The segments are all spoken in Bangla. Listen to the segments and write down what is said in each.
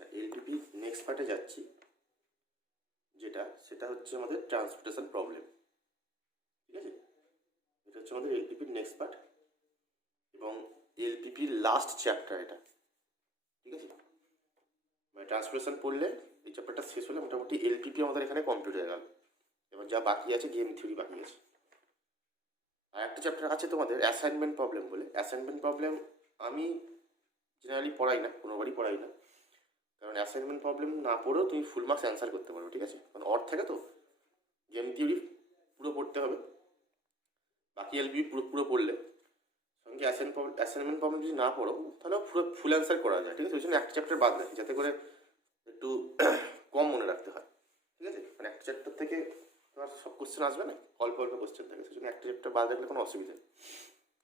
আচ্ছা, এলপিপি নেক্সট পার্টে যাচ্ছি, সেটা হচ্ছে আমাদের ট্রান্সপোর্টেশন প্রবলেম। ঠিক আছে, এটা হচ্ছে আমাদের এলপিপির নেক্সট পার্ট এবং এলপিপির লাস্ট চ্যাপ্টার এটা। ঠিক আছে, মানে ট্রান্সপোর্টেশন পড়লে এই চ্যাপ্টারটা শেষ হলে মোটামুটি এলপিপি আমাদের এখানে কমপ্লিট হয়ে গেল। এবার যা বাকি আছে গেম থিওরি বাকি আছে। আর একটা চ্যাপ্টার আছে তোমাদের অ্যাসাইনমেন্ট প্রবলেম বলে। অ্যাসাইনমেন্ট প্রবলেম আমি জেনারেলি পড়াই না, কোনোবারই পড়াই না, কারণ অ্যাসাইনমেন্ট প্রবলেম না পড়েও তুমি ফুল মার্কস অ্যান্সার করতে পারো। ঠিক আছে, কারণ অর থাকে তো, গেম থিওরি পুরো পড়তে হবে, বাকি এলপি পুরো পুরো পড়লে সঙ্গে অ্যাসাইনমেন্ট প্রবলেম যদি না পড়ো তাহলে পুরো ফুল অ্যান্সার করা যায়। ঠিক আছে, ওই জন্য একটা চ্যাপ্টার বাদ রাখি যাতে করে একটু কম মনে রাখতে হয়। ঠিক আছে, মানে একটা চ্যাপ্টার থেকে তোমার সব কোশ্চেন আসবে না, অল্প অল্প কোশ্চেন থাকে, সেই জন্য একটা চ্যাপ্টার বাদ রাখলে কোনো অসুবিধা নেই।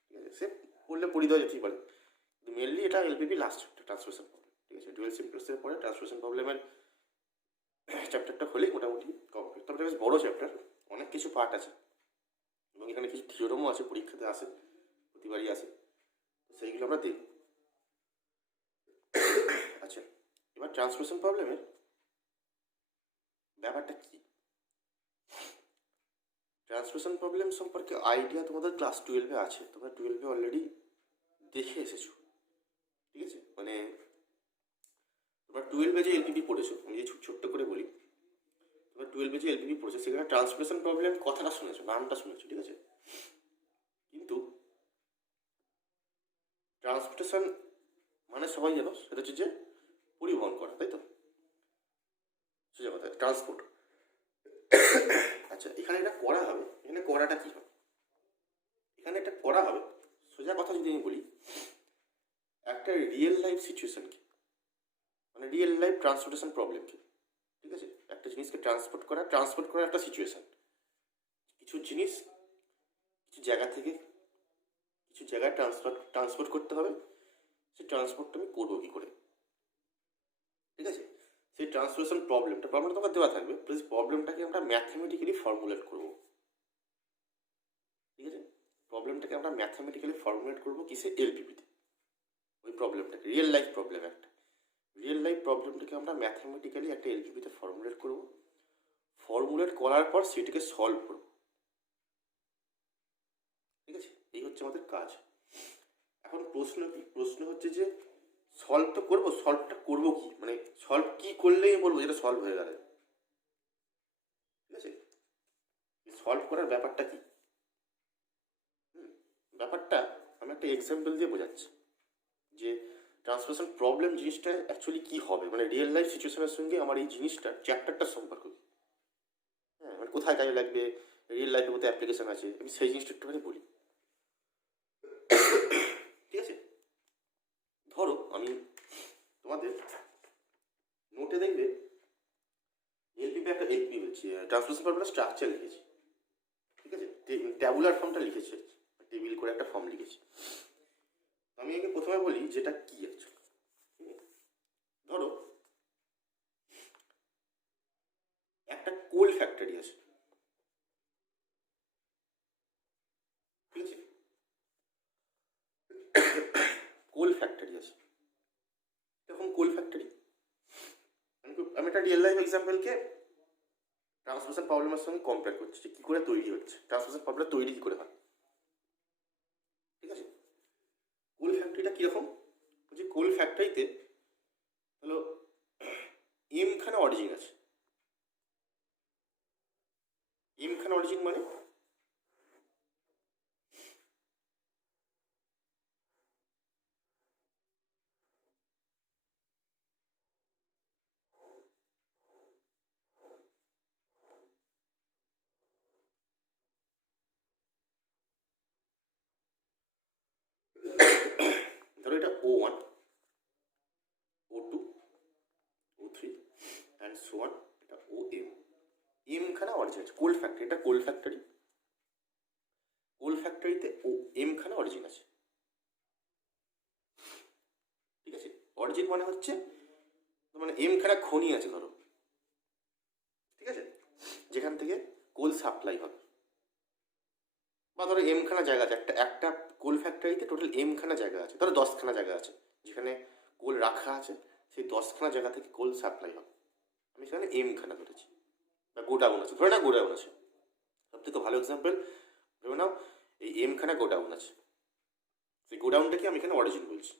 ঠিক আছে, সে পড়লে পড়ি দেওয়া যেতেই পারে, কিন্তু মেনলি এটা LPP last chapter transformation problem. ঠিক আছে, ডুয়েল সিমপ্লেক্সের পরে ট্রান্সফরমেশন প্রবলেমের চ্যাপ্টারটা হলেই মোটামুটি কমপ্লিট। তবে বেশ বড়ো চ্যাপ্টার, অনেক কিছু পার্ট আছে এবং এখানে কিছু থিওরেমও আছে, পরীক্ষাতে আসে, প্রতিবারই আসে, সেইগুলো আমরা দেখব। আচ্ছা, এবার ট্রান্সফরমেশন প্রবলেমের ব্যাপারটা কি, ট্রান্সফরমেশন প্রবলেম সম্পর্কে আইডিয়া তোমাদের ক্লাস 12-এ আছে, তোমরা 12-এ অলরেডি দেখে এসেছো। ঠিক আছে, মানে তোমরা 12-এ যে এলপিপি পড়েছো, আমি যে ছোট্ট করে বলি, তোমরা 12-এ যে এলপিপি পড়েছো সেখানে ট্রান্সফরমেশন প্রবলেম কথাটা শুনেছো, নামটা শুনেছো। ঠিক আছে, কিন্তু ট্রান্সপোর্টেশন মানে সবাই জানো সেটা হচ্ছে যে পরিবহন করা, তাই তো, সোজা কথা ট্রান্সপোর্ট। আচ্ছা, এখানে এটা করা হবে, এখানে করাটা কী হবে, এখানে এটা করা হবে সোজা কথা যদি আমি বলি, একটা রিয়েল লাইফ সিচুয়েশনকে, মানে রিয়েল লাইফ ট্রান্সপোর্টেশন প্রবলেমকে। ঠিক আছে, একটা জিনিসকে ট্রান্সপোর্ট করা একটা সিচুয়েশন, কিছু জিনিস কিছু জায়গা থেকে কিছু জায়গায় ট্রান্সপোর্ট করতে হবে, সেই ট্রান্সপোর্টটা আমি করবো কী করে। ঠিক আছে, সেই ট্রান্সপোর্টেশন প্রবলেমটা তোমাকে দেওয়া থাকবে, প্লাস প্রবলেমটাকে আমরা ম্যাথমেটিক্যালি ফর্মুলেট করবো। ঠিক আছে, প্রবলেমটাকে আমরা ম্যাথমেটিক্যালি ফর্মুলেট করবো কিসে, এলপিপিতে। ওই প্রবলেমটাকে রিয়েল লাইফ প্রবলেম, একটা রিয়েল লাইফ প্রবলেমটাকে আমরা ম্যাথমেটিক্যালি একটা এলপিপিতে ফর্মুলেট করবো, ফর্মুলেট করার পর সেটাকে সলভ করবো। ঠিক আছে, এই হচ্ছে আমাদের কাজ। এখন প্রশ্ন হচ্ছে যে সলভ তো করবো, সলভটা করবো কি, মানে সলভ কি করলেই বলবো যেটা সলভ হয়ে গেল। ঠিক আছে, সলভ করার ব্যাপারটা কি, ব্যাপারটা আমি একটা এক্সাম্পল দিয়ে বোঝাচ্ছি যে ট্রান্সফরমেশন প্রবলেম জিনিসটা অ্যাকচুয়ালি কী হবে, মানে রিয়েল লাইফ সিচুয়েশনের সঙ্গে আমার এই জিনিসটা চ্যাপ্টারটার সম্পর্ক। হ্যাঁ, মানে কোথায় কাজে লাগবে, রিয়েল লাইফের মধ্যে অ্যাপ্লিকেশন আছে, আমি সেই জিনিসটা একটুখানি বলি। ঠিক আছে, ধরো আমি তোমাদের নোটে দেখবে এলপিপি একটা এলপি বলছি ট্রান্সফরমেশন প্রবলেমের স্ট্রাকচার লিখেছি। ঠিক আছে, ট্যাবুলার ফর্মটা লিখেছি, টেবিল করে একটা ফর্ম লিখেছি। আমি একে প্রথমে বলি যেটা কি আছে। ধরো একটা কোল ফ্যাক্টরি আছে। ঠিক আছে, কোল ফ্যাক্টরি আছে, এরকম কোল ফ্যাক্টরি আমি একটা রিয়েল লাইফ এক্সাম্পলকে ট্রান্সফরমেশন প্রবলেমের সঙ্গে কম্পেয়ার করছি, কী করে তৈরি হচ্ছে, ট্রান্সফরমেশন প্রবলেম তৈরি কী করে হয়। ঠিক আছে, কোল ফ্যাক্টরিটা কীরকম, বলছি কোল ফ্যাক্টরিতে হলো এমখানা অরিজিন আছে। এমখানা অরিজিন মানে ধরো এটা O1, O2, O3 and so on, এটা OM। এমখানা অরিজিন আছে কোল ফ্যাক্টরি, এটা কোল ফ্যাক্টরি, কোল ফ্যাক্টরিতে এমখানা অরিজিন আছে। ঠিক আছে, অরিজিন মানে হচ্ছে মানে এমখানা খনি আছে ধরো। ঠিক আছে, যেখান থেকে কোল সাপ্লাই হবে, বা ধরো এমখানা জায়গা আছে, একটা কোল ফ্যাক্টরিতে টোটাল এমখানা জায়গা আছে, ধরো 10খানা জায়গা আছে যেখানে কোল রাখা আছে, সেই 10খানা জায়গা থেকে কোল সাপ্লাই হবে। আমি সেখানে এমখানা ধরেছি, বা গোডাউন আছে, ধরে না গোডাউন আছে, সব থেকে ভালো এক্সাম্পল ভেবে নাও এই এমখানা গোডাউন আছে, সেই গোডাউনটাকে আমি এখানে অরিজিন বলছি।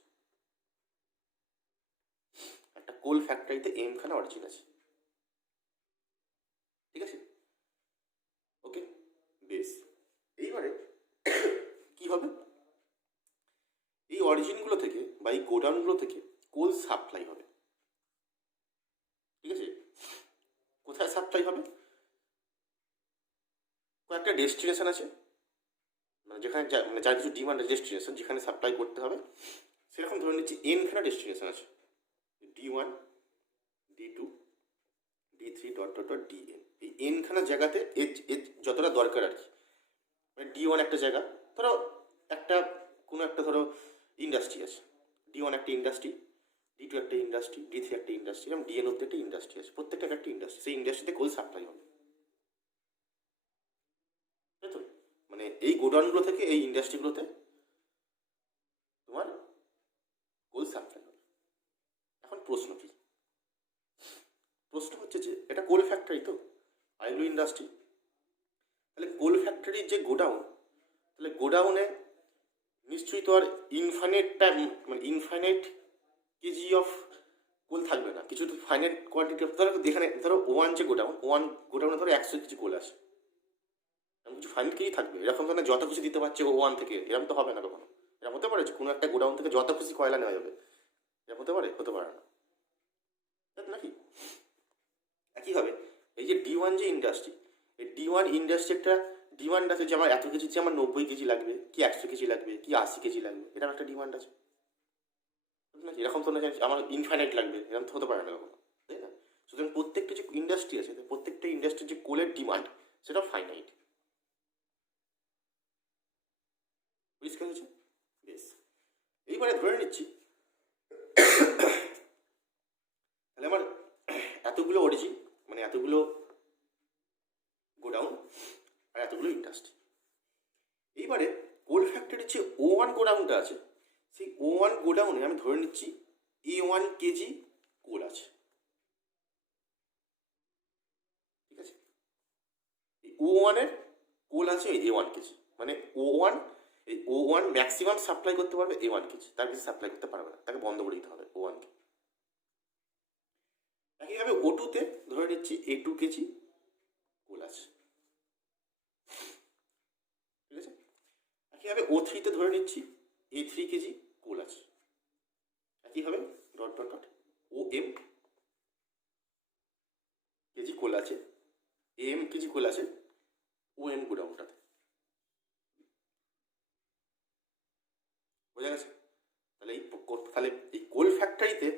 একটা কোল ফ্যাক্টরিতে এমখানা অরিজিন আছে, ঠিক আছে? ওকে, বেশ। এইবারে কি হবে, এই অরিজিনগুলো থেকে বা এই গোডাউনগুলো থেকে কোল সাপ্লাই হবে, ঠিক আছে? কোথায় সাপ্লাই হবে? কয়েকটা ডেস্টিনেশন আছে, মানে যেখানে মানে যার কিছু ডিমান্ড ডেস্টিনেশন যেখানে সাপ্লাই করতে হবে, সেরকম ধরে নিচ্ছি এনখানা ডেস্টিনেশন আছে, D1, D2, D3 dot dot dot DN। এই এনখানা জায়গাতে এর যতটা দরকার আর কি, মানে D1 একটা জায়গা, ধরো একটা কোনো একটা ধরো ইন্ডাস্ট্রি আছে, D1 একটা ইন্ডাস্ট্রি, D2 একটা ইন্ডাস্ট্রি, D3 একটা ইন্ডাস্ট্রি, এবং DN অব্দি একটা ইন্ডাস্ট্রি আছে, প্রত্যেকটা একটা ইন্ডাস্ট্রি, সেই ইন্ডাস্ট্রিতে কোল সাপ্লাই হবে, তাই তো? মানে এই গোডাউনগুলো থেকে এই ইন্ডাস্ট্রিগুলোতে তোমার কোল সাপ্লাই হবে। এখন প্রশ্ন কি? প্রশ্ন হচ্ছে যে এটা কোল ফ্যাক্টরি তো, আইগ্লো ইন্ডাস্ট্রি, তাহলে কোল ফ্যাক্টরির যে গোডাউন, তাহলে গোডাউনে নিশ্চয়ই তো আর ইনফাইনাইট টাইম, মানে ইনফাইনাইট কেজি অফ কোল থাকবে না, কিছু তো ফাইনাইট কোয়ান্টিটি অফ, ধরো এখানে ধরো যে ওয়ান গোডাউনে ধরো 100 কেজি কোল আছে, এরকম কিছু ফাইনাইট কেজি থাকবে, এরকম তো না যত খুশি দিতে পারছে ওয়ান থেকে, এরকম তো হবে না কখনো। এরকম হতে পারে যে কোনো একটা গোডাউন থেকে যত খুশি কয়লা নেওয়া যাবে, এরকম হতে পারে? হতে পারে না, তাই নাকি? একইভাবে এই যে D1 যে ইন্ডাস্ট্রি, এই D1 ইন্ডাস্ট্রি একটা ডিমান্ড আছে যে আমার এত কেজি, যে আমার 90 কেজি লাগবে, কি 100 কেজি লাগবে, কি 80 কেজি লাগবে, এরকম একটা ডিমান্ড আছে নাকি? এরকম তো না যে আমার ইনফাইনাইট লাগবে, এরকম তো হতে পারে না কখনো, তাই না? সুতরাং প্রত্যেকটা যে ইন্ডাস্ট্রি আছে, প্রত্যেকটা ইন্ডাস্ট্রির যে কোলের ডিমান্ড সেটা ফাইনাইট। পরিষ্কার হয়েছে? বেশ। এইবারে ধরে নিচ্ছি তাহলে আমার এতগুলো অরিজিন, মানে এতগুলো গোডাউন আর এতগুলো ইন্ডাস্ট্রি। এইবারে কোল ফ্যাক্টরির যে O1 গোডাউনটা আছে, সেই O1 গোডাউনে আমি ধরে নিচ্ছি A1 কেজি কোল আছে, ঠিক আছে? এই O1 এর কোল আছে A1 কেজি, মানে O1, এই O1 ম্যাক্সিমাম সাপ্লাই করতে পারবে A1 কেজি, তার বেশি সাপ্লাই করতে পারবে না, তাকে বন্ধ করে দিতে হবে O1 কে। একইভাবে O2 তে ধরে নিচ্ছি A2 কেজি কোল আছে, ঠিক আছে? একইভাবে O3 তে ধরে নিচ্ছি A3 কেজি কোল আছে, একইভাবে dot dot dot OM KG কোল আছে, AM কেজি কোল আছে OM গোডাউনটাতে। বোঝা গেছে? তাহলে এই কোল ফ্যাক্টরিতে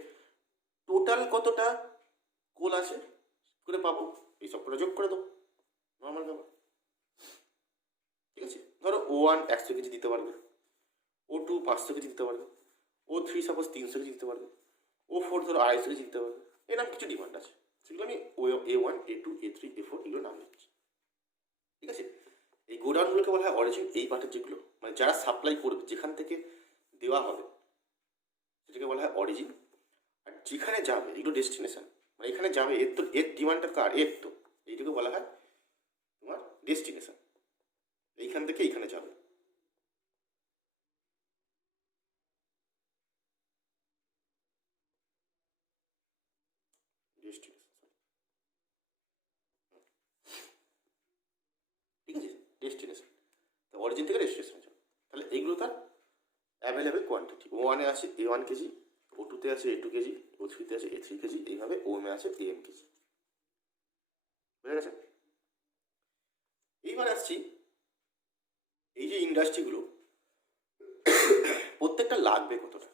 টোটাল কতটা কোল আছে করে পাবো, এই সব করে যোগ করে দেবো, নর্মাল ব্যাপার, ঠিক আছে? ধরো O1 100 কেজি দিতে পারবে, O2 500 কেজি দিতে পারবে, O3 সাপোজ 300 কেজি দিতে পারবে, O4 ধরো 250 কেজি দিতে পারবে, এরকম কিছু ডিমান্ড আছে, সেগুলো আমি A1, A2, A3, A4 এগুলো নাম দিচ্ছি, ঠিক আছে? এই গোডাউনগুলোকে বলা হয় অরিজিন, এই পার্টের যেগুলো মানে যারা সাপ্লাই করবে, যেখান থেকে দেওয়া হবে সেটাকে বলা হয় অরিজিন, আর যেখানে যাবে এগুলো ডেস্টিনেশন, মানে এখানে যাবে এর তো এর ডিমান্ডটা কার, এর তো, এইটাকে বলা হয় তোমার ডেস্টিনেশন, এইখান থেকে এইখানে যাবে। ডেস্টিনেশন, ঠিক আছে? ডেস্টিনেশন, তো অরিজিন থেকে ডেস্টিনেশনে যাবে, তাহলে এইগুলো তার অ্যাভেলেবেল কোয়ান্টিটি। O1 এ আছে A1 কেজি, O2 তে আছে A2 কেজি, O3 তে আছে A3 কেজি, এইভাবে OM এ আছে AM কেজি। বুঝা গেছে? এইবার আসছি এই যে ইন্ডাস্ট্রিগুলো প্রত্যেকটা লাগবে কতটা।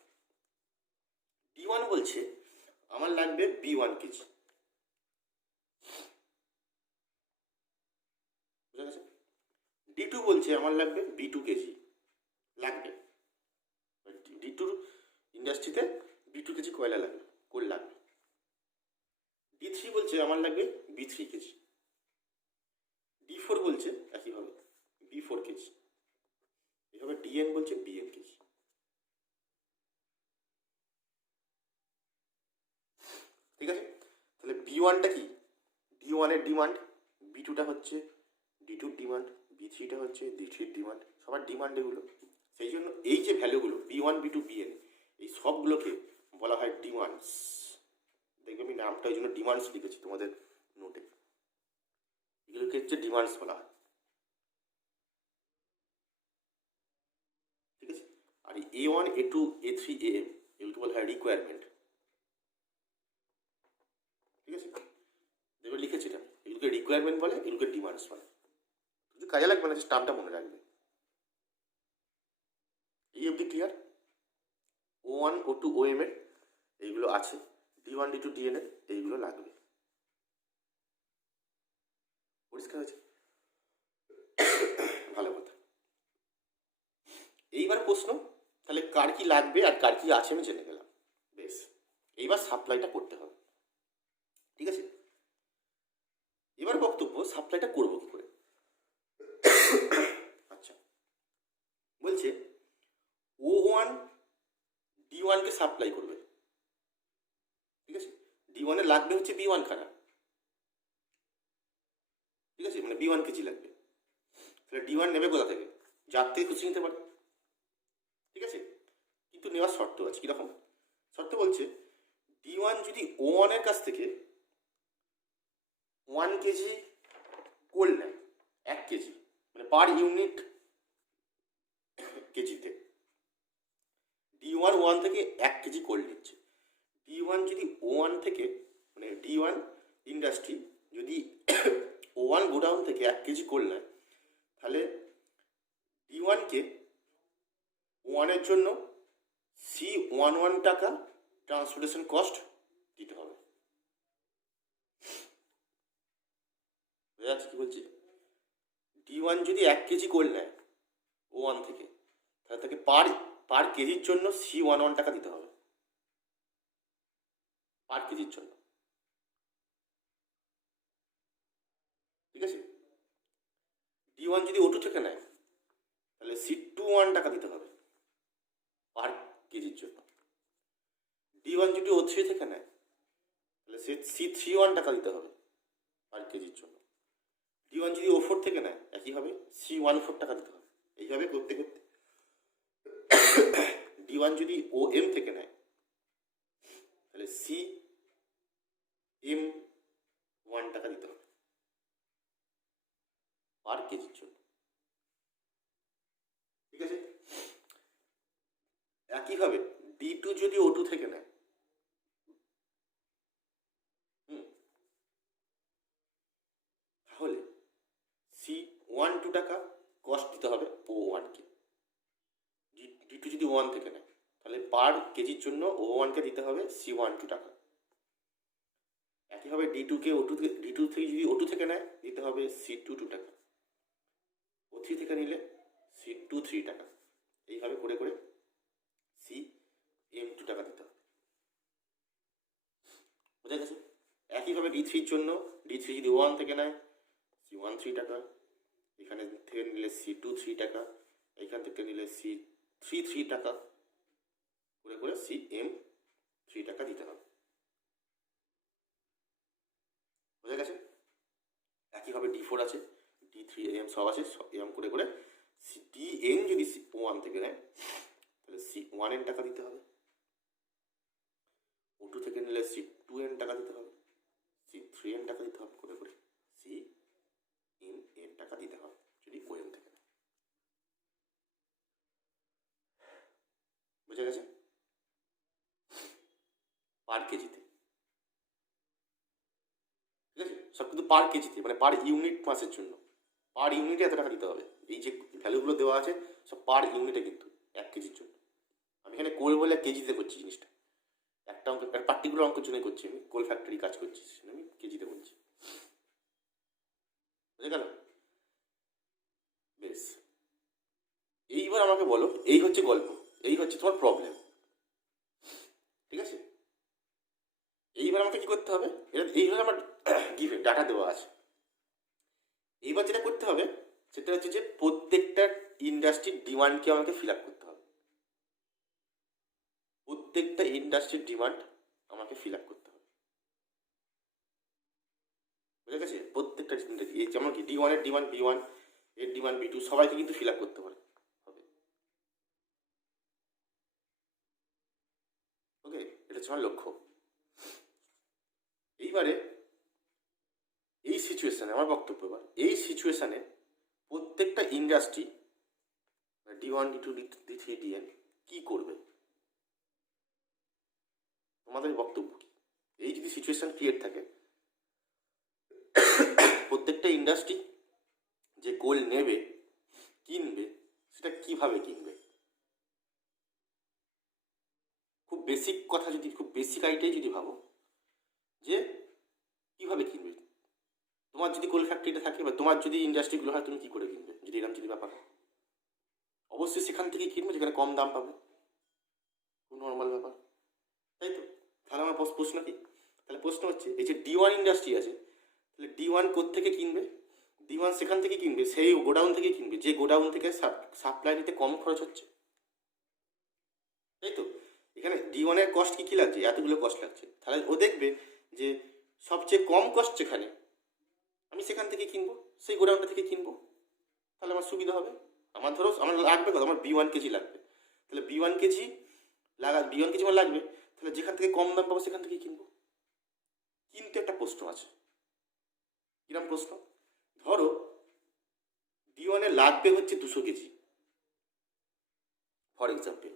D1 বলছে আমার লাগবে B1 কেজি, বুঝা গেছে? D2 বলছে আমার লাগবে B2 কেজি লাগবে, D2 ইন্ডাস্ট্রিতে B2 কেজি কয়লা লাগবে, কোল লাগবে। D3 বলছে আমার লাগবে B3 কেজি, D4 বলছে একইভাবে B4 কেজি, এইভাবে DN বলছে BN কেজি। ওয়ানটা কি, ডি ওয়ানের ডিমান্ড, বি টুটা হচ্ছে ডি টুর ডিমান্ড, বি থ্রিটা হচ্ছে ডি থ্রির ডিমান্ড, সবার ডিমান্ড এগুলো। সেই জন্য এই যে ভ্যালুগুলো B one B two B N, এই সবগুলোকে বলা হয় ডিমান্ডস। দেখবে আমি নামটা ওই জন্য ডিমান্ডস লিখেছি তোমাদের নোটে, এগুলোকে হচ্ছে ডিমান্ডস বলা হয়, ঠিক আছে। আর A one A two A three A M এগুলোকে বলা হয় রিকোয়ারমেন্ট, ঠিক আছে। যেগুলো লিখেছিলাম এগুলোকে রিকোয়ারমেন্ট বলে, এগুলোকে ডিমান্ডস বলে। কিছু কাজে লাগবে না, যে টার্মটা মনে রাখবে। এই অবধি clear? O one O two O M এর এইগুলো আছে, D one D two D N এর এইগুলো লাগবে। পরিষ্কার হয়েছে? ভালো কথা। এইবার প্রশ্ন, তাহলে কার কি লাগবে আর কার কি আছে আমি জেনে গেলাম। বেশ, এইবার সাপ্লাইটা করতে হবে, ঠিক আছে। এবার বক্তব্য, সাপ্লাইটা করবো কি করে। আচ্ছা, বলছে ও ওয়ান ডি ওয়ানকে সাপ্লাই করবে, ঠিক আছে। ডি ওয়ানে লাগবে হচ্ছে বি ওয়ান খানা, ঠিক আছে, মানে বি ওয়ান কেজি লাগবে। তাহলে ডি ওয়ান নেবে কোথা থেকে, যার থেকে খুশি নিতে পারে, ঠিক আছে। কিন্তু নেওয়ার শর্ত আছে, কিরকম শর্ত বলছে, ডি ওয়ান যদি ও ওয়ানের কাছ থেকে 1 কেজি কোল নেয়, 1 কেজি, মানে পার ইউনিট কেজিতে ডি ওয়ান ওয়ান থেকে 1 কেজি কোল নিচ্ছে। ডি ওয়ান যদি ও ওয়ান থেকে, মানে ডি ওয়ান ইন্ডাস্ট্রি যদি ও ওয়ান গোডাউন থেকে 1 কেজি কোল নেয়, তাহলে ডি ওয়ানকে ওয়ানের জন্য C11 টাকা ট্রান্সপোর্টেশন কস্ট দিতে হবে। বুঝা যাচ্ছে কি বলছি? ডি ওয়ান যদি 1 কেজি কোল নেয় ও ওয়ান থেকে, তাহলে তাকে পার কেজির জন্য C11 টাকা দিতে হবে, পার কেজির জন্য, ঠিক আছে। ডি ওয়ান যদি ও টু থেকে নেয়, তাহলে C21 টাকা দিতে হবে পার কেজির জন্য। ডি ওয়ান যদি ও থ্রি থেকে নেয়, তাহলে C31 টাকা দিতে হবে পার কেজির জন্য। ডি ওয়ান যদি ও ফোর থেকে নেয়, একইভাবে C14 টাকা দিতে হবে। এইভাবে করতে করতে ডি ওয়ান যদি ও এম থেকে নেয়, তাহলে CM1 টাকা দিতে হবে পার কেজির জন্য, ঠিক আছে। একইভাবে ডি টু যদি ও টু থেকে নেয়, তাহলে C12 টাকা কস্ট দিতে হবে ও ওয়ানকে। ডি টু যদি ওয়ান থেকে নেয়, তাহলে পার কেজির জন্য ও ওয়ানকে দিতে হবে C12 টাকা। একইভাবে ডি টু থেকে যদি ও টু থেকে নেয়, দিতে হবে C22 টাকা। ও থ্রি থেকে নিলে C23 টাকা। এইভাবে করে করে CM2 টাকা দিতে হবে। বোঝা গেছে? একইভাবে ডি থ্রির জন্য, ডি থ্রি যদি ওয়ান থেকে নেয় C13 টাকা, এখানে থেকে নিলে C23 টাকা, এখান থেকে নিলে C33 টাকা, করে করে CM3 টাকা দিতে হবে। বোঝা গেছে? একইভাবে D4 আছে, D3 AM সব আছে, এম করে করে DN যদি ওয়ান থেকে নেয়, তাহলে C1N টাকা দিতে হবে। O2 থেকে নিলে C2N টাকা দিতে হবে, C3N টাকা দিতে হবে, করে করে CN টাকা দিতে হবে যদি OM থেকে নেয়। বুঝা গেছে? পার কেজিতে, ঠিক আছে, সব কিন্তু পার কেজিতে, মানে পার ইউনিট মাসের জন্য, পার ইউনিটে এত টাকা দিতে হবে। এই যে ভ্যালুগুলো দেওয়া আছে সব পার ইউনিটে, কিন্তু 1 কেজির জন্য। আমি এখানে কোল বলে কেজিতে করছি জিনিসটা, একটা অঙ্ক, একটা পার্টিকুলার অঙ্কের জন্য করছি, আমি কোল ফ্যাক্টরি কাজ করছি, আমি কেজিতে বলছি। বুঝে গেল? বেশ, এইবার আমাকে বলো, এই হচ্ছে গল্প, এই হচ্ছে তোমার প্রবলেম, ঠিক আছে। এইবার আমাকে কি করতে হবে, এটা এইভাবে আমার গিভেন ডাটা দেওয়া আছে। এইবার যেটা করতে হবে সেটা হচ্ছে যে প্রত্যেকটা ইন্ডাস্ট্রির ডিমান্ডকে আমাকে ফিল আপ করতে হবে। প্রত্যেকটা ইন্ডাস্ট্রির ডিমান্ড আমাকে ফিল আপ করতে হবে। বুঝা গেছে? প্রত্যেকটা যেমন কি D1 এর ডিমান্ড B1, এর ডিমান্ড B2 সবাইকে কিন্তু ফিল আপ করতে পারে হবে। ওকে, এটা হচ্ছে আমার লক্ষ্য। এইবারে এই সিচুয়েশানে আমার বক্তব্য, এবার এই সিচুয়েশানে প্রত্যেকটা industry D1, D2, D3, DN কি করবে? তোমাদের বক্তব্য কি? এই যদি সিচুয়েশান ক্রিয়েট থাকে, প্রত্যেকটা ইন্ডাস্ট্রি যে কোল নেবে, কিনবে, সেটা কিভাবে কিনবে? খুব বেসিক কথা, যদি খুব বেসিক আইডিয়াই যদি ভাবো যে কিভাবে কিনবে। তোমার যদি কোল ফ্যাক্টরিটা থাকে বা তোমার যদি ইন্ডাস্ট্রিগুলো হয়, তুমি কী করে কিনবে? যদি এরকম যদি ব্যাপার হয়, অবশ্যই সেখান থেকেই কিনবে যেখানে কম দাম পাবে, খুব নর্মাল ব্যাপার, তাই তো? তাহলে আমার প্রশ্ন কি? তাহলে প্রশ্ন হচ্ছে, এই যে D1 ইন্ডাস্ট্রি আছে, তাহলে D1 কোত্থেকে কিনবে? D1 সেখান থেকে কিনবে, সেই গোডাউন থেকে কিনবে যে গোডাউন থেকে সাপ্লাই নিতে কম খরচ হচ্ছে, তাই তো? এখানে D1 এর কস্ট কী কী লাগছে? এতগুলো কস্ট লাগছে, তাহলে ও দেখবে যে সবচেয়ে কম কস্ট যেখানে, আমি সেখান থেকে কিনবো, সেই গোডাউনটা থেকে কিনবো, তাহলে আমার সুবিধা হবে। আমার ধরো আমার লাগবে কত? আমার B1 কেজি লাগবে, তাহলে B1 কেজি আমার লাগবে, তাহলে যেখান থেকে কম দাম পাবো সেখান থেকে কিনবো। কিন্তু একটা প্রশ্ন আছে, কিরম প্রশ্ন? ধরো D1 লাগবে হচ্ছে 200 কেজি, ফর এক্সাম্পল।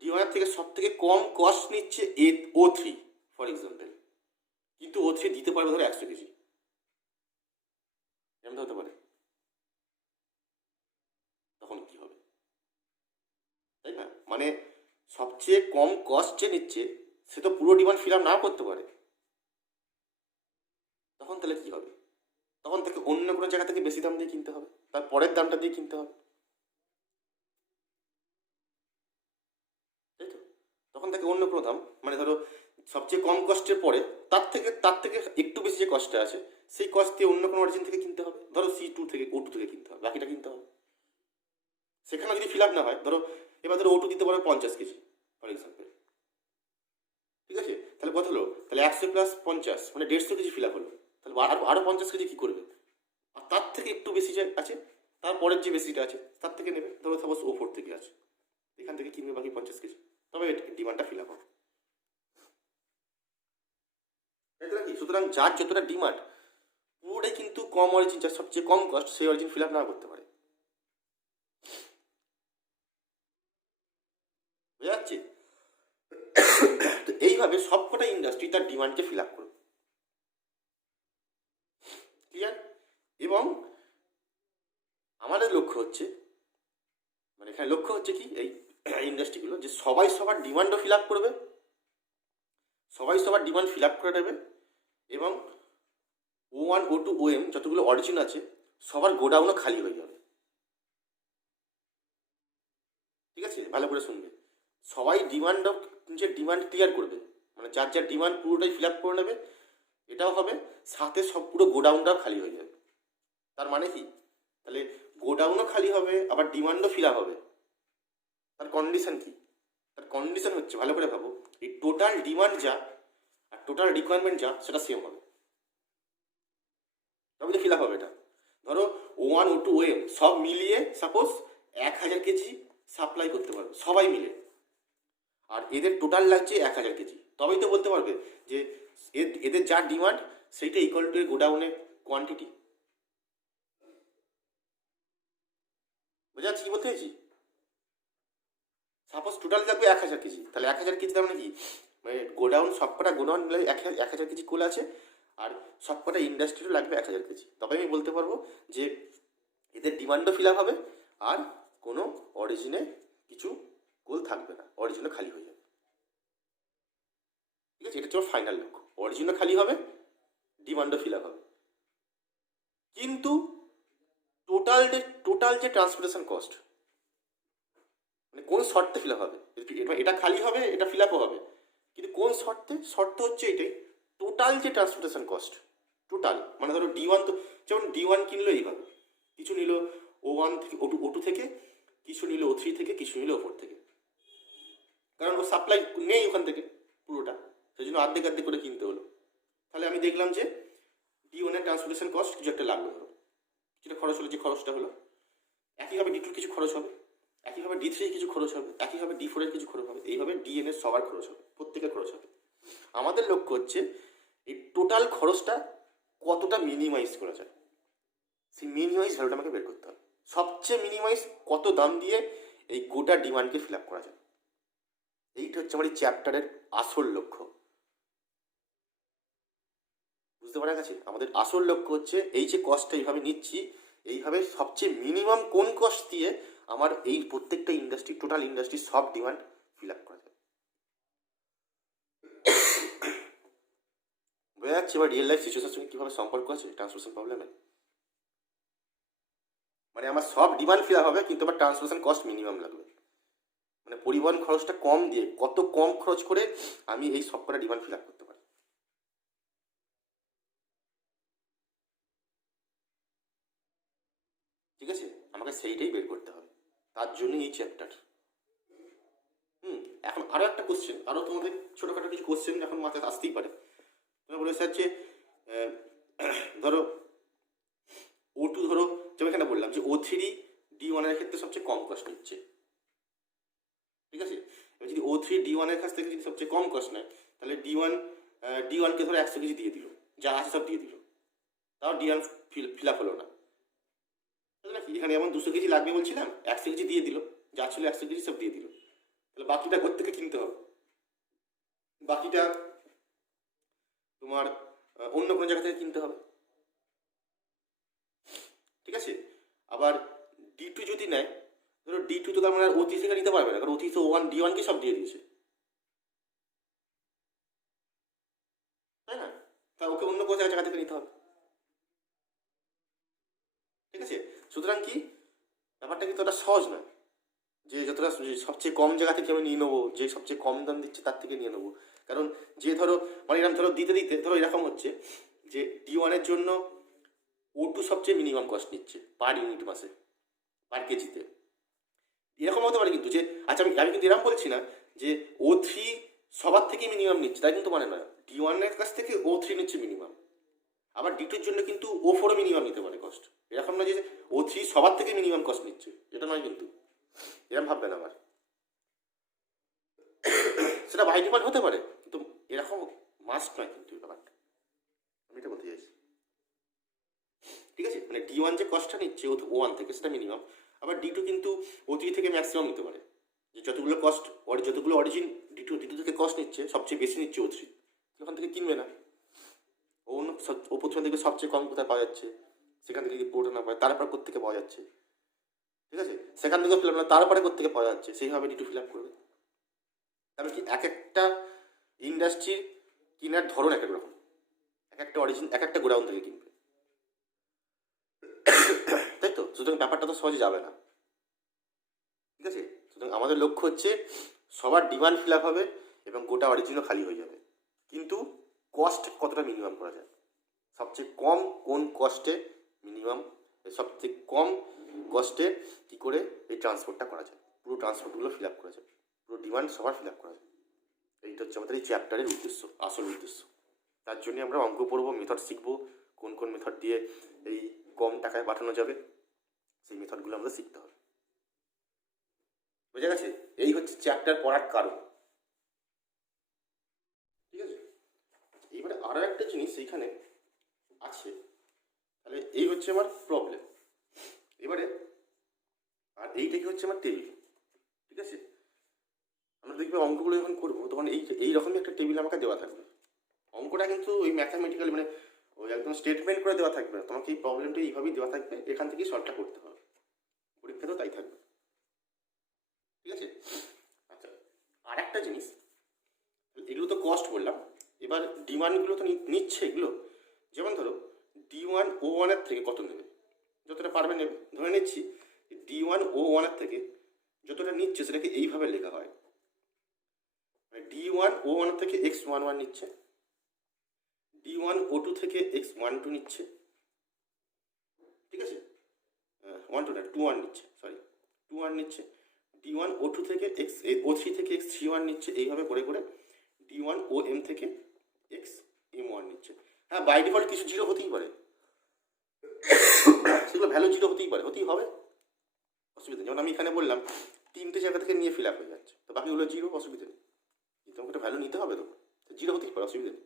D1 থেকে সব থেকে কম কস্ট নিচ্ছে O3, ফর এক্সাম্পল, কিন্তু O3 দিতে পারবে ধরো 100 কেজি, এমন হতে পারে। তখন কি হবে? তাই না? মানে সবচেয়ে কম কস্ট যে নিচ্ছে সে তো পুরো ডিমান্ড ফিল আপ নাও করতে পারে। তখন তাহলে কি হবে? তখন তাকে অন্য কোনো জায়গা থেকে বেশি দাম দিয়ে কিনতে হবে, তার পরের দামটা দিয়ে কিনতে হবে, তাই তো? তখন তাকে অন্য কোনো দাম, মানে ধরো সবচেয়ে কম কস্টের পরে তার থেকে একটু বেশি যে কস্টটা আছে, সেই কস্ট দিয়ে অন্য কোনো অরিজিন থেকে কিনতে হবে, ধরো C2 থেকে O2 থেকে কিনতে হবে, বাকিটা কিনতে হবে। সেখানে যদি ফিল আপ না হয়, ধরো এবার ধরো O2 দিতে পারবে 50 কেজি, ফর এক্সাম্পল, ঠিক আছে? তাহলে কত হলো? তাহলে 100 প্লাস 50 মানে 150 কেজি ফিল আপ হলো। তাহলে আরও 50 কেজি কী করবে? আর তার থেকে একটু বেশি যে আছে, তারপরের যে বেশিটা আছে তার থেকে নেবে, ধরো সাপোজ O4 থেকে আছে, এখান থেকে কিনবে বাকি 50 কেজি, তবে ডিমান্ডটা ফিল আপ হবে, তাই তো নাকি? সুতরাং যার যতটা ডিমান্ড, পুরোটাই কিন্তু কম অরিজিন, যার সবচেয়ে কম কস্ট, সেই অরিজিন ফিল আপ না করতে পারে। বুঝা যাচ্ছে? তো এইভাবে সবকটা ইন্ডাস্ট্রি তার ডিমান্ডকে ফিল আপ করবে, ক্লিয়ার? এবং আমাদের লক্ষ্য হচ্ছে, মানে এখানে লক্ষ্য হচ্ছে কি, এই ইন্ডাস্ট্রিগুলো যে সবাই সবার ডিমান্ডও ফিল আপ করবে, সবাই সবার ডিমান্ড ফিল আপ করে দেবে, এবং O1, O2, OM যতগুলো অরিজিন আছে সবার গোডাউনও খালি হয়ে যাবে, ঠিক আছে? ভালো করে শুনবে, সবাই নিজের ডিমান্ড ক্লিয়ার করবে, মানে যার যার ডিমান্ড পুরোটাই ফিল আপ করে নেবে, এটাও হবে, সাথে সব পুরো গোডাউনটাও খালি হয়ে যাবে। তার মানে কি? তাহলে গোডাউনও খালি হবে, আবার ডিমান্ডও ফিল আপ হবে। তার কন্ডিশন কি? তার কন্ডিশন হচ্ছে, ভালো করে ভাবো, এই টোটাল ডিমান্ড যা আর টোটাল রিকোয়ারমেন্ট যা সেটা সেম হবে, তবে তো ফিল আপ হবে। এটা ধরো O1, O2, OM সব মিলিয়ে সাপোজ 1000 কেজি সাপ্লাই করতে পারবে সবাই মিলে, আর এদের টোটাল লাগছে 1000 কেজি, তবেই তো বলতে পারবে যে এদের যা ডিমান্ড সেইটা ইকুয়াল টু গোডাউনের কোয়ান্টিটি। বোঝা যাচ্ছে কি বলতে চাইছি? সাপোজ টোটাল লাগবে 1000 কেজি, তাহলে 1000 কেজি তার মানে কি, মানে গোডাউন সবকটা গোডাউন মিলে 1000 কেজি কোল আছে, আর সবকটা ইন্ডাস্ট্রিও লাগবে 1000 কেজি, তবে আমি বলতে পারবো যে এদের ডিমান্ডও ফিল আপ হবে, আর কোনো অরিজিনে কিছু কোল থাকবে না, অরিজিনও খালি হয়ে যাবে, ঠিক আছে? এটা হচ্ছে ফাইনাল লক্ষ্য, অরিজিনও খালি হবে, ডিমান্ডও ফিল আপ হবে। কিন্তু টোটাল যে ট্রান্সপোর্টেশন কস্ট, মানে কোন শর্তে ফিল আপ হবে, এটা খালি হবে, এটা ফিল আপও হবে, কিন্তু কোন শর্ত হচ্ছে এটাই, টোটাল যে ট্রান্সপোর্টেশন কস্ট, টোটাল, মানে ধরো D1 তো, যেমন D1 কিনলো এইভাবে, কিছু নিল O1 থেকে O2 থেকে, কিছু নিল O3 থেকে, কিছু নিল O4 থেকে, কারণ ও সাপ্লাই নেই ওখান থেকে পুরোটা, সেই জন্য অর্ধেক অর্ধেক করে কিনতে হলো। তাহলে আমি দেখলাম যে D1 এর ট্রান্সপোর্টেশন কস্ট কিছু একটা লাগলো, ধরো কিছুটা খরচ হলো, যে খরচটা হলো একইভাবে D2 কিছু খরচ হবে, একইভাবে D3 কিছু খরচ হবে, একইভাবে D4 এর কিছু খরচ হবে, এইভাবে DN এর সবার খরচ হবে, প্রত্যেকের খরচ হবে। আমাদের লক্ষ্য হচ্ছে এই টোটাল খরচটা কতটা মিনিমাইজ করা যায়, সেই মিনিমাইজ ভ্যালুটা আমাকে বের করতে হবে। সবচেয়ে মিনিমাইজ কত দাম দিয়ে এই গোটা ডিমান্ডকে ফিল আপ করা যায়, এইটা হচ্ছে আমার এই চ্যাপ্টারের আসল লক্ষ্য। বুঝতে পারা গেছে? আমাদের আসল লক্ষ্য হচ্ছে এই যে কস্টটা এইভাবে নিচ্ছি, এইভাবে সবচেয়ে মিনিমাম কোন কস্ট দিয়ে আমার এই প্রত্যেকটা ইন্ডাস্ট্রি, টোটাল ইন্ডাস্ট্রি সব ডিমান্ড ফিল আপ করা যায়। বোঝা যাচ্ছে এবার রিয়েল লাইফ সিচুয়েশনের সঙ্গে কীভাবে সম্পর্ক আছে ট্রান্সপোর্টেশন প্রবলেমের। মানে আমার সব ডিমান্ড ফিল আপ হবে কিন্তু আমার ট্রান্সপোর্টেশন কস্ট মিনিমাম লাগবে। মানে পরিবহন খরচটা কম দিয়ে কত কম খরচ করে আমি এই সব কটা ডিমান্ড ফিল আপ করতে পারি। ঠিক আছে, আমাকে সেইটাই বের করতে হবে, তার জন্যই এই চ্যাপ্টার। এখন আরও একটা কোশ্চেন, আরও তোমাদের ছোটোখাটো কিছু কোশ্চেন এখন মাথায় আসতেই পারে। তোমরা বলে যে ধরো O2, ধরো যেমন এখানে বললাম যে O3 D1 এর ক্ষেত্রে সবচেয়ে কম কস্ট নিচ্ছে। ঠিক আছে, এবার যদি O3 D1 এর কাছ থেকে যদি সবচেয়ে কম কস্ট নেয়, তাহলে D1কে ধরো 100 কেজি দিয়ে দিল, যা আছে সব দিয়ে দিল, তাও D1 ফিল আপ হলো না। নাকি এখানে যেমন 200 কেজি লাগবে বলছিলাম, 100 কেজি দিয়ে দিল, যা ছিল 100 কেজি সব দিয়ে দিল, তাহলে বাকিটা কোত্থেকে কিনতে হবে? বাকিটা তোমার অন্য কোনো জায়গা থেকে কিনতে হবে। ঠিক আছে, আবার D2 যদি নেয়, ধরো D2 তো তার মানে O3 থেকে নিতে পারবে না, কারণ O3 তো D1কে সব দিয়ে দিয়েছে, তাই না? তা ওকে অন্য কোনো জায়গা থেকে নিতে হবে। ঠিক আছে, সুতরাং কি ব্যাপারটা কিন্তু ওটা সহজ নয় যে যতটা সবচেয়ে কম জায়গা থেকে আমি নিয়ে নেবো, যে সবচেয়ে কম দাম দিচ্ছে তার থেকে নিয়ে নেবো। কারণ যে ধরো মানে এরকম ধরো দিতে দিতে ধরো এরকম হচ্ছে যে D1 এর জন্য O2 সবচেয়ে মিনিমাম কস্ট নিচ্ছে পার ইউনিট মাসে, পার কেজিতে। এরকম হতে পারে কিন্তু যে আচ্ছা আমি কিন্তু এরকম বলছি না যে O3 সবার থেকে মিনিমাম নিচ্ছে, তাই কিন্তু মানে নয়। D1 এর কাছ থেকে O3 নিচ্ছে মিনিমাম, আবার D2 জন্য কিন্তু O4 মিনিমাম নিতে পারে কস্ট। এরকম না যে O3 সবার থেকে মিনিমাম কস্ট নিচ্ছে, এটা নয় কিন্তু, এরকম ভাববেন আমার। সেটা বাই ডিমান্ড হতে পারে কিন্তু এরকম মাস্ট নয় কিন্তু ব্যাপারটা, আমি এটা বলতে চাইছি। ঠিক আছে, মানে D1 যে কস্টটা নিচ্ছে O1 থেকে সেটা মিনিমাম, আবার D2 কিন্তু O3 থেকে ম্যাক্সিমাম নিতে পারে। যে যতগুলো কস্ট যতগুলো অরিজিন D2 থেকে কস্ট নিচ্ছে সবচেয়ে বেশি নিচ্ছে O3, ওখান থেকে কিনবে না। ও প্রথমে দেখবে সবচেয়ে কম কোথায় পাওয়া যাচ্ছে, সেখান থেকে পুরোটা না পায়, তারপর কোত্থেকে পাওয়া যাচ্ছে। ঠিক আছে, সেখান থেকে ফিল আপ না তারপরে কোত্থেকে পাওয়া যাচ্ছে, সেইভাবে D2 ফিল আপ করবে। তাহলে কি এক একটা ইন্ডাস্ট্রির কেনার ধরন এক এক রকম, এক একটা অরিজিন এক একটা গোডাউন থেকে কিনবে, তাই তো? সুতরাং ব্যাপারটা তো সহজে যাবে না। ঠিক আছে, সুতরাং আমাদের লক্ষ্য হচ্ছে সবার ডিমান্ড ফিল আপ হবে এবং গোটা অরিজিনও খালি হয়ে যাবে, কিন্তু কস্ট কতটা মিনিমাম করা যায়, সবচেয়ে কম কোন কস্টে মিনিমাম, সবচেয়ে কম কস্টে কী করে এই ট্রান্সপোর্টটা করা যায়, পুরো ট্রান্সপোর্টগুলো ফিল আপ করা যায়, পুরো ডিমান্ড সবার ফিল আপ করা যায়। এইটা হচ্ছে আমাদের এই চ্যাপ্টারের উদ্দেশ্য, আসল উদ্দেশ্য। তার জন্য আমরা অঙ্ক পড়বো, মেথড শিখবো, কোন কোন মেথড দিয়ে এই কম টাকায় পাঠানো যাবে, সেই মেথডগুলো আমরা শিখতে হবে। বুঝে গেছে? এই হচ্ছে চ্যাপ্টার পড়ার কারণ। ঠিক আছে, এইবারে আরও একটা জিনিস এইখানে আছে, তাহলে এই হচ্ছে আমার প্রবলেম। এবারে আর এইটা কি হচ্ছে আমার টেবিল। ঠিক আছে, আমরা দেখবে অঙ্কগুলো যখন করবো তখন এই রকমই একটা টেবিল আমাকে দেওয়া থাকবে। অঙ্কটা কিন্তু ওই ম্যাথামেটিক্যাল মানে ওই একদম স্টেটমেন্ট করে দেওয়া থাকবে না, তোমাকে এই প্রবলেমটা এইভাবেই দেওয়া থাকবে, এখান থেকেই সলভটা করতে হবে, পরীক্ষাতেও তাই থাকবে। ঠিক আছে, আচ্ছা আর একটা জিনিস, এগুলো তো কস্ট বললাম, এবার ডিমান্ডগুলো তো নিচ্ছে এগুলো। যেমন ধরো D1 O1 এর থেকে কত নেবে, যতটা পারবে নেবে। ধরে নিচ্ছি D1 O1 এর থেকে যতটা নিচ্ছে সেটাকে এইভাবে লেখা হয়, D1 O1 এর থেকে X11 নিচ্ছে, D1 O2 থেকে X12 নিচ্ছে। ঠিক আছে, 21 নিচ্ছে, সরি 21 নিচ্ছে, D1 O2 থেকে O3 থেকে X31 নিচ্ছে, এইভাবে করে করে D1 ও এম থেকে এক্স M1 নিচ্ছে। হ্যাঁ, বাই ডিফল্ট কিছু জিরো হতেই পারে, সেগুলো ভ্যালু জিরো হতেই পারে, হতেই হবে, অসুবিধা নেই। যেমন আমি এখানে বললাম 3টে জায়গা থেকে নিয়ে ফিল আপ হয়ে যাচ্ছে, তো বাকিগুলো জিরো, অসুবিধা নেই, কিন্তু আমাকে একটা ভ্যালু নিতে হবে, তো জিরো হতেই পারে, অসুবিধা নেই।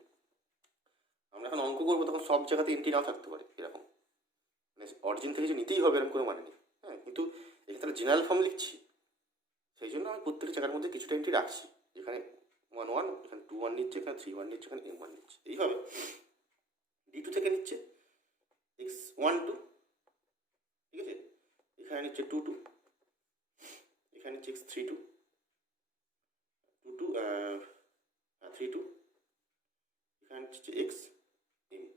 আমরা এখন অঙ্ক করবো, তখন সব জায়গাতে এন্ট্রি নাও থাকতে পারে, এরকম মানে অরিজিন থেকে যে নিতেই হবে এরকম কোনো মানে নেই। হ্যাঁ, কিন্তু এখানে জেনারেল ফর্ম লিখছি, সেই জন্য আমি প্রত্যেকটা জায়গার মধ্যে কিছুটা এন্ট্রি রাখছি। এখানে 1 1, এখানে 2 1 নিচ্ছে, এখানে 3 1 নিচ্ছে, এখানে M1 নিচ্ছে, এইভাবে D2 থেকে নিচ্ছে x1 2, ঠিক আছে, এখানে নিচ্ছে 2 2, এখানে নিচ্ছে x3 2 2 2 3 2, এখানে নিচ্ছে x M2,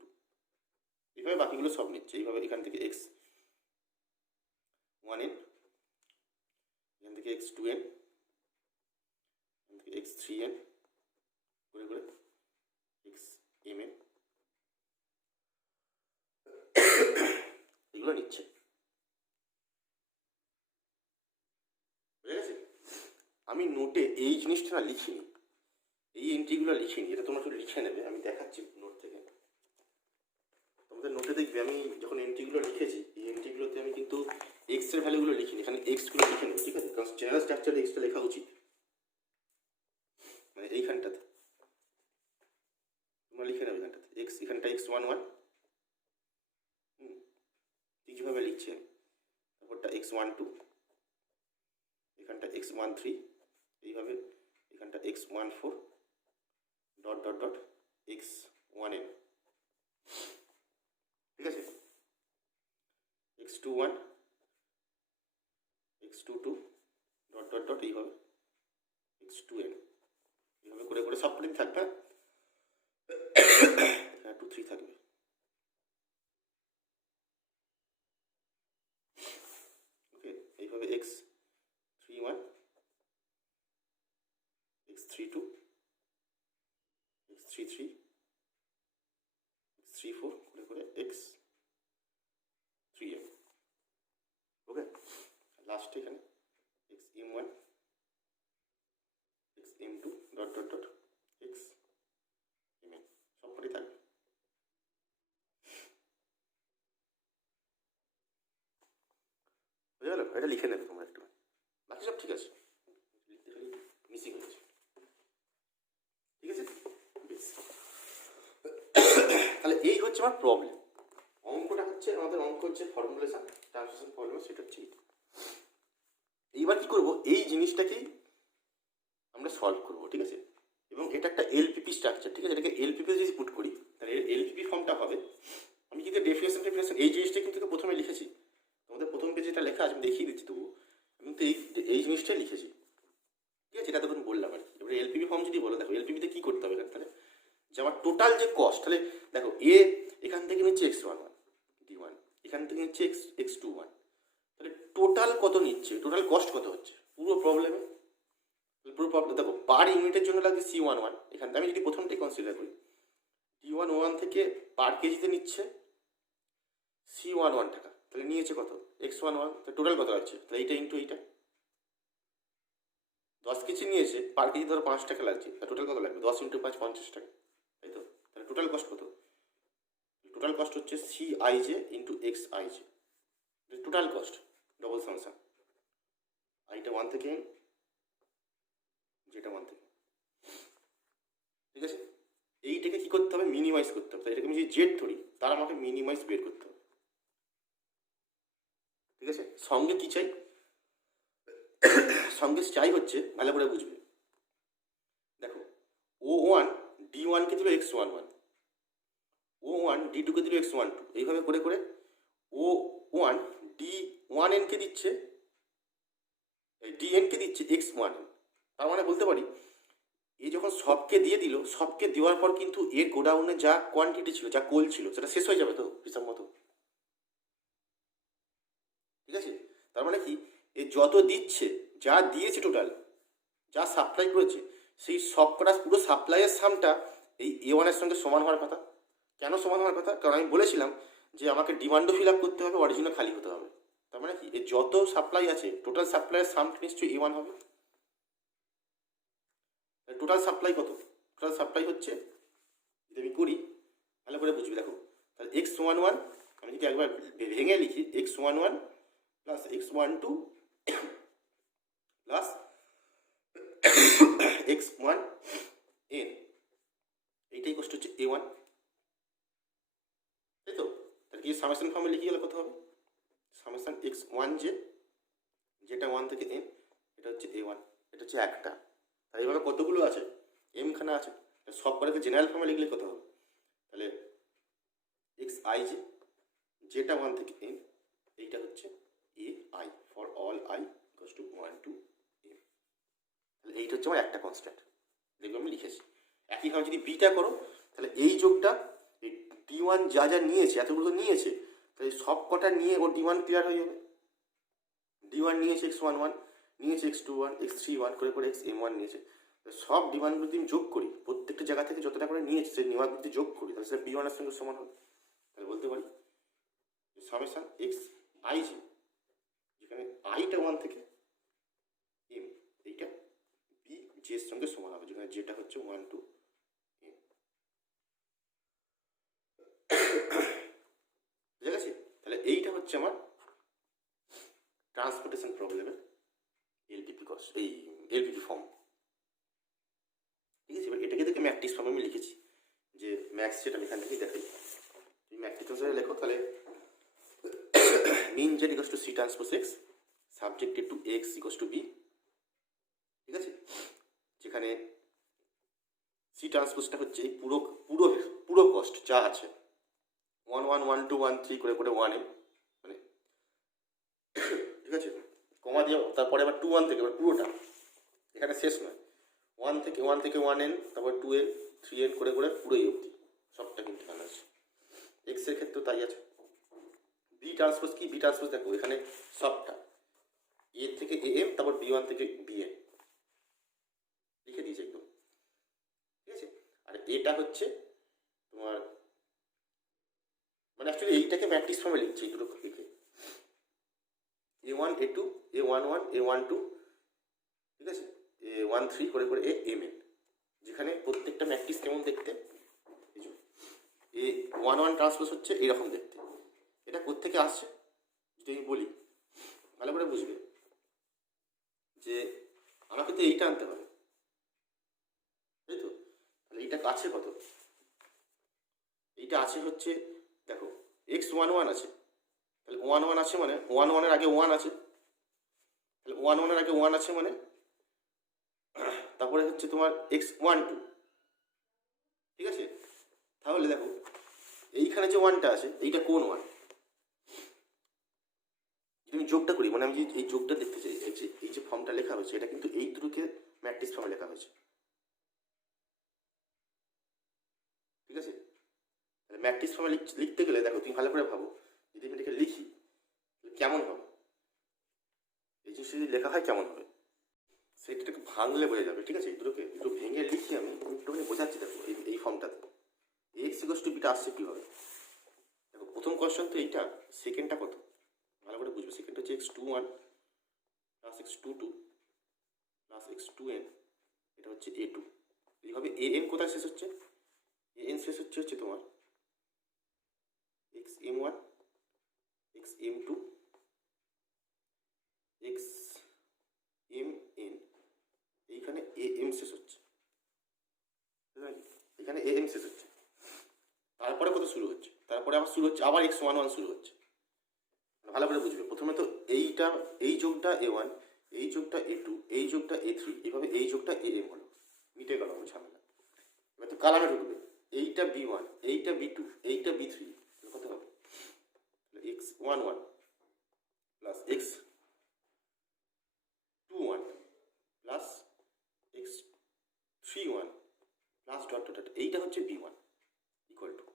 এইভাবে বাকিগুলো সব নিচ্ছে। এইভাবে এখান থেকে x1n, এখান থেকে x2n, এখান থেকে x3n করে করে xmn, এগুলো নিচ্ছে, বুঝে গেছে? আমি নোটে এই জিনিসটা না লিখিনি, এই এন্ট্রিগুলো লিখিনি, এটা তোমরা একটু লিখে নেবে, আমি দেখাচ্ছি নোট থেকে। তোমাদের নোটে দেখবে আমি যখন এন্ট্রিগুলো লিখেছি, এই এন্ট্রিগুলোতে আমি কিন্তু এক্স এর ভ্যালুগুলো লিখিনি, এখানে এক্সগুলো লিখে নেবে, ঠিক আছে? কারণ জেনারেল স্ট্রাকচারে এক্সটা লেখা উচিত, মানে এইখানটাতে তোমরা লিখে নেবে, এখানটাতে এক্স, এখানটা x1 1, এইভাবে লিখছি আমি, তারপরটা x1 2, এখানটা x1 3, এইভাবে এখানটা x1 4 dot dot dot x1n, ঠিক আছে, x2 1, x2 2 dot dot dot, এইভাবে x2n, এইভাবে করে করে সব প্রিন্ট থাকবে, 2 3 থাকবে, ওকে, এইভাবে x3 1, x3 2, x3 3, x3 4 করে করে x3m, ওকে, লাস্টে এখানে xm1, xm2 dot dot dot xmn, সবকটি থাকবে। বুঝে গেল? এটা লিখে নেবে তোমরা একটু, বাকি সব ঠিক আছে, লিখতে খালি মিসিং হয়েছে, ঠিক আছে? বেশ, তাহলে এই হচ্ছে আমার প্রবলেম। অঙ্কটা হচ্ছে আমাদের, অঙ্ক হচ্ছে ফর্মুলেশন, ট্রান্সলেশন ফর্মুলা, সেটা হচ্ছে এইবার কি করব, এই জিনিসটাকেই আমরা সলভ করব, ঠিক আছে? এবং এটা একটা এলপিপি স্ট্রাকচার, ঠিক আছে? এটাকে এলপিপি যদি পুট করি, তাহলে এলপিপি ফর্মটা হবে, আমি কিন্তু ডেফিনেশন এই জিনিসটা কিন্তু প্রথমে লিখেছি, তোমাদের প্রথম পেজে যেটা লেখা আছে আমি দেখিয়ে দিচ্ছি, তবু আমি কিন্তু এই জিনিসটাই লিখেছি, ঠিক আছে? এটা তখন বললাম আর কি। এবারে এলপিপি ফর্ম যদি বলো, দেখো এলপিপিতে কী করতে হবে তাহলে, যে আমার টোটাল যে কস্ট, তাহলে দেখো এ এখান থেকে নিচ্ছে x1 1 d1, এখান থেকে নিচ্ছে x2 1, তাহলে টোটাল কত নিচ্ছে, টোটাল কস্ট কত হচ্ছে পুরো প্রবলেমে, পুরো প্রবলেম দেখো পার ইউনিটের জন্য লাগছে C11, এখান থেকে আমি যদি প্রথমটাই কনসিডার করি, D11 থেকে পার কেজিতে নিচ্ছে C11 টাকা, তাহলে নিয়েছে কত x1 1, তাহলে টোটাল কত লাগছে, তাহলে এইটা ইন্টু এইটা, 10 কেজি নিয়েছে, পার কেজি ধরো 5 টাকা লাগছে, তাহলে টোটাল কত লাগবে, 10 × 5 50 টাকা, তাই তো? তাহলে টোটাল কস্ট কত, টোটাল কস্ট হচ্ছে CIJ into XIJ, total cost double sum sum, আইটা 1 থেকে যেটা 1 থেকে, ঠিক আছে? এইটাকে কি করতে হবে, মিনিমাইজ করতে হবে, এটাকে আমি যদি জেড ধরি, তার আমাকে মিনিমাইজ বের করতে হবে, ঠিক আছে? সঙ্গে কি চাই, সঙ্গে চাই হচ্ছে, ভালো করে বুঝবে, দেখো O1 D1 কে দিল x1 1, O1 D2 কে দিল x1 2, এইভাবে করে করে O1 D1n কে দিচ্ছে, DN কে দিচ্ছে x1n, তার মানে বলতে পারি এ যখন সবকে দিয়ে দিল, সবকে দেওয়ার পর কিন্তু এর গোডাউনে যা কোয়ান্টিটি ছিল, যা কোল ছিল, সেটা শেষ হয়ে যাবে তো হিসাব মতো, ঠিক আছে? তার মানে কি, এ যত দিচ্ছে, যা দিয়েছে টোটাল, যা সাপ্লাই করেছে, সেই সবকটা পুরো সাপ্লাইয়ের সামটা এই A1 এর সঙ্গে সমান হওয়ার কথা। কেন সমান হওয়ার কথা, কারণ আমি বলেছিলাম যে আমাকে ডিমান্ডও ফিল আপ করতে হবে, অরিজিনাল খালি হতে হবে, তার মানে কি এর যত সাপ্লাই আছে, টোটাল সাপ্লাইয়ের সামটা নিশ্চয়ই A1 হবে। টোটাল সাপ্লাই কত, টোটাল সাপ্লাই হচ্ছে, যদি আমি করি ভালো করে বুঝবি, দেখো তাহলে x11 আমি যদি একবার ভেঙে লিখি x11 plus x12 plus x1n, এইটাই কষ্ট হচ্ছে a1, তাই তো? তাহলে কি সামেশন ফর্মে লিখে গেলে কত হবে? সামেশন x1 যেটা 1 থেকে n, এটা হচ্ছে a1, এটা হচ্ছে একটা। তাহলে এইভাবে কতগুলো আছে? m খানা আছে। সব কটাকে জেনারেল ফর্মে লিখলে কত হবে? তাহলে xi যেটা 1 থেকে n, এইটা হচ্ছে ai for all i equals to 1 to m। তাহলে এইটা হচ্ছে আমার একটা কনস্ট্যান্ট, দেখবে আমি লিখেছি। একইভাবে যদি বিটা করো, তাহলে এই যোগটা এই d1 যা যা নিয়েছে, এতগুলো নিয়েছে, তাহলে সব কটা নিয়ে ওর d1 ক্লিয়ার হয়ে যাবে। d1 নিয়েছে x11, নিয়েছে x21, x31 করে করে xm1 নিয়েছে, সব ডিমান্ডগুলো যদি আমি যোগ করি, প্রত্যেকটা জায়গা থেকে যতটা করে নিয়েছে সেই নেওয়ার যদি যোগ করি, তাহলে সেটা b1 এর সঙ্গে সমান হবে। তাহলে বলতে পারি সামেশন x i যেখানে আইটা 1 থেকে m, এইটা b j এর সঙ্গে সমান হবে, যেখানে যেটা হচ্ছে 1 to m। বুঝে গেছে? তাহলে এইটা হচ্ছে আমার ট্রান্সপোর্টেশন প্রবলেমের এলপিপি কস্ট, এই এলপিপি ফর্ম। ঠিক আছে? এবার এটাকে দেখে ম্যাট্রিক্স ফর্মে আমি লিখেছি, যে ম্যাক্স যেটা আমি এখান থেকে দেখাই, তুমি ম্যাট্রিক্স অনুসারে লেখো। তাহলে min Z equals to C transpose X subjected to X equals to B. ঠিক আছে? যেখানে সি ট্রান্সপোজটা হচ্ছে এই পুরো পুরো পুরো কস্ট যা আছে, 1 1 1 2 1 3 করে করে 1 m, মানে ঠিক আছে, কমা দিয়ে তারপরে আবার 2 1 থেকে আবার পুরোটা, এখানে শেষ নয়, 1 থেকে 1n, তারপর 2n 3n করে করে পুরোই অবধি সবটা কিন্তু এখানে আছে। এক্স এর ক্ষেত্রেও তাই আছে। বি ট্রান্সপোজ কি? বি ট্রান্সপোজ দেখো এখানে সবটা এ থেকে এ এম, তারপর b1 থেকে bn লিখে দিয়েছে একদম। ঠিক আছে? আর এটা হচ্ছে তোমার, মানে অ্যাকচুয়ালি এইটাকে ম্যাট্রিক্স ফর্মে লিখছে, এই দুটো লিখে a1 a2 a11 a12, ঠিক আছে, a13 করে করে amn, যেখানে প্রত্যেকটা ম্যাট্রিক্স কেমন দেখতে, a11 ট্রান্সপোজ হচ্ছে এইরকম দেখতে। এটা কোত্থেকে আসছে যদি আমি বলি, ভালো করে বুঝবে যে আমাকে তো এইটা আনতে হবে, তাই তো? তাহলে এইটা আছে কত? এইটা আছে হচ্ছে, দেখো x11 আছে, তাহলে 1 1 আছে, মানে 1 1 এর আগে 1 আছে, তাহলে 1 1 এর আগে 1 আছে মানে, তারপরে হচ্ছে তোমার x12, ঠিক আছে? তাহলে দেখো এইখানে যে 1টা আছে, এইটা কোন 1? যদি আমি যোগটা করি, মানে আমি যদি এই যোগটা দেখতে চাই, এই যে ফর্মটা লেখা হয়েছে, এটা কিন্তু এই দুটোকে ম্যাট্রিক্স ফর্মে লেখা হয়েছে। ঠিক আছে? তাহলে ম্যাট্রিক্স ফর্মে লিখতে গেলে দেখো তুমি ভালো করে ভাবো, যদি আমি এটাকে লিখি কেমন হবে, এই জিনিসটা যদি লেখা হয় কেমন হবে, সেটাকে ভাঙলে বোঝা যাবে। ঠিক আছে? এই দুটোকে একটু ভেঙে লিখি, আমি একটুখানি বোঝাচ্ছি। দেখো এই ফর্মটাতে এক্স ইকুয়ালস টু বিটা আসছে কীভাবে, দেখো প্রথম কোয়েশ্চন তো এইটা, সেকেন্ডটা কত ভালো করে বুঝবে। সেকেন্ড হচ্ছে x21 plus x22 plus x2n, এটা হচ্ছে a2। এইভাবে an কোথায় শেষ হচ্ছে? an শেষ হচ্ছে তোমার xm1 xm2 xmn, এইখানে am শেষ হচ্ছে, এখানে am শেষ হচ্ছে, তারপরে কত শুরু হচ্ছে? তারপরে আবার শুরু হচ্ছে আবার x11 শুরু হচ্ছে। ভালো করে বুঝবে, প্রথমে তো এইটা, এই যোগটা a1, এই যোগটা a2, এই যোগটা a3, এইভাবে এই যোগটা am হলো, মিটে গেল আমার ঝামেলা। এবার তো কালামে ঢুকবে, এইটা b1, এইটা b2, এইটা b3, কত হবে? x11 plus x21 plus x31 plus dot dot, এইটা হচ্ছে b1 ইকুয়াল টু,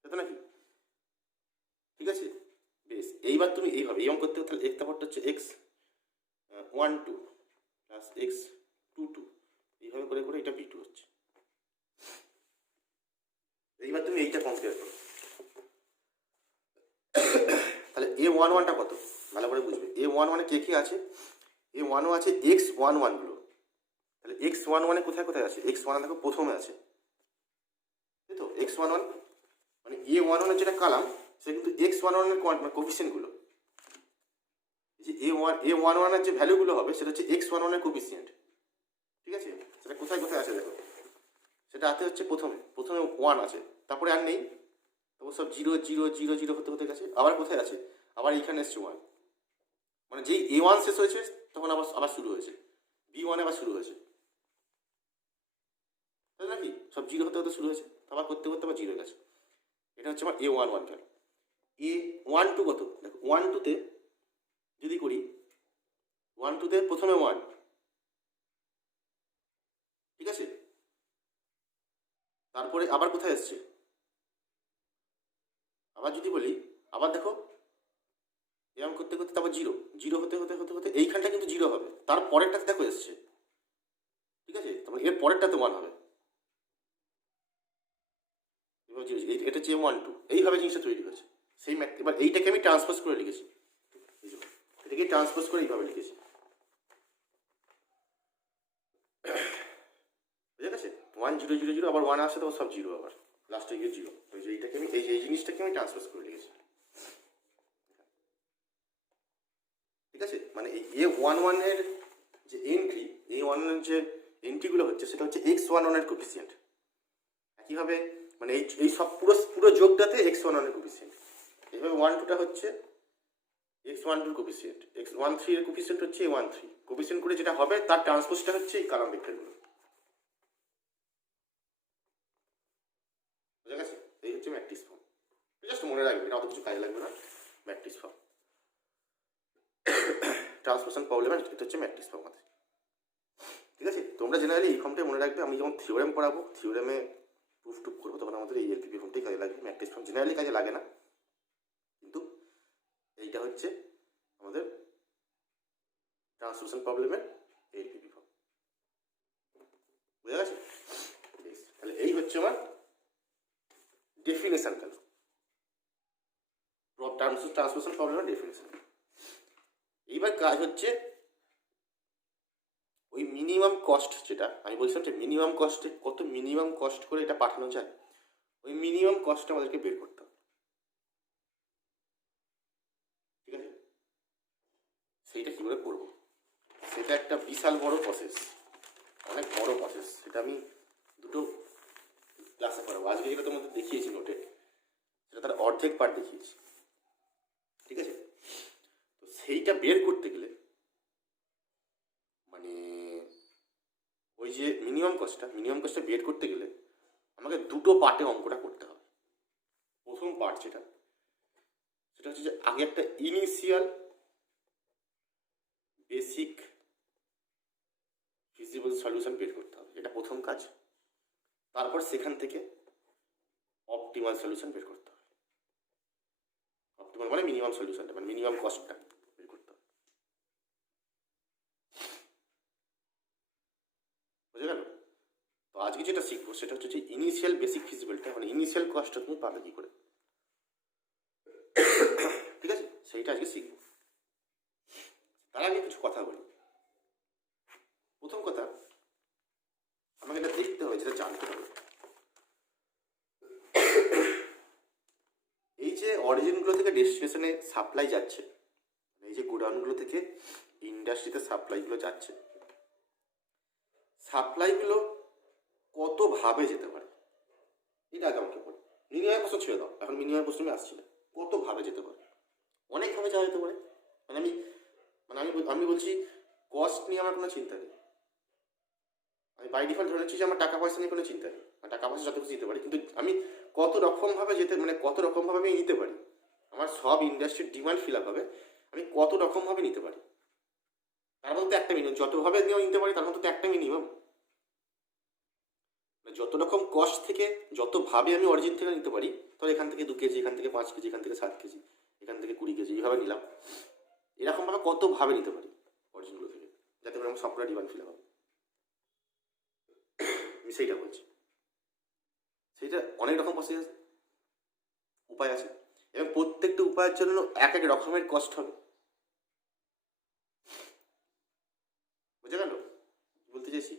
তাই নাকি? ঠিক আছে? বেশ, এইবার তুমি এইভাবে এই অঙ্ক করতে, তাহলে এক তারপরটা হচ্ছে x12 প্লাস x22, এইভাবে করে করে এটা b2 হচ্ছে। এইবার তুমি এইটা কম্পেয়ার করো, তাহলে a11টা কত ভালো করে বুঝবে। a11 কে কে আছে? a11 আছে x11 গুলো, তাহলে x11 কোথায় কোথায় আছে? x1 দেখো প্রথমে আছে, তাই তো। x11 মানে a11 যেটা কালাম, সে কিন্তু x11 মানে কোফিসিয়েন্টগুলো, যে a11 যে ভ্যালুগুলো হবে সেটা হচ্ছে x11 কোফিসিয়েন্ট, ঠিক আছে। সেটা কোথায় কোথায় আছে দেখো, সেটা হাতে হচ্ছে প্রথমে 1 আছে, তারপরে আর নেই, তারপর সব 0 0 0 0 হতে হতে গেছে, আবার কোথায় আছে, আবার এইখানে এসছে 1, মানে যেই a1 শেষ হয়েছে তখন আবার আবার শুরু হয়েছে, b1 আবার শুরু হয়েছে, তাই নাকি, সব 0 হতে হতে শুরু হয়েছে, আবার করতে করতে আবার 0 গেছে। এটা হচ্ছে আমার a11 ভ্যালু। a12 কত দেখো, 1 2 যদি করি, 1 2 প্রথমে 1, ঠিক আছে, তারপরে আবার কোথায় এসছে, আবার যদি বলি, আবার দেখো এরকম করতে করতে তারপর 0 হতে হতে হতে হতে এইখানটা কিন্তু 0 হবে, তার পরেরটাতে দেখো এসছে, ঠিক আছে, তারপরে এর পরেরটাতে 1 হবে, এবার এটা হচ্ছে 1 2, এইভাবে জিনিসটা তৈরি হয়েছে। সেই এবার এইটাকে আমি ট্রান্সপোজ করে লিখেছি, এটাকে ট্রান্সপোজ করে এইভাবে লিখেছি, বুঝে গেছে। 1 0 0 0 আবার 1 আসে, তখন সব 0 আবার লাস্টে গিয়ে 0, ওই যে এইটাকে আমি এই জিনিসটাকে আমি ট্রান্সপোজ করে লিখেছি, ঠিক আছে। মানে এই a11 এর যে এন্ট্রি, a11 যে এন্ট্রিগুলো হচ্ছে সেটা হচ্ছে x11 এর কোফিসিয়েন্ট, একইভাবে মানে এই সব পুরো পুরো যোগটাতে x11 এর কোফিসিয়েন্ট, এইভাবে 1 2টা হচ্ছে x12 এর কোফিসিয়েন্ট, x13 এর কোফিসিয়েন্ট হচ্ছে a13, কোফিসিয়েন্ট করে যেটা হবে তার ট্রান্সপোজটা হচ্ছে এই কালাম ভেক্টরগুলো, বুঝা গেছে। এই হচ্ছে ম্যাট্রিক্স ফর্ম, জাস্ট মনে রাখবে, এটা অত কিছু কাজে লাগবে না। ম্যাট্রিক্স ফর্ম, ট্রান্সপোজিশন প্রবলেম, এটা হচ্ছে ম্যাট্রিক্স ফর্ম আছে, ঠিক আছে। তোমরা জেনারেলি এই ফর্মটাই মনে রাখবে। আমি যখন থিওরেম পড়াবো, থিওরেমে প্রুফ টুপ করবো, তখন আমাদের এই এলপিপি ফর্মটাই কাজে লাগবে, ম্যাট্রিক্স ফর্ম জেনারেলি কাজে লাগে না, কিন্তু এইটা হচ্ছে আমাদের ট্রান্সপোজিশন প্রবলেমের এলপিপি ফর্ম, বুঝা গেছে। তাহলে এই হচ্ছে আমার ডেফিনেশন গেল, ট্রান্সপোজিশন প্রবলেমের ডেফিনেশন। এইবার কাজ হচ্ছে ওই মিনিমাম কস্ট, যেটা আমি বলছিলাম যে মিনিমাম কস্টে কত মিনিমাম কস্ট করে এটা পাঠানো যায়, ওই মিনিমাম কস্টটা আমাদেরকে বের করতে হবে, ঠিক আছে। সেইটা কী করে করবো, সেটা একটা বিশাল বড় প্রসেস, অনেক বড় প্রসেস, সেটা আমি দুটো ক্লাসে করাবো। আজকে যেটা তোমাদের দেখিয়েছি নোটে, সেটা তার অর্ধেক পার্ট দেখিয়েছি, ঠিক আছে। তো সেইটা বের করতে গেলে মানে ওই যে মিনিমাম কস্টটা বের করতে গেলে আমাকে দুটো পার্টে অঙ্কটা করতে হবে। প্রথম পার্ট যেটা, সেটা হচ্ছে যে আগে একটা ইনিশিয়াল বেসিক ফিজিবল সলিউশন বের করতে হবে, এটা প্রথম কাজ। তারপর সেখান থেকে অপটিমাল সলিউশন বের করতে হবে, অপটিমাল মানে মিনিমাম সলিউশনটা, মানে মিনিমাম কস্টটা বের করতে হবে, বুঝে গেল। তো আজকে যেটা শিখবো সেটা হচ্ছে যে ইনিশিয়াল বেসিক ফিজিবিলিটি, মানে ইনিশিয়াল কস্টটা তুমি পাবে কী করে, ঠিক আছে, সেইটা আজকে শিখবো। তার আগে কিছু কথা বলি। প্রথম কথা, আমাকে এটা দেখতে হবে, যেটা জানতে হবে, এই যে অরিজিনগুলো থেকে ডেস্টিনেশনে সাপ্লাই যাচ্ছে, এই যে গোডাউনগুলো থেকে ইন্ডাস্ট্রিতে সাপ্লাইগুলো যাচ্ছে, সাপ্লাইগুলো কতভাবে যেতে পারে এটা আগে আমাকে বলো। মিনিমাম প্রশ্ন ছেড়ে দাও, এখন মিনিমাম প্রশ্ন আমি আসছি না, কতভাবে যেতে পারে, অনেকভাবে যাওয়া যেতে পারে। মানে আমি বলছি কস্ট নিয়ে আমার কোনো চিন্তা নেই, আমি বাই ডিফল্ট ধরে নিচ্ছি যে আমার টাকা পয়সা নিয়ে কোনো চিন্তা নেই, টাকা পয়সা যত কিছু দিতে পারি, কিন্তু আমি কত রকমভাবে যেতে, মানে কত রকমভাবে আমি নিতে পারি, আমার সব ইন্ডাস্ট্রির ডিমান্ড ফিল আপ হবে, আমি কত রকমভাবে নিতে পারি, তার মধ্যে একটা মিনিমাম, যতভাবে নিতে পারি তার মধ্যে তো একটা মিনিমাম, যত রকম কস্ট থেকে যতভাবে আমি অরিজিন থেকে নিতে পারি, তাহলে এখান থেকে 2 কেজি, এখান থেকে 5 কেজি, এখান থেকে 7 কেজি, এখান থেকে 20 কেজি, এইভাবে নিলাম, এরকমভাবে কতভাবে নিতে পারি অরিজিনগুলো থেকে, যাতে করে আমার সবটা ডিমান্ড ফিল হবে, আমি সেইটা বলছি। সেইটা অনেক রকম প্রসেস আছে, উপায় আছে, এবং প্রত্যেকটা উপায়ের জন্য এক এক রকমের কস্ট হবে, বুঝে গেল বলতে চাইছি।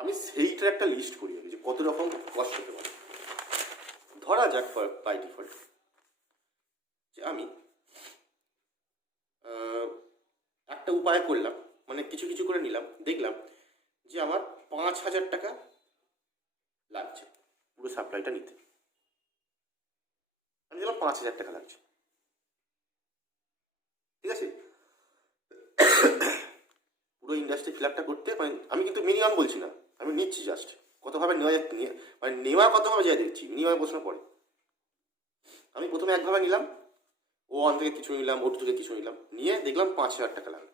আমি সেইটার একটা লিস্ট করি আমি যে কত রকম কষ্ট হতে পারে। ধরা যাক বাই ডিফল্ট যে আমি একটা উপায় করলাম, মানে কিছু কিছু করে নিলাম, দেখলাম যে আমার 5,000 টাকা লাগছে পুরো সাপ্লাইটা নিতে। আমি দেখলাম 5,000 টাকা লাগছে, ঠিক আছে। পুরো ইন্ডাস্ট্রি ফিল আপটা করতে মানে আমি কিন্তু মিনিমাম বলছি না, আমি নিচ্ছি জাস্ট কতভাবে নেওয়া যায়, মানে নেওয়া কতভাবে যায় দেখছি, মিনিমাম প্রশ্ন পড়ে। আমি প্রথমে একভাবে নিলাম, O1 থেকে কিছু নিলাম, O2 থেকে কিছু নিলাম, নিয়ে দেখলাম 5,000 টাকা লাগলো।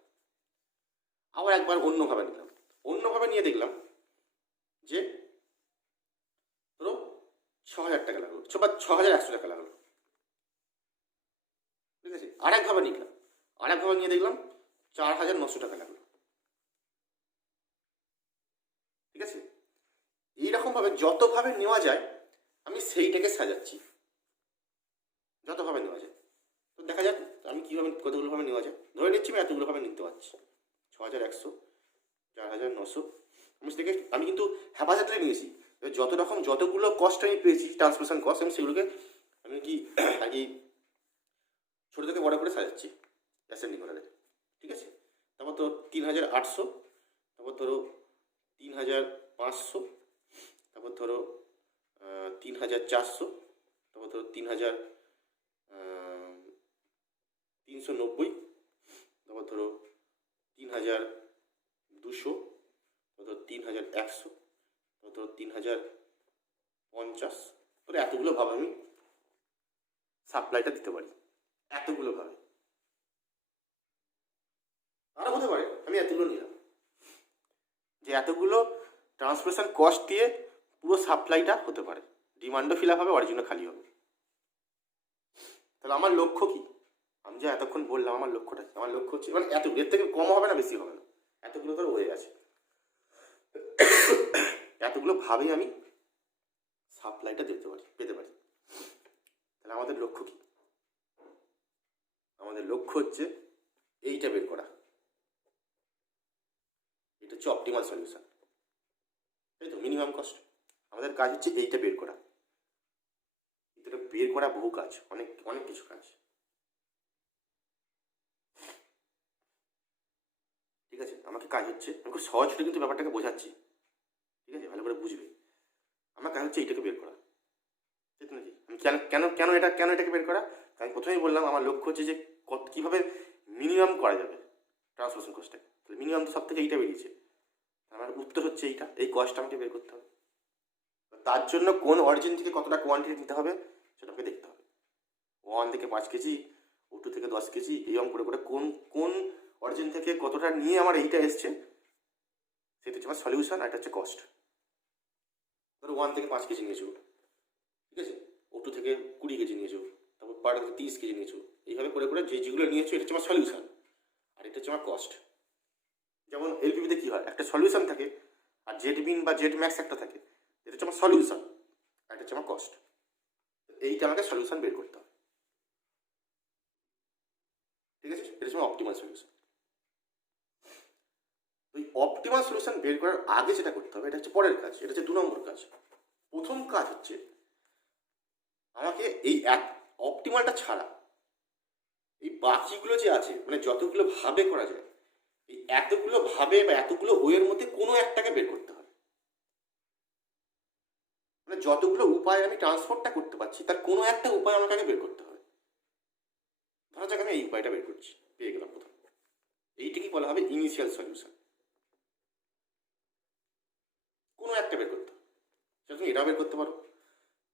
আবার একবার অন্যভাবে নিলাম, অন্যভাবে নিয়ে দেখলাম যে ধরো 6,000 টাকা লাগলো, বা 6,100 টাকা লাগলো, ঠিক আছে। আরেকভাবে নিলাম, আরেকভাবে নিয়ে দেখলাম 4,900 টাকা লাগলো, ঠিক আছে। এইরকমভাবে যতভাবে নেওয়া যায় আমি সেইটাকে সাজাচ্ছি, যতভাবে নেওয়া যায়। তো দেখা যাক আমি কীভাবে কতগুলোভাবে নেওয়া যায়। ধরে নিচ্ছি আমি এতগুলোভাবে নিতে পারছি, 6,100, 4,900। আমি কিন্তু হ্যাপাজাতলে নিয়েছি, যতগুলো কস্ট আমি পেয়েছি ট্রান্সমিশন কস্ট, আমি সেগুলোকে আমি কি আগে ছোটো থেকে বড় করে সাজাচ্ছি অ্যাসেন্ডিং অর্ডারে, ঠিক আছে। তারপর তো 3,800, তারপর ধরো 3,500, তারপর ধরো 3,400, তারপর ধরো 3,390, তারপর ধরো 3,200, তারপর ধরো 3,100, তারপর ধরো 3,050। ধরো এতগুলো ভাবে আমি সাপ্লাইটা দিতে পারি, এতগুলো ভাবে। আরও হতে পারে আমি এতগুলো নিলাম, যে এতগুলো ট্রান্সমিশন কস্ট দিয়ে পুরো সাপ্লাইটা হতে পারে, ডিমান্ডও ফিল আপ হবে, অরিজিনও খালি হবে। তাহলে আমার লক্ষ্য কি? আমি যে এতক্ষণ বললাম আমার লক্ষ্যটা, আমার লক্ষ্য হচ্ছে মানে এতগুলো, এর থেকে কম হবে না, বেশি হবে না, এতগুলো ধর হয়ে গেছে। এতগুলো ভাবেই আমি সাপ্লাইটা পেতে পারি। তাহলে আমাদের লক্ষ্য কি? আমাদের লক্ষ্য হচ্ছে এইটা বের করা, এটা হচ্ছে অপটিমাল সলিউশন, তাই তো। মিনিমাম কস্ট, আমাদের কাজ হচ্ছে এইটা বের করা। এটা বের করা বহু কাজ, অনেক অনেক কিছু কাজ, ঠিক আছে। আমাকে কাজ হচ্ছে, আমি খুব সহজ করে কিন্তু ব্যাপারটাকে বোঝাচ্ছি, ঠিক আছে, ভালো করে বুঝবে। আমার কাজ হচ্ছে এইটাকে বের করা, ঠিক নাকি। আমি কেন এটাকে বের করা? আমি প্রথমেই বললাম আমার লক্ষ্য হচ্ছে যে কীভাবে মিনিমাম করা যাবে ট্রান্সমিশন কস্টটাকে। তাহলে মিনিমাম তো সব থেকে এইটা বেরিয়েছে, আমার উত্তর হচ্ছে এইটা, এই কস্টটা আমাকে বের করতে হবে। তার জন্য কোন অরিজিন থেকে কতটা কোয়ান্টিটি দিতে হবে সেটা আমাকে দেখতে হবে। 1 থেকে 5 কেজি, O2 থেকে 10 কেজি, এরকম করে করে কোন অরিজিন থেকে কতটা নিয়ে আমার এইটা এসছে, সেটা হচ্ছে আমার সলিউশন, আর এটা হচ্ছে কস্ট। ধরো 1 থেকে 5 কেজি নিয়েছো, ঠিক আছে, O2 থেকে 20 কেজি নিয়েছো, তারপর পার থেকে 30 কেজি নিয়েছো, এইভাবে করে করে যেগুলো নিয়েছো এটা হচ্ছে আমার সলিউশন, আর এটা হচ্ছে আমার কস্ট। যেমন এলপিপিতে কী হয়, একটা সলিউশন থাকে, আর জেড বিন বা জেড ম্যাক্স একটা থাকে, এটা হচ্ছে আমার সলিউশন, আর এটা হচ্ছে আমার কস্ট। এইটা আমাকে সলিউশন বের করতে হবে, ঠিক আছে। এটা হচ্ছে আমার অপটিমাল সলিউশন। ওই অপটিমাল সলিউশন বের করার আগে যেটা করতে হবে এটা হচ্ছে পরের কাজ, এটা হচ্ছে 2 নম্বর কাজ। প্রথম কাজ হচ্ছে আমাকে এই অপটিমালটা ছাড়া এই বাকিগুলো যে আছে, মানে যতগুলো ভাবে করা যায়, এই এতগুলো ভাবে বা এতগুলো ওয়ের মধ্যে কোনো একটাকে বের করতে হবে। মানে যতগুলো উপায় আমি ট্রান্সপোর্টটা করতে পারছি তার কোনো একটা উপায় আমাকে আগে বের করতে হবে। ধরা যাক আমি এই উপায়টা বের করছি, পেয়ে গেলাম প্রথম, এইটাকেই বলা হবে ইনিশিয়াল সলিউশন। কোনো একটা বের করতে হবে, সেটা তুমি এটাও বের করতে পারো,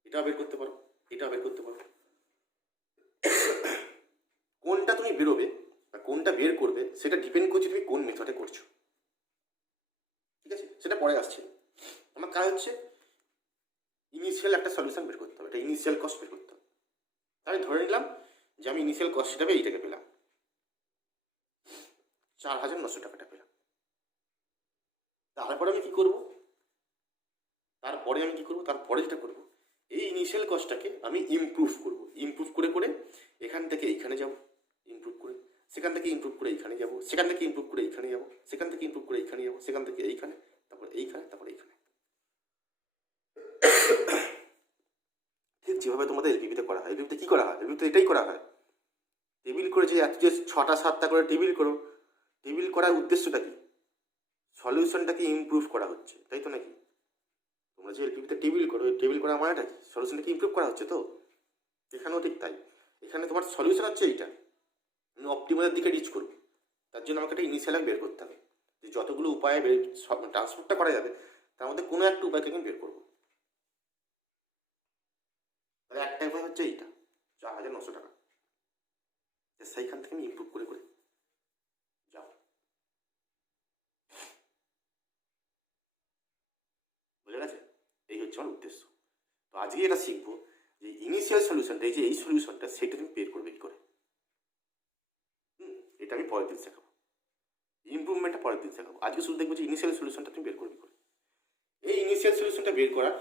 এটাও বের করতে পারো, এটাও বের করতে পারো। কোনটা তুমি বেরোবে বা কোনটা বের করবে সেটা ডিপেন্ড করছে তুমি কোন মেথডে করছো, ঠিক আছে, সেটা পরে আসছে। আমার কাজ হচ্ছে ইনিশিয়াল একটা সলিউশন বের করতে হবে, এটা ইনিশিয়াল কস্ট বের করতে হবে। আমি ধরে নিলাম যে আমি ইনিশিয়াল কস্ট হিসাবে এইটাকে পেলাম, 4,900 টাকাটা পেলাম। তারপরে আমি কি করব? তারপরে যেটা করব, এই ইনিশিয়াল কস্টটাকে আমি ইমপ্রুভ করব, ইমপ্রুভ করে করে এখান থেকে এইখানে যাব, ইমপ্রুভ করে সেখান থেকে ইমপ্রুভ করে এইখানে যাব, সেখান থেকে ইমপ্রুভ করে এইখানে যাব, সেখান থেকে ইমপ্রুভ করে এইখানে যাব, সেখান থেকে এইখানে, তারপর এইখানে, তারপর এইখানে। তো এটাই করা হয়। টেবিল করে যে এত যে 6টা 7টা করে টেবিল করো, টেবিল করার উদ্দেশ্যটা কি? সলিউশনটাকে ইমপ্রুভ করা হচ্ছে, তাই তো নাকি? তোমরা যে এলপিপিতে টেবিল করো, ওই টেবিল করার মানেটা কি? সলিউশনটাকে ইমপ্রুভ করা হচ্ছে তো। এখানেও ঠিক তাই। এখানে তোমার সলিউশন হচ্ছে এইটা, আমি অপটিমালের দিকে রিচ করবো। তার জন্য আমাকে একটা ইনিশিয়াল বের করতে হবে, যে যতগুলো উপায়ে ট্রান্সপোর্টটা করা যাবে তার মধ্যে কোনো একটা উপায়কে আমি বের করবো। তাহলে একটা উপায় হচ্ছে এইটা, 4,900 টাকা। সেইখান থেকে আমি ইমপ্রুভ করে করে যাও। বুঝে গেছে? এই হচ্ছে আমার উদ্দেশ্য। তো আজকে এটা শিখবো যে ইনিশিয়াল সলিউশনটা, এই যে এই সলিউশনটা, সেটা তুমি বের করবে কি করে। এটা আমি পরের দিন শেখাবো, ইমপ্রুভমেন্টটা পরের দিন শেখাবো। আজকে শুধু দেখবো যে ইনিশিয়াল সলিউশনটা তুমি বের করবে কি করে। এই ইনিশিয়াল সলিউশনটা বের করার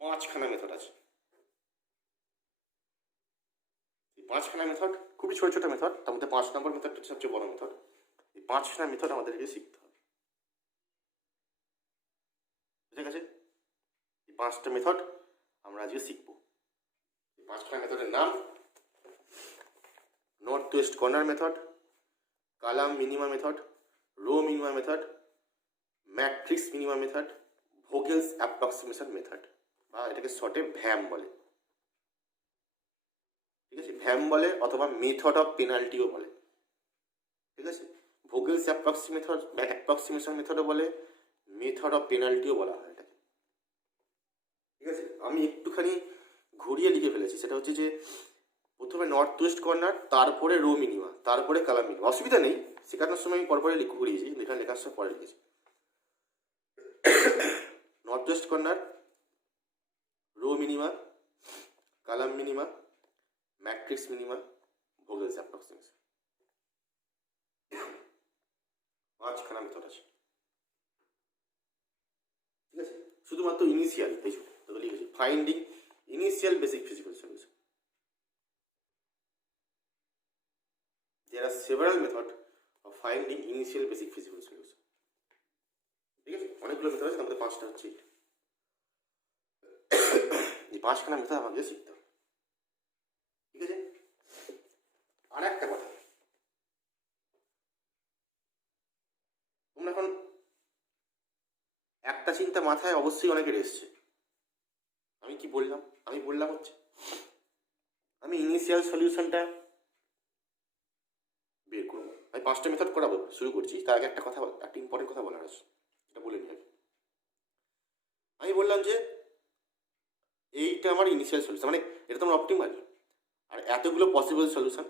5খানা মেথড আছে। এই 5খানা মেথড খুবই ছোটো ছোটো মেথড, তার মধ্যে 5 নম্বর মেথডটা হচ্ছে সবচেয়ে বড় মেথড। এই 5খানা মেথড আমাদেরকে শিখতে হবে। বুঝে গেছে? এই 5টা মেথড আমরা আজকে শিখবো। এই 5খানা মেথডের নাম: north west corner method, column minima method, row minima method, matrix minima method, Vogel's approximation method, বা এটাকে শর্টে ভ্যাম বলে। ঠিক আছে? ভ্যাম বলে, অথবা মেথড অফ পেনাল্টিও বলে। ঠিক আছে? ভোগেলস অ্যাপ্রক্সিমেশন মেথডও বলে, মেথড অফ পেনাল্টিও বলা হয় এটাকে। ঠিক আছে? আমি একটুখানি ঘুরিয়ে লিখে ফেলেছি, সেটা হচ্ছে যে প্রথমে নর্থ ওয়েস্ট কর্নার, তারপরে রো মিনিমা, তারপরে কালাম মিনিমা। অসুবিধা নেই, শেখানোর সময় আমি পরপরে ঘুরিয়েছি, লেখার সময় পরে লিখেছি। North west corner, row minima, column minima, matrix minima, Vogel's approximation. 5খানা মেথড আছে। ঠিক আছে? শুধুমাত্র ইনিশিয়াল, এই তোকে লিখেছি finding initial basic physical solution. There are several methods of finding initial basic physical solution. ঠিক আছে? অনেকগুলো মেথড আছে, তার মধ্যে 5টা হচ্ছে এটা। এই 5খানা মেথড আমাকে শিখতে হবে। ঠিক আছে? আর একটা কথা, তোমরা এখন একটা চিন্তা মাথায় অবশ্যই অনেকের এসছে, আমি কি বললাম? আমি বললাম হচ্ছে আমি ইনিশিয়াল সলিউশনটা বের করবো, আমি 5টা মেথড করাবো, শুরু করছি। তার আগে একটা কথা, একটা ইম্পর্টেন্ট কথা বলার আছে, এটা বলে নিই আগে। আমি বললাম যে এইটা আমার ইনিশিয়াল সলিউশন, মানে এটা তো আমার অপটিমাল, আর এতগুলো পসিবল সলিউশন,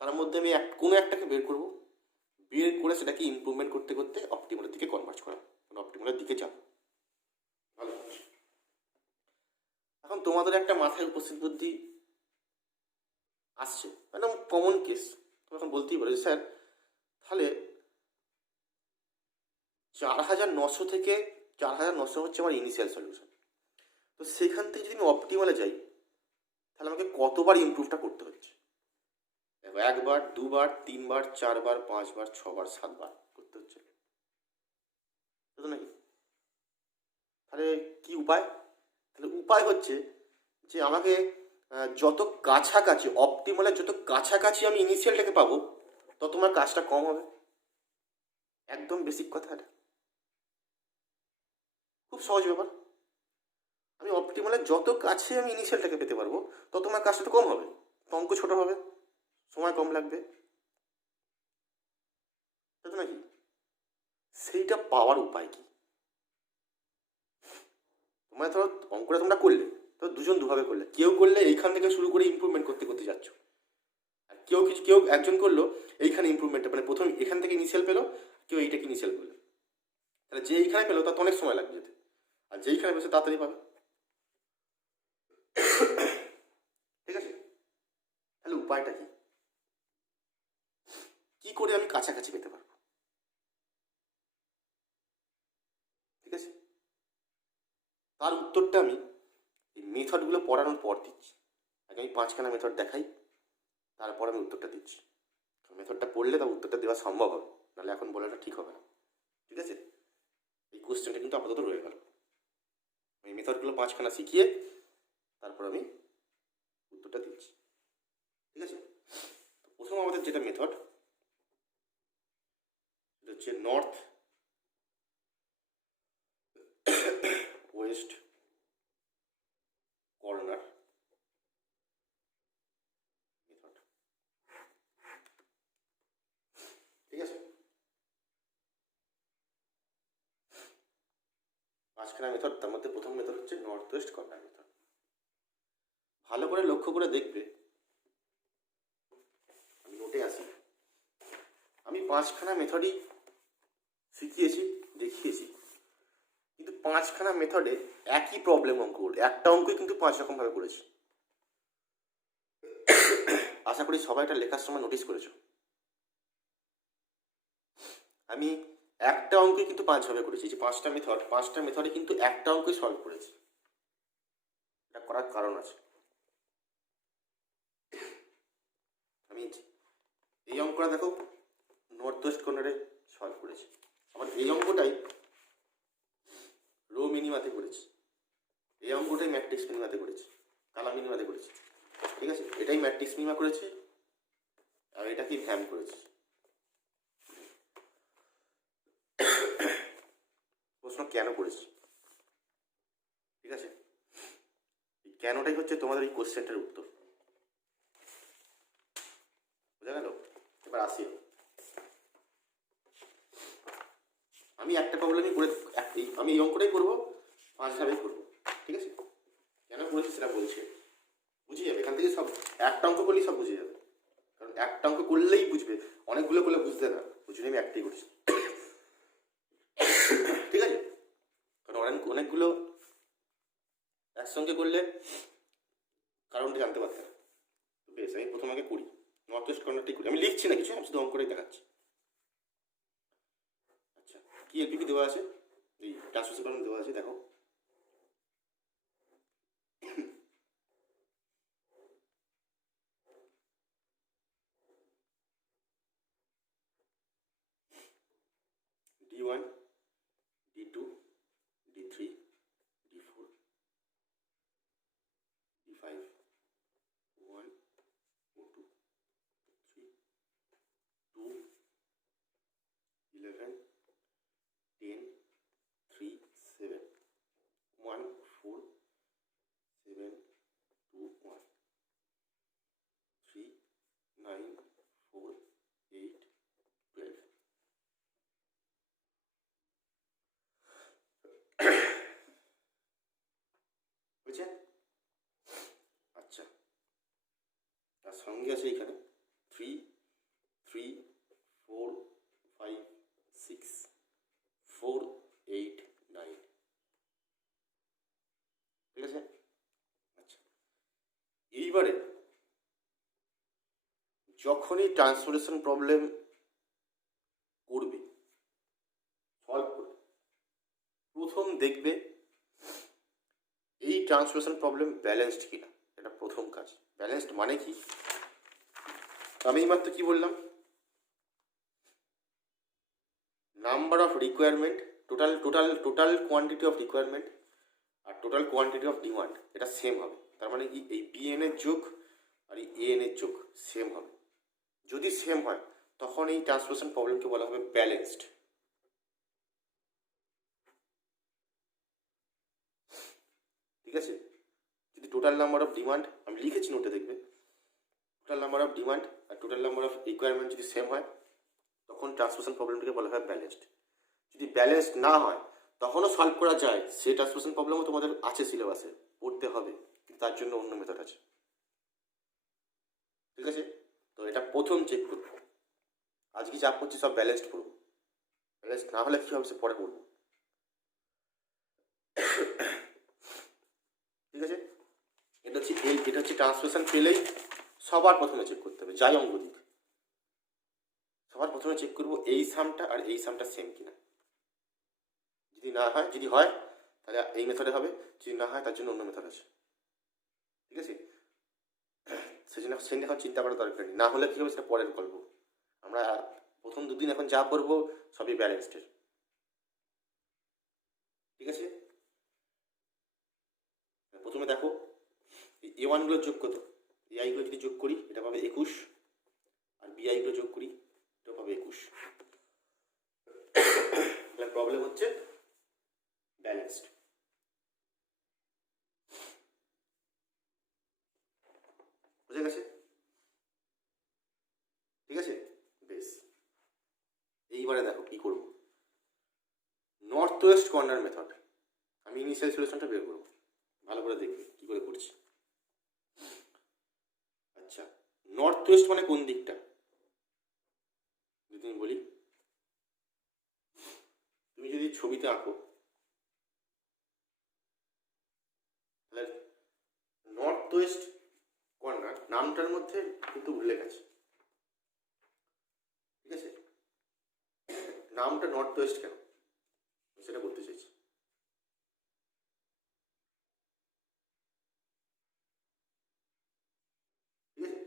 তার মধ্যে আমি কোনো একটাকে বের করবো, বের করে সেটাকে ইমপ্রুভমেন্ট করতে করতে অপটিমালের দিকে কনভার্ট করা, মানে অপটিমালের দিকে যাও। ভালো। এখন তোমাদের একটা মাথায় উপস্থিত বুদ্ধি আসছে, একদম কমন কেস। তুমি এখন বলতেই পারো, স্যার তাহলে 4,900 থেকে 4,900 হচ্ছে আমার ইনিশিয়াল সলিউশন, তো সেখান থেকে যদি আমি অপটিমালে যাই তাহলে আমাকে কতবার ইমপ্রুভটা করতে হচ্ছে? 1বার, 2বার, 3বার, 4বার, 5বার, 6বার, 7বার করতে হচ্ছে, বুঝলো নাকি? তাহলে কি উপায়? তাহলে উপায় হচ্ছে যে আমাকে যত কাছাকাছি, অপটিমালের যত কাছাকাছি আমি ইনিশিয়ালটাকে পাবো, তত আমার কাজটা কম হবে। একদম বেসিক কথা, এটা খুব সহজ ব্যাপার। আমি অপটিমালের যত কাছে আমি ইনিশিয়ালটাকে পেতে পারবো, তত আমার কাজটা তো কম হবে, অঙ্ক ছোট হবে, সময় কম লাগবে, তাই নাকি? সেইটা পাওয়ার উপায় কি? তোমরা ধরো অঙ্কটা তোমরা করলে, তো দুজন দুভাবে করলে। কেউ করলে এইখান থেকে শুরু করে ইমপ্রুভমেন্ট করতে করতে যাচ্ছ, আর কেউ একজন করলো এইখানে ইমপ্রুভমেন্টটা, মানে প্রথম এখান থেকে ইনিশিয়াল পেলো, কেউ এইটাকে ইনিশিয়াল করলো। তাহলে যে এইখানে পেলো তার তো অনেক সময় লাগবে যেতে, আর যেইখানে পেয়েছে তাড়াতাড়ি পাবে। ঠিক আছে? তাহলে উপায়টা কি? কি করে আমি কাছাকাছি পেতে পারবো? ঠিক আছে? তার উত্তরটা আমি এই মেথডগুলো পড়ানোর পর দিচ্ছি। আগে আমি 5খানা মেথড দেখাই, তারপর আমি উত্তরটা দিচ্ছি। মেথডটা পড়লে তার উত্তরটা দেওয়া সম্ভব হবে, নাহলে এখন বলাটা ঠিক হবে না। ঠিক আছে? এই কোশ্চেনটা কিন্তু আপাতত রয়ে গেল। এই মেথডগুলো 5খানা শিখিয়ে তারপর আমি উত্তরটা দিচ্ছি। ঠিক আছে। প্রথম আমাদের যেটা মেথড সেটা হচ্ছে নর্থ ওয়েস্ট কর্নার মেথড, ঠিক আছে। পাঁচখানা মেথড, তার মধ্যে প্রথম মেথড হচ্ছে নর্থ ওয়েস্ট কর্নার মেথড। ভালো করে লক্ষ্য করে দেখবে, আমি নোটে আসি, আমি পাঁচখানা মেথডই শিখিয়েছি, দেখিয়েছি, কিন্তু পাঁচখানা মেথডে একই প্রবলেম অঙ্কগুলো, একটা অঙ্কই কিন্তু 5 রকমভাবে করেছি। আশা করি সবাই এটা লেখার সময় নোটিস করেছো। আমি একটা অঙ্কই কিন্তু 5 ভাবে করেছি, যে পাঁচটা মেথডে কিন্তু একটা অঙ্কই সলভ করেছি। এটা করার কারণ আছে। আমি এই অঙ্কটা দেখো নর্থ ওয়েস্ট কর্নারে সলভ করেছি, আবার এই অঙ্কটাই রো মিনিমাতে করেছি, এই অঙ্কটাই ম্যাট্রিক্স মিনিমাতে করেছি, কালা মিনিমাতে করেছি, ঠিক আছে। এটাই ম্যাট্রিক্স মিনিমা করেছি, আর এটা কি ভ্যাম করেছি। প্রশ্ন কেন করেছি, ঠিক আছে। কেনটাই হচ্ছে তোমাদের এই কোশ্চেনটার উত্তর, বোঝা গেল। এবার আসি, আমি একটা প্রবলেমই করে, আমি এই অঙ্কটাই করবো, 5 ধাপেই করবো, ঠিক আছে। কেন করেছি সেটা বলছে, বুঝে যাবে এখান থেকে সব। একটা অঙ্ক করলেই সব বুঝে যাবে, কারণ একটা অঙ্ক করলেই বুঝবে, অনেকগুলো করলে বুঝতে না, বুঝলে আমি একটাই করছি, ঠিক আছে। কারণ অনেকগুলো একসঙ্গে করলে কারণটা জানতে পারতে না। বেশ, আমি প্রথম আগে করি, নর্থ ওয়েস্ট কর্নারটাই করি, আমি লিখছি না কিছু, আমি শুধু অঙ্কটাই দেখাচ্ছি। আচ্ছা, কি এলপিপি দেওয়া আছে, এই ট্রান্সমিশন প্যানেল দেওয়া আছে, দেখো D1, D2, D3, D4, D5, 1, 2, 3, 2, 11, 10, 3, 7, 1, 4, 7, 2, 1, 3, 9, 4, 8, 12। বুঝছেন? আচ্ছা, তার সঙ্গে আছে এখানে 3, 3, 4, 5, 6, 4, 8, 9, ঠিক আছে। আচ্ছা, এইবারে যখনই ট্রান্সফরমেশন প্রবলেম করবে, সলভ করবে, প্রথম দেখবে এই ট্রান্সফরমেশন প্রবলেম ব্যালেন্সড কিনা, এটা প্রথম কাজ। ব্যালেন্সড মানে কি, আমি মাত্র কি বললাম, number of requirement, total quantity of requirement আর টোটাল কোয়ান্টিটি অফ ডিমান্ড, এটা সেম হবে। তার মানে কি, এই বিএন এর যোগ আর এই এএন এর যোগ সেম হবে। যদি সেম হয় তখন এই ট্রান্সফরমেশন প্রবলেমকে বলা হবে ব্যালেন্সড, ঠিক আছে। যদি টোটাল নাম্বার অফ ডিমান্ড, আমি লিখেছি নোটে দেখবে, টোটাল নাম্বার অফ ডিমান্ড আর টোটাল নাম্বার অফ রিকোয়ারমেন্ট যদি সেম হয় তখন ট্রান্সফরমেশন প্রবলেমটিকে বলা হয় ব্যালেন্সড। যদি ব্যালেন্সড না হয় তখনও সলভ করা যায়, সেই ট্রান্সফরমেশন প্রবলেমও তোমাদের আছে সিলেবাসে, পড়তে হবে, কিন্তু তার জন্য অন্য মেথড আছে, ঠিক আছে। তো এটা প্রথম চেক করবো, আজকে চাপ করছি সব ব্যালেন্সড করবো, ব্যালেন্সড না হলে কী হবে সে পরে করবো, ঠিক আছে। এটা হচ্ছে ট্রান্সফরমেশন পেলেই সবার প্রথমে চেক করতে হবে, যাই অঙ্ক দিক, সবার প্রথমে চেক করবো এই সামটা আর এই সামটা সেম কিনা। যদি না হয়, যদি হয় তাহলে এই মেথডে হবে, যদি না হয় তার জন্য অন্য মেথড আছে, ঠিক আছে। সেজন্য এখন চিন্তা করার দরকার নেই, না হলে কী হবে সেটা পরের গল্প। আমরা প্রথম দুদিন এখন যা করবো সবই ব্যালেন্সডের, ঠিক আছে। প্রথমে দেখো এ ওয়ানগুলোর যোগ কত, এই আইগুলো যদি যোগ করি এটা পাবে 21, আর বি আইগুলো যোগ করি এটা পাবে 21। প্রবলেম হচ্ছে ব্যালেন্সড। বুঝে গেছে? ঠিক আছে, বেশ। এইবারে দেখো কি করবো। নর্থ ওয়েস্ট কর্নার মেথড, আমি ইনিশিয়াল সলিউশনটা বের করবো, ভালো করে দেখবে কি করে করছি। আচ্ছা, নর্থ ওয়েস্ট মানে কোন দিকটা যদি আমি বলি, তুমি যদি ছবিতে আঁকো তাহলে নর্থ ওয়েস্ট কর্নার নামটার মধ্যে কিন্তু উল্লেখ আছে, ঠিক আছে? নামটা নর্থ ওয়েস্ট কেন সেটা বলতে চাইছি। ঠিক আছে,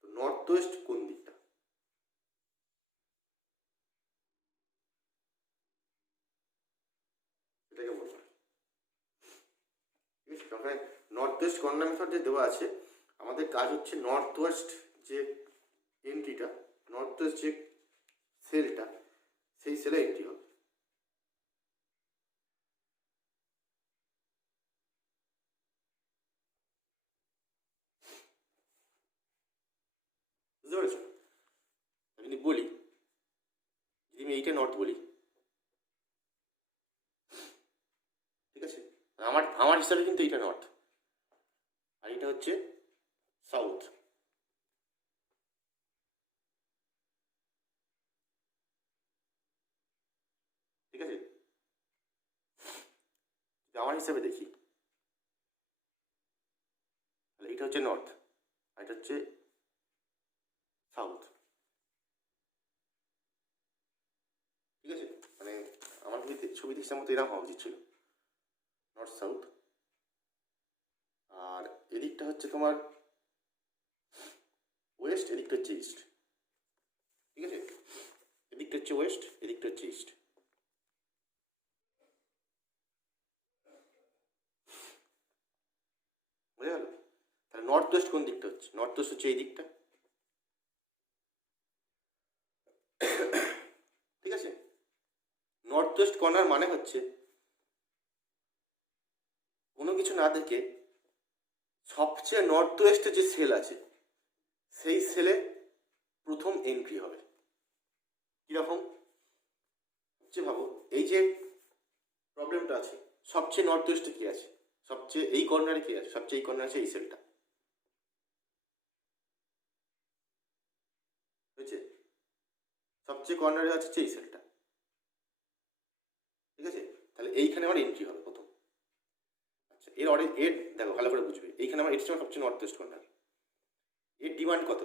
তো নর্থ ওয়েস্ট কোন দিকটা এটাকে বলবো। ঠিক আছে, কারণ নর্থ ওয়েস্ট কর্নার মেথড যে দেওয়া আছে, আমাদের কাজ হচ্ছে নর্থ ওয়েস্ট যে এন্ট্রিটা, নর্থ ওয়েস্ট যে সেলটা, সেই সেলে এন্ট্রি হবে। বুঝতে পেরেছো? আমি যদি বলি, যদি আমি এইটা নর্থ বলি, ঠিক আছে, আমার আমার হিসাবে কিন্তু এইটা নর্থ আর এটা হচ্ছে সাউথ। ঠিক আছে, আমার হিসাবে দেখি তাহলে এটা হচ্ছে নর্থ আর এটা হচ্ছে সাউথ। ঠিক আছে, মানে আমার ছবি দেখছিলাম মতো এরকম হওয়া উচিত ছিল, নর্থ সাউথ। আর এদিকটা হচ্ছে তোমার ওয়েস্ট, এদিকটা হচ্ছে ইস্ট। ঠিক আছে, এদিকটা হচ্ছে ওয়েস্ট, এদিকটা হচ্ছে ইস্ট। বুঝে গেল? তাহলে নর্থ ওয়েস্ট কোন দিকটা হচ্ছে? নর্থ ওয়েস্ট হচ্ছে এই দিকটা। ঠিক আছে, নর্থ ওয়েস্ট কর্নার মানে হচ্ছে কোনো কিছু না দেখে সবচেয়ে নর্থ ওয়েস্টে যে সেল আছে সেই সেলে প্রথম এন্ট্রি হবে। কীরকম হচ্ছে ভাবো, এই যে প্রবলেমটা আছে, সবচেয়ে নর্থ ওয়েস্টে কী আছে, সবচেয়ে এই কর্নারে কী আছে, সবচেয়ে এই কর্নারে আছে এই সেলটা, বুঝছে? সবচেয়ে কর্নারে আছে এই সেলটা। ঠিক আছে, তাহলে এইখানে আমার এন্ট্রি হবে প্রথম। আচ্ছা, এর দেখো ভালো করে বুঝবে, এইখানে আমার এটি সবচেয়ে নর্থ ওয়েস্ট কর্নার। এর ডিমান্ড কত?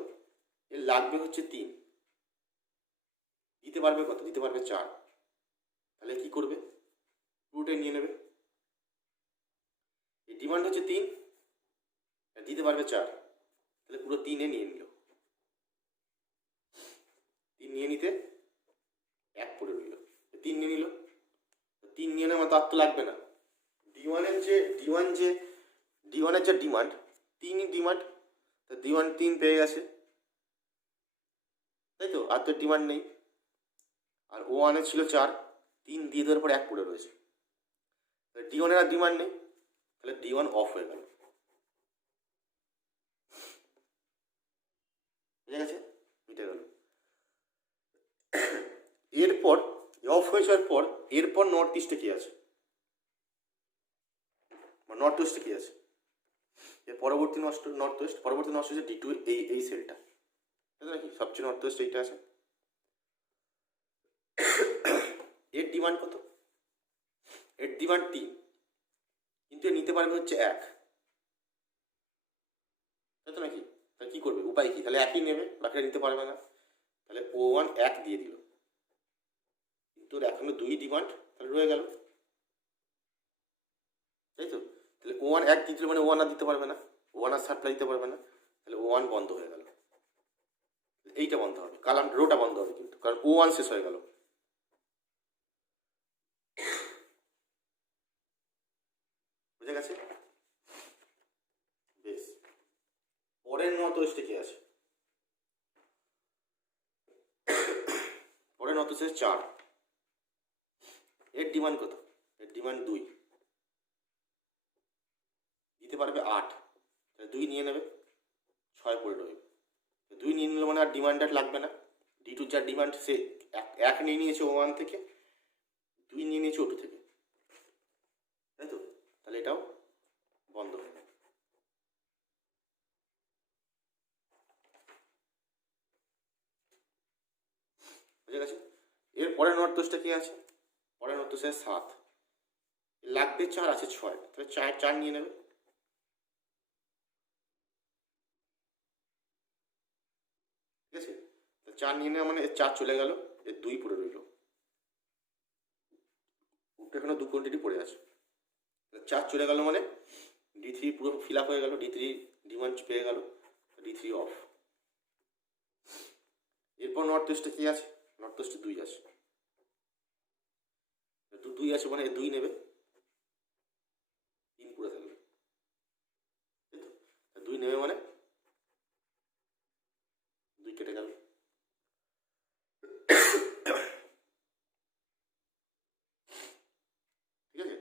এর লাগবে হচ্ছে 3, দিতে পারবে কত? দিতে পারবে 4। তাহলে কি করবে? পুরোটাই নিয়ে নেবে। এর ডিমান্ড হচ্ছে 3, দিতে পারবে 4, তাহলে পুরো 3 নিয়ে নিল। 3 নিয়ে নিতে 1 পড়ে রইল, 3 নিয়ে নিল। 3 নিয়ে নেওয়া তার তো লাগবে না, D1-এর যে D1-এর যে ডিমান্ড 3ই ডিমান্ড, তো D1 3 পেয়ে গেছে, তাই তো? আর তো ডিমান্ড নেই। আর O1-এর ছিল 4, 3 দিয়ে দেওয়ার পর 1 পড়ে রয়েছে, D1-এর আর ডিমান্ড নেই, তাহলে D1 অফ হয়ে গেল। বুঝে গেছে? মিটে গেল। এরপর অফ হয়ে যাওয়ার পর এরপর নর্থ ইস্টে কী আছে, নর্থ ওয়েস্টে কী আছে? এর পরবর্তী নর্থ ওয়েস্ট হচ্ছে D2, এই সেলটা, তাই নাকি? সবচেয়ে নর্থ ওয়েস্ট এইটা আছে। এর ডিমান্ড কত? এর ডিমান্ড 3, কিন্তু এ নিতে পারবে হচ্ছে 1, তাই তো নাকি? তাহলে কী করবে? উপায় কী? তাহলে 1ই নেবে, বাকিটা নিতে পারবে না। তাহলে O1 1 দিয়ে দিল, কিন্তু এখনো 2 ডিমান্ড, তাহলে রয়ে গেল, তাই তো? তাহলে O1 1 দিয়েছিল মানে O1 আর দিতে পারবে না, O1 আর সাপ্লাই দিতে পারবে না, তাহলে O1 বন্ধ হয়ে গেল। এইটা বন্ধ হবে, রোটা বন্ধ হবে কিন্তু, কারণ O1 শেষ হয়ে গেল। বুঝে গেছে? বেশ, পরের নর্থ ওয়েস্টে কি আছে? পরের নর্থ ওয়েস্টে 4, এর ডিমান্ড কত? এর ডিমান্ড 2, দিতে পারবে 8, তাহলে 2 নিয়ে নেবে, 6 পড়ে রইবে। 2 নিয়ে নিলে মানে আর ডিমান্ড আর লাগবে না। D2 যার ডিমান্ড সে 1 নিয়ে নিয়েছে O1 থেকে, 2 নিয়ে নিয়েছে O2 থেকে, তাই তো? তাহলে এটাও বন্ধ হয়ে যাবে। বুঝে গেছে? এর পরের নর্থ ওয়েস্টে কি আছে? পরের নর্থ ওয়েস্টে 7, লাগবে 4, আছে 6, তাহলে 4 নিয়ে নেবে। ঠিক আছে? 4 নিয়ে নেওয়া মানে এর 4 চলে গেল, এর 2 পড়ে রইল, এখানে 2 কোয়ান্টিটি পড়ে আছে। 4 চলে গেল মানে D3 পুরো ফিল আপ হয়ে গেল, D3 ডিমান্ড পেয়ে গেল, D3 অফ। এরপর নর্থ ওয়েস্টে কি আছে? নর্থ ওয়েস্টে 2 আছে, 2 আছে মানে 2 নেবে, 3 পড়ে থাকবে, তাই তো? 2 নেবে মানে 2 কেটে গেল। ঠিক আছে?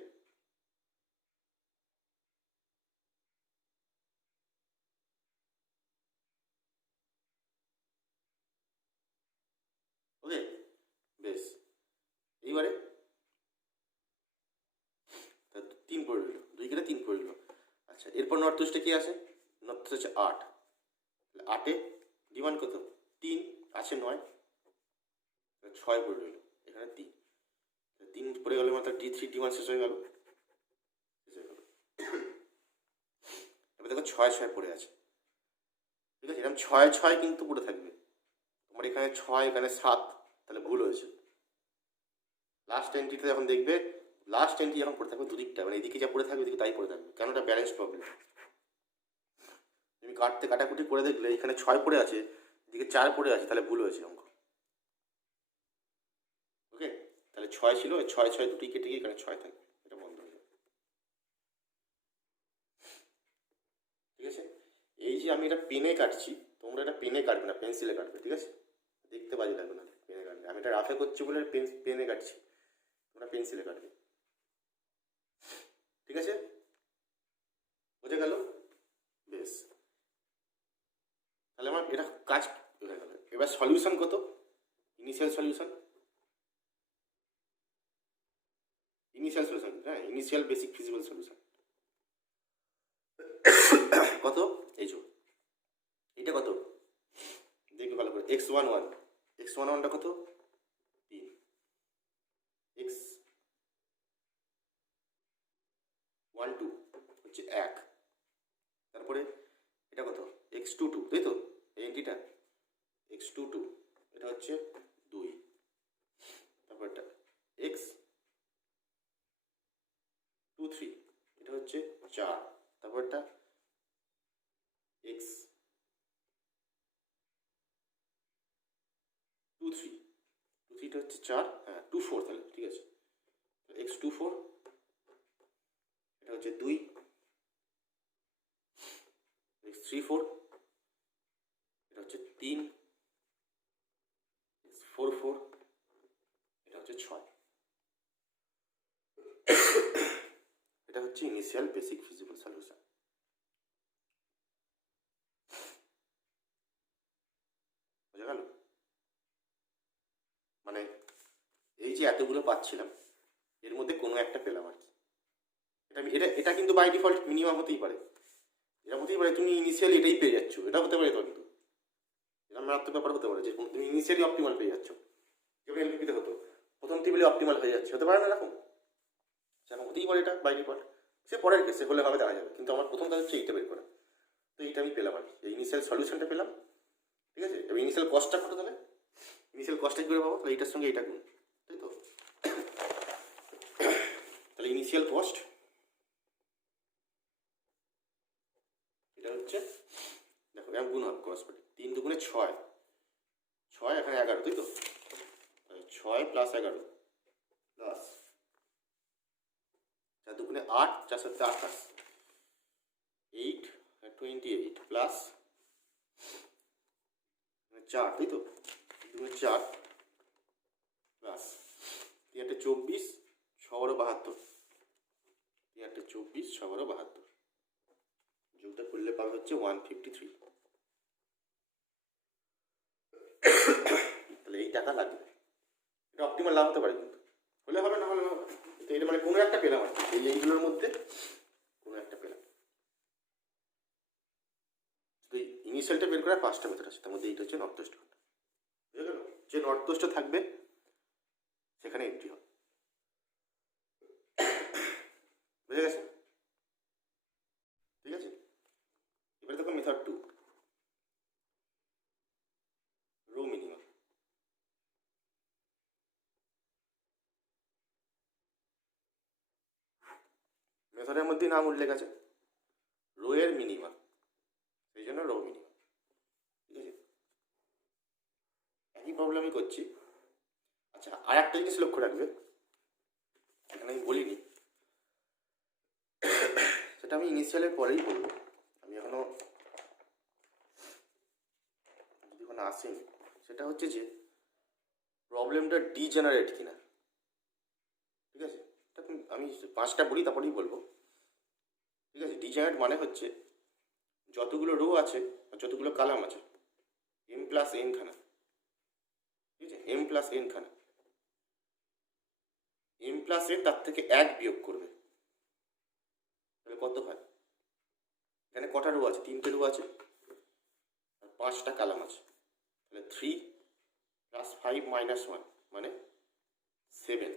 ওকে, বেশ। এইবারে 3 পড়ে রইল, 2 কেটে 3 পড়ে রইল। আচ্ছা, এরপর নর্থ ওয়েস্টে কি আছে? নর্থ ওয়েস্টে 8, 8-এ ডিমান্ড কত? 3, আছে 9, 6 পড়ে রইল, এখানে 3 পড়ে গেল মানে D3 ডিমান্ড শেষ হয়ে গেল, এবার দেখো 6 পড়ে আছে। ঠিক আছে? এরকম 6 কিন্তু পড়ে থাকবে। তোমার এখানে 6, এখানে 7, তাহলে ভুল হয়েছে। লাস্ট এন্ট্রিতে যখন দেখবে, লাস্ট এন্ট্রি যখন পড়ে থাকবে দুদিকটা, মানে এদিকে যা পড়ে থাকবে এদিকে তাই পড়ে থাকবে, কেন? এটা ব্যালেন্স প্রবলেম। তুমি কাটাকুটি করে দেখলে এখানে 6 পড়ে আছে, এদিকে 4 পড়ে আছে, তাহলে ভুল হয়েছে অঙ্ক। ওকে, তাহলে 6 ছিল, 6 দুটি কেটে গিয়ে এখানে 6 থাকবে, এটা বন্ধ হয়ে যাবে। ঠিক আছে? এই যে আমি এটা পেনে কাটছি, তোমরা এটা পেনে কাটবে না, পেন্সিলে কাটবে। ঠিক আছে? দেখতে বাজে লাগবে না পেনে কাটবে। আমি এটা রাফে করছি বলে পেনে কাটছি, তোমরা পেন্সিলে কাটবে। ঠিক আছে? বুঝে গেল? বেশ, তাহলে আমার এটা কাজ হয়ে গেল। এবার সলিউশন কত? ইনিশিয়াল সলিউশন, হ্যাঁ, ইনিশিয়াল বেসিক ফিজিবল সলিউশন কত? এই যে এটা কত দেখবে ভালো করে, x11, x11টা কত? 3, x12 হচ্ছে 1, তারপরে এটা কত? x22, তাই তো? এই এন্ট্রিটা x22, এটা হচ্ছে 2, তারপরটা x23, এটা হচ্ছে 4, তারপরটা x23টা হচ্ছে 4, হ্যাঁ 24, তাহলে ঠিক আছে। x24, এটা হচ্ছে 2, x34, এটা হচ্ছে 3, x44, এটা হচ্ছে 6। এটা হচ্ছে ইনিশিয়াল বেসিক ফিজিবল সলিউশন। বুঝা গেল? মানে এই যে এতগুলো পাচ্ছিলাম, এর মধ্যে কোনো একটা পেলাম আর কি। এটা কিন্তু বাই ডিফল্ট মিনিমাম হতেই পারে, এটা হতেই পারে তুমি ইনিশিয়ালি এটাই পেয়ে যাচ্ছ, এটা হতে পারে। তো কিন্তু এটা মারাত্মক ব্যাপার হতে পারে যে তুমি ইনিশিয়ালি অপটিমাল পেয়ে যাচ্ছ, যেমন এলপিপিতে হতো, প্রথম টেবিলে অপটিমাল হয়ে যাচ্ছে, হতে পারে না এরকম? সেরকম হতেই পারে, এটা বাই ডিফল্ট। সে পরের কেসে হলে হবে, দেখা যাবে, কিন্তু আমার প্রথম কাজ হচ্ছে এইটা বের করা। তো এইটা আমি পেলাম আর কি, এই ইনিশিয়াল সলিউশনটা পেলাম। ঠিক আছে? এবার ইনিশিয়াল কস্টটা কত? তাহলে ইনিশিয়াল কস্টটা কি করে পাবো? তাহলে এইটার সঙ্গে এইটা গুণ, তাই তো? তাহলে ইনিশিয়াল কস্ট এটা হচ্ছে, দেখো এরকম গুণ হবে ক্রস করে, 3 দুগুণে 6, 6 এখানে 11, তাই তো? 6 প্লাস 11 প্লাস 4 দুগুণে 8, 4 সাথে 28, 28 প্লাস 4, তাই তো? 4 প্লাস 3×8 = 24, 3×8 = 24, যোগটা করলে পাবে হচ্ছে 153। তাহলে এই টাকা লাগবে। এটা অপটিমাল লাভ হতে পারে, কিন্তু হলে হবে, না হলে হবে। তো এটা মানে কোনো একটা পেলাম আর কি, এইগুলোর মধ্যে কোনো একটা পেলাম। তো ইনিশিয়ালটা বের করার 5টা মেথড আছে, তার মধ্যে এইটা হচ্ছে নর্থ ওয়েস্ট ঘন্টা। বুঝে গেল? যে নর্থ ওয়েস্টে থাকবে সেখানে এন্ট্রি হবে। বুঝে গেছে? ঠিক আছে, এবারে দেখো মেথড 2, রো মিনিমাম। মেথডের মধ্যে নাম উল্লেখ আছে রো এর মিনিমাম, সেই জন্য রো মিনিমাম। ঠিক আছে, একই প্রবলেমই করছি। আচ্ছা, আর একটা জিনিস লক্ষ্য রাখবে, এখানে আমি বলিনি, সেটা আমি ইনিশিয়ালের পরেই বলবো। আমি এখনো আসেনি। সেটা হচ্ছে যে প্রবলেমটা ডিজেনারেট কিনা। ঠিক আছে, আমি 5টা বলি তারপরেই বলবো। ঠিক আছে, ডিজেনারেট মানে হচ্ছে যতগুলো রো আছে আর যতগুলো কালাম আছে m+n খানা। ঠিক আছে, m+n খানা, m+n তার থেকে 1 বিয়োগ করবে, তাহলে কত হয়? এখানে কটা রো আছে? 3টে রো আছে আর 5টা কালাম আছে, তাহলে 3 + 5 - 1 মানে 7।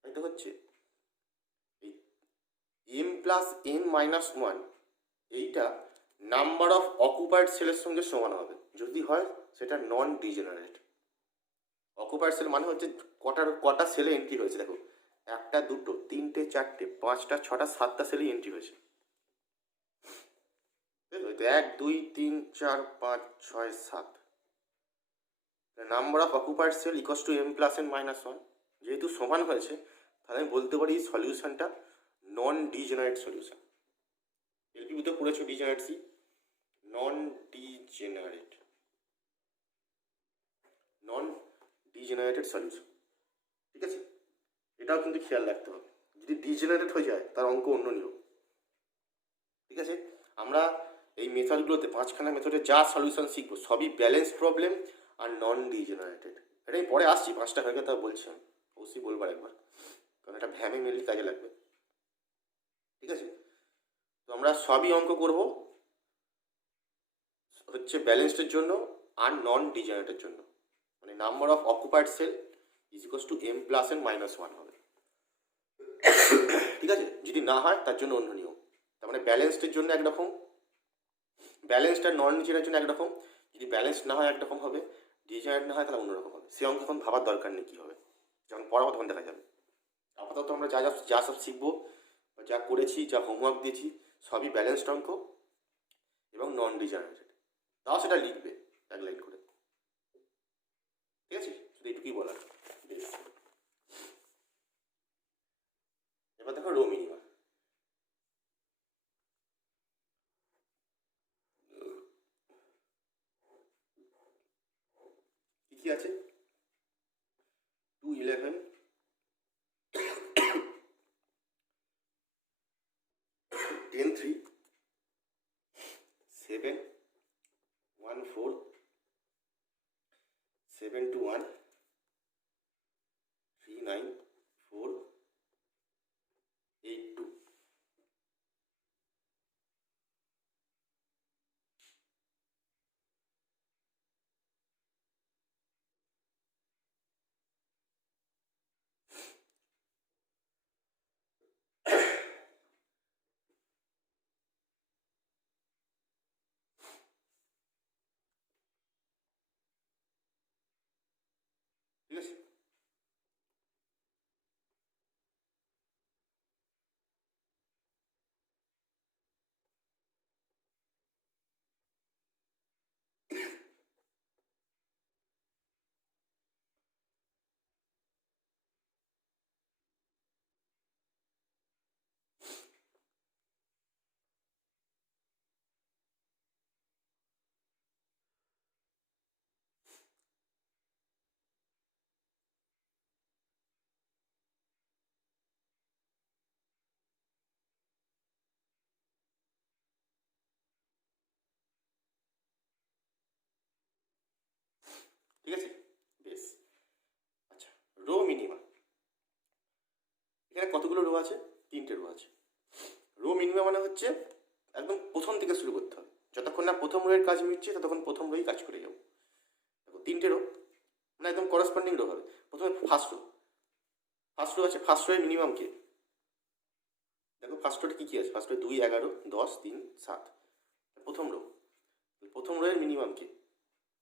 তাই তো হচ্ছে এই m+n-1 এইটা নাম্বার অফ অকুপাইড সেলের সঙ্গে সমান হবে, যদি হয় সেটা নন ডিজেনারেট। অকুপাইড সেল মানে হচ্ছে কটা সেলে এন্ট্রি হয়েছে। দেখো, 1টা 2টো 3টে 4টে 5টা 6টা 7টা সেলেই এন্ট্রি হয়েছে। 1 2 3 4 5 6 7, number of occupied sell = m+n-1। যেহেতু সমান হয়েছে, তাহলে আমি বলতে পারি এই সলিউশনটা নন ডিজেনারেট সলিউশন। এলপিবিতে পড়েছো ডিজেনারেটসি, নন ডিজেনারেটেড সলিউশন। ঠিক আছে, এটাও কিন্তু খেয়াল রাখতে হবে, যদি ডিজেনারেট হয়ে যায় তার অঙ্ক অন্য নিয়ম। ঠিক আছে, আমরা এই মেথডগুলোতে 5খানা মেথডে যা সলিউশন শিখবো সবই ব্যালেন্স প্রবলেম আর নন ডিজেনারেটেড। এটাই পরে আসছি, 5টা হয়ে গেছে, তা বলছি আমি, অবশ্যই বলবার একবার, কারণ এটা ভ্যামে মেনলি কাজে লাগবে। ঠিক আছে, তো আমরা সবই অঙ্ক করব হচ্ছে ব্যালেন্সডের জন্য আর নন ডিজেনারেটের জন্য, মানে number of occupied sell = m+n-1 হবে। ঠিক আছে, যদি না হয় তার জন্য অন্য নিয়ম। তার মানে ব্যালেন্সডের জন্য একরকম, ব্যালেন্সড আর নন ডিজেনারেটের জন্য একরকম, যদি ব্যালেন্স না হয় একরকম হবে, ডিজেনারেট না হয় তাহলে অন্যরকম হবে। সে অঙ্ক এখন ভাবার দরকার নেই কী হবে, যখন পড়াবো তখন দেখা যাবে। আপাতত আমরা যা সব শিখবো, যা করেছি, যা হোমওয়ার্ক দিয়েছি, সবই ব্যালেন্সড অঙ্ক এবং নন ডিজেনারেটেড। তাও সেটা লিখবে 1 লাইন করে। ঠিক আছে, শুধু এইটুকুই বলার। এবার দেখো রো মিনিমা। কি আছে? 2 11 10 3 7 1 4 7 2 1 3 9 4 8 2। ঠিক আছে, বেশ। আচ্ছা, রো মিনিমা, এখানে কতগুলো রো আছে? 3টে রো আছে। রো মিনিমা মানে হচ্ছে একদম প্রথম থেকে শুরু করতে হবে, যতক্ষণ না প্রথম রোয়ের কাজ মিটছে ততক্ষণ প্রথম রোই কাজ করে যাবো। দেখো 3টে রো মানে একদম করসপন্ডিং রো হবে। প্রথমে ফার্স্ট রো আছে, ফার্স্ট রোয়ের মিনিমাম কে? দেখো ফার্স্ট রোতে কী কী আছে? ফার্স্ট রোয়ে 2, 11, 10, 3, 7। প্রথম রোয়ের মিনিমাম কে?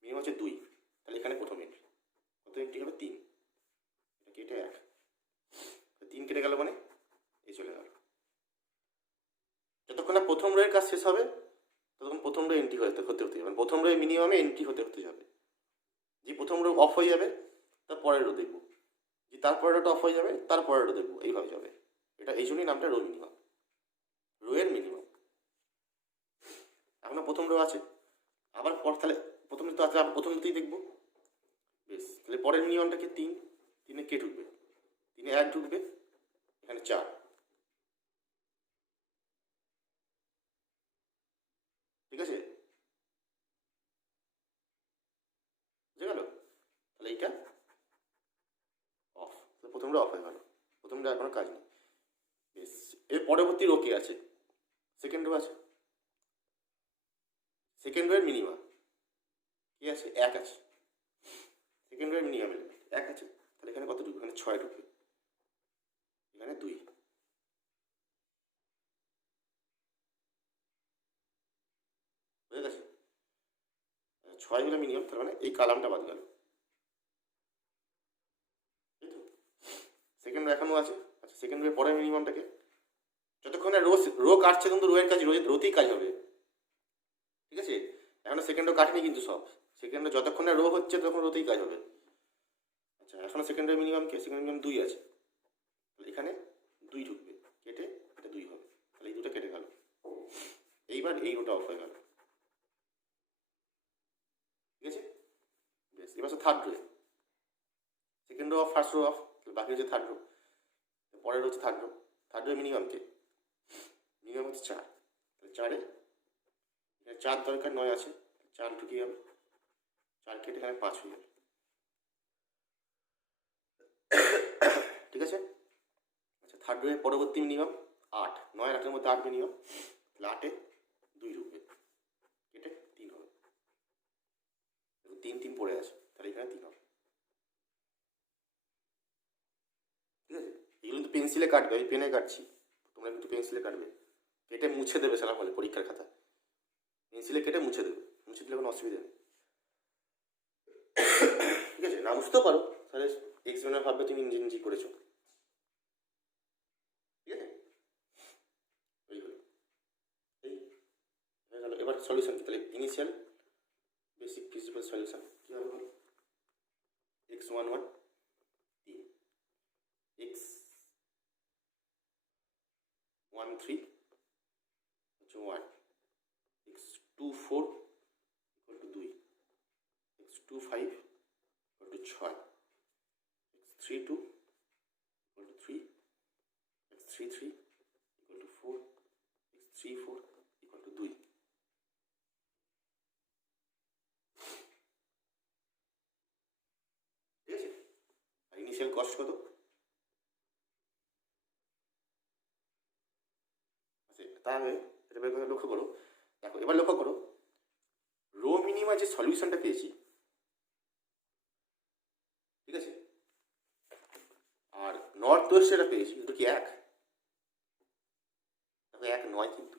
মিনিমাম হচ্ছে 2, তাহলে এখানে প্রথম এন্ট্রি, কত এন্ট্রি হবে? 3, এটা কেটে 1, 3 কেটে গেল মানে এই চলে গেল। যতক্ষণ না প্রথম রোয়ের কাজ শেষ হবে ততক্ষণ প্রথম রো এন্ট্রি হতে হতে যাবে, প্রথম রোয়ের মিনিমামে এন্ট্রি হতে যাবে। যে প্রথম রো অফ হয়ে যাবে তার পরের রো দেখবো, যে তারপরের রোটা অফ হয়ে যাবে তার পরের রো দেখবো, এইভাবে যাবে। এটা এই জন্যই নামটা রো মিনিমাম, রোয়ের মিনিমাম। এখনো প্রথম রো আছে, আবার পর তাহলে প্রথম তো আছে, আবার প্রথম রোতেই দেখবো। বেশ, তাহলে পরের মিনিমামটা কি? 3, 3-এ কে ঢুকবে? 3-এ 1 ঢুকবে, এখানে 4, ঠিক আছে, বুঝে গেল? তাহলে এইটা অফ, প্রথম রো অফ হয়ে গেল, প্রথম রো এখনো কাজ নেই। বেশ, এর পরবর্তী রো কে আছে? সেকেন্ড রো আছে, সেকেন্ড রোয়ের মিনিমাম কি আছে? 1 আছে, সেকেন্ড রোয়ের মিনিমাম 1 আছে, তাহলে এখানে কত ঢুকবে? এখানে 6 ঢুকবে, এখানে 2, বুঝে গেছে? 6 হলো মিনিমাম, তার মানে এই কালামটা বাদ গেল, তাই তো? সেকেন্ড রো এখনও আছে। আচ্ছা, সেকেন্ড রোয়ের পরের মিনিমামটাকে, যতক্ষণ না রো কাটছে কিন্তু রোয়ের কাজ রোতেই কাজ হবে, ঠিক আছে? এখনো সেকেন্ড রো কাটেনি কিন্তু সব, সেকেন্ড রো যতক্ষণ না রো হচ্ছে ততক্ষণ রোতেই কাজ হবে। আচ্ছা, এখনো সেকেন্ড রোয়ের মিনিমাম কে? সেকেন্ড মিনিমাম 2 আছে, তাহলে এখানে 2 ঢুকবে, কেটে এটা 2 হবে, তাহলে এই দুটো কেটে গেল। এইবার এই রোটা অফ হয়ে গেল, ঠিক আছে? বেশ, এবার third row, second row off, first row off, বাকি হচ্ছে থার্ড রো, পরের হচ্ছে third row. Third row minimum কে? মিনিমাম হচ্ছে 4, তাহলে 4-এ 4 দরকার, 9 আছে, 4 ঢুকে যাবে, 4 কেটে এখানে 5 হয়ে যাবে, ঠিক আছে? আচ্ছা, থার্ড রোয়ের পরবর্তী মিনিমাম 8, 9 আর 8-এর মধ্যে 8 মিনিমাম, তাহলে 8-এ 2 ঢুকবে, কেটে 3 হবে, 3, 3 পড়ে আছে, তাহলে এখানে 3 হবে, ঠিক আছে? এগুলো কিন্তু পেন্সিলে কাটবে, আমি পেনে কাটছি, তোমরা কিন্তু পেন্সিলে কাটবে, কেটে মুছে দেবে সারা ফলে পরীক্ষার খাতা, পেন্সিলে কেটে মুছে দেবে, মুছে দিলে কোনো অসুবিধা নেই, ঠিক আছে? না বুঝতেও পারো তাহলে এক্সপ্লেনার ভাববে তুমি নিজে নিজেই করেছো, ঠিক আছে? এই হলো, এই হয়ে গেল। এবার সলিউশন, তাহলে ইনিশিয়াল বেসিক ফিজিক্যাল সলিউশন কী হবে বলো? x11 3, x13 হচ্ছে 1, x24 equal to 2, x25 equal to 6, x32 equal to 3, x33 equal to 4, x34 equal to 2, ঠিক আছে? আর ইনিশিয়াল কস্ট কত? আচ্ছা, তাহলে এটা বের করে লক্ষ্য করো, দেখো এবার লক্ষ্য করো, রো মিনিমা যে সলিউশনটা পেয়েছি, ঠিক আছে, আর নর্থ ওয়েস্ট যেটা পেয়েছি, দুটো কি এক? দেখো এক নয় কিন্তু,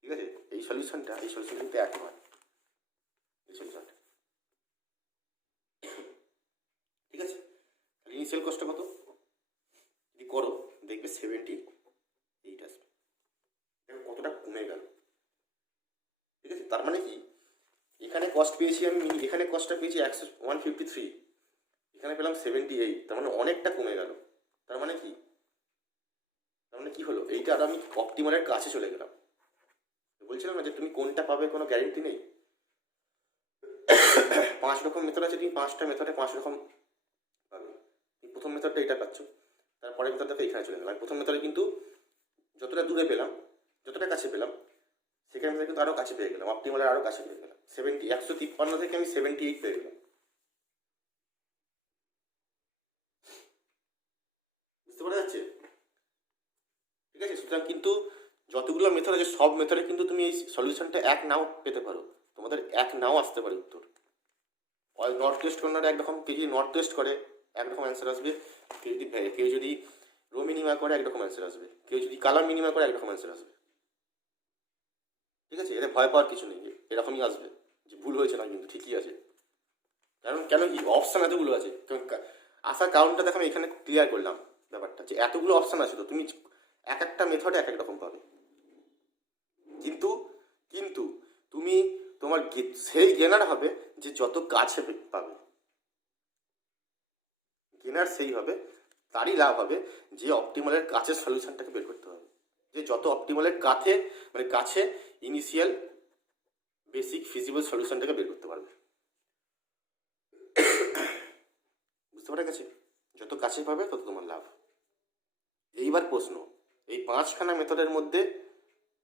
ঠিক আছে? এই সলিউশনটা কিন্তু এক নয়, এই সলিউশনটা, ঠিক আছে? ইনিশিয়াল কস্টটা কত? যদি করো দেখবে 78 আসবে, দেখো কতটা কমে গেল, ঠিক আছে? তার মানে কি, এখানে কস্ট পেয়েছি আমি, এখানে কস্টটা পেয়েছি 153, এখানে পেলাম 78, তার মানে অনেকটা কমে গেল। তার মানে কি, তার মানে কি হলো, এইটা আর আমি অপটিমালের কাছে চলে গেলাম। বলছিলাম না যে তুমি কোনটা পাবে কোনো গ্যারেন্টি নেই, 5 রকম মেথড আছে, তুমি 5টা মেথডে 5 রকম পাবে। তুমি প্রথম মেথডটা এটা পাচ্ছ, তারপরে মেথড দেখো এখানে চলে গেলাম। প্রথম মেথডে কিন্তু যতটা দূরে পেলাম, যতটা কাছে পেলাম, সেকেন্ড মেথড কিন্তু আরও কাছে পেয়ে গেলাম, অপটিমালের আরও কাছে পেয়ে গেলাম। 153 থেকে আমি 78 পেয়ে গেলাম। বুঝতে পারা যাচ্ছে? ঠিক আছে, সুতরাং কিন্তু যতগুলো মেথড আছে সব মেথডে কিন্তু তুমি এই সলিউশনটা এক নাও পেতে পারো, তোমাদের এক নাও আসতে পারে উত্তর। নট টেস্ট কর্নারে একরকম, কেউ যদি নট টেস্ট করে একরকম অ্যান্সার আসবে, কেউ যদি রো মিনিমা করে একরকম অ্যান্সার আসবে, কেউ যদি কালার মিনিমা করে একরকম অ্যান্সার আসবে। ঠিক আছে, এতে ভয় পাওয়ার কিছু নেই, এরকমই আসবে, যে ভুল হয়েছে না কিন্তু ঠিকই আছে। কারণ কেন কি অপশান এতগুলো আছে, আসার কারণটা দেখো আমি এখানে ক্লিয়ার করলাম ব্যাপারটা, যে এতগুলো অপশান আছে তো তুমি এক একটা মেথডে এক এক রকম পাবে। কিন্তু কিন্তু তুমি তোমার সেই গেনার হবে যে যত কাছে পাবে, গেনার সেই হবে, তারই লাভ হবে যে অপটিমালের কাছে সলিউশনটাকে বের করতে হবে, যে যত অপটিমালের কাছে মানে কাছে ইনিশিয়াল বেসিক ফিজিবল সলিউশনটাকে বের করতে পারবে। বুঝতে পারা গেছে? যত কাছে পাবে তত তোমার লাভ। এইবার প্রশ্ন, এই 5খানা মেথডের মধ্যে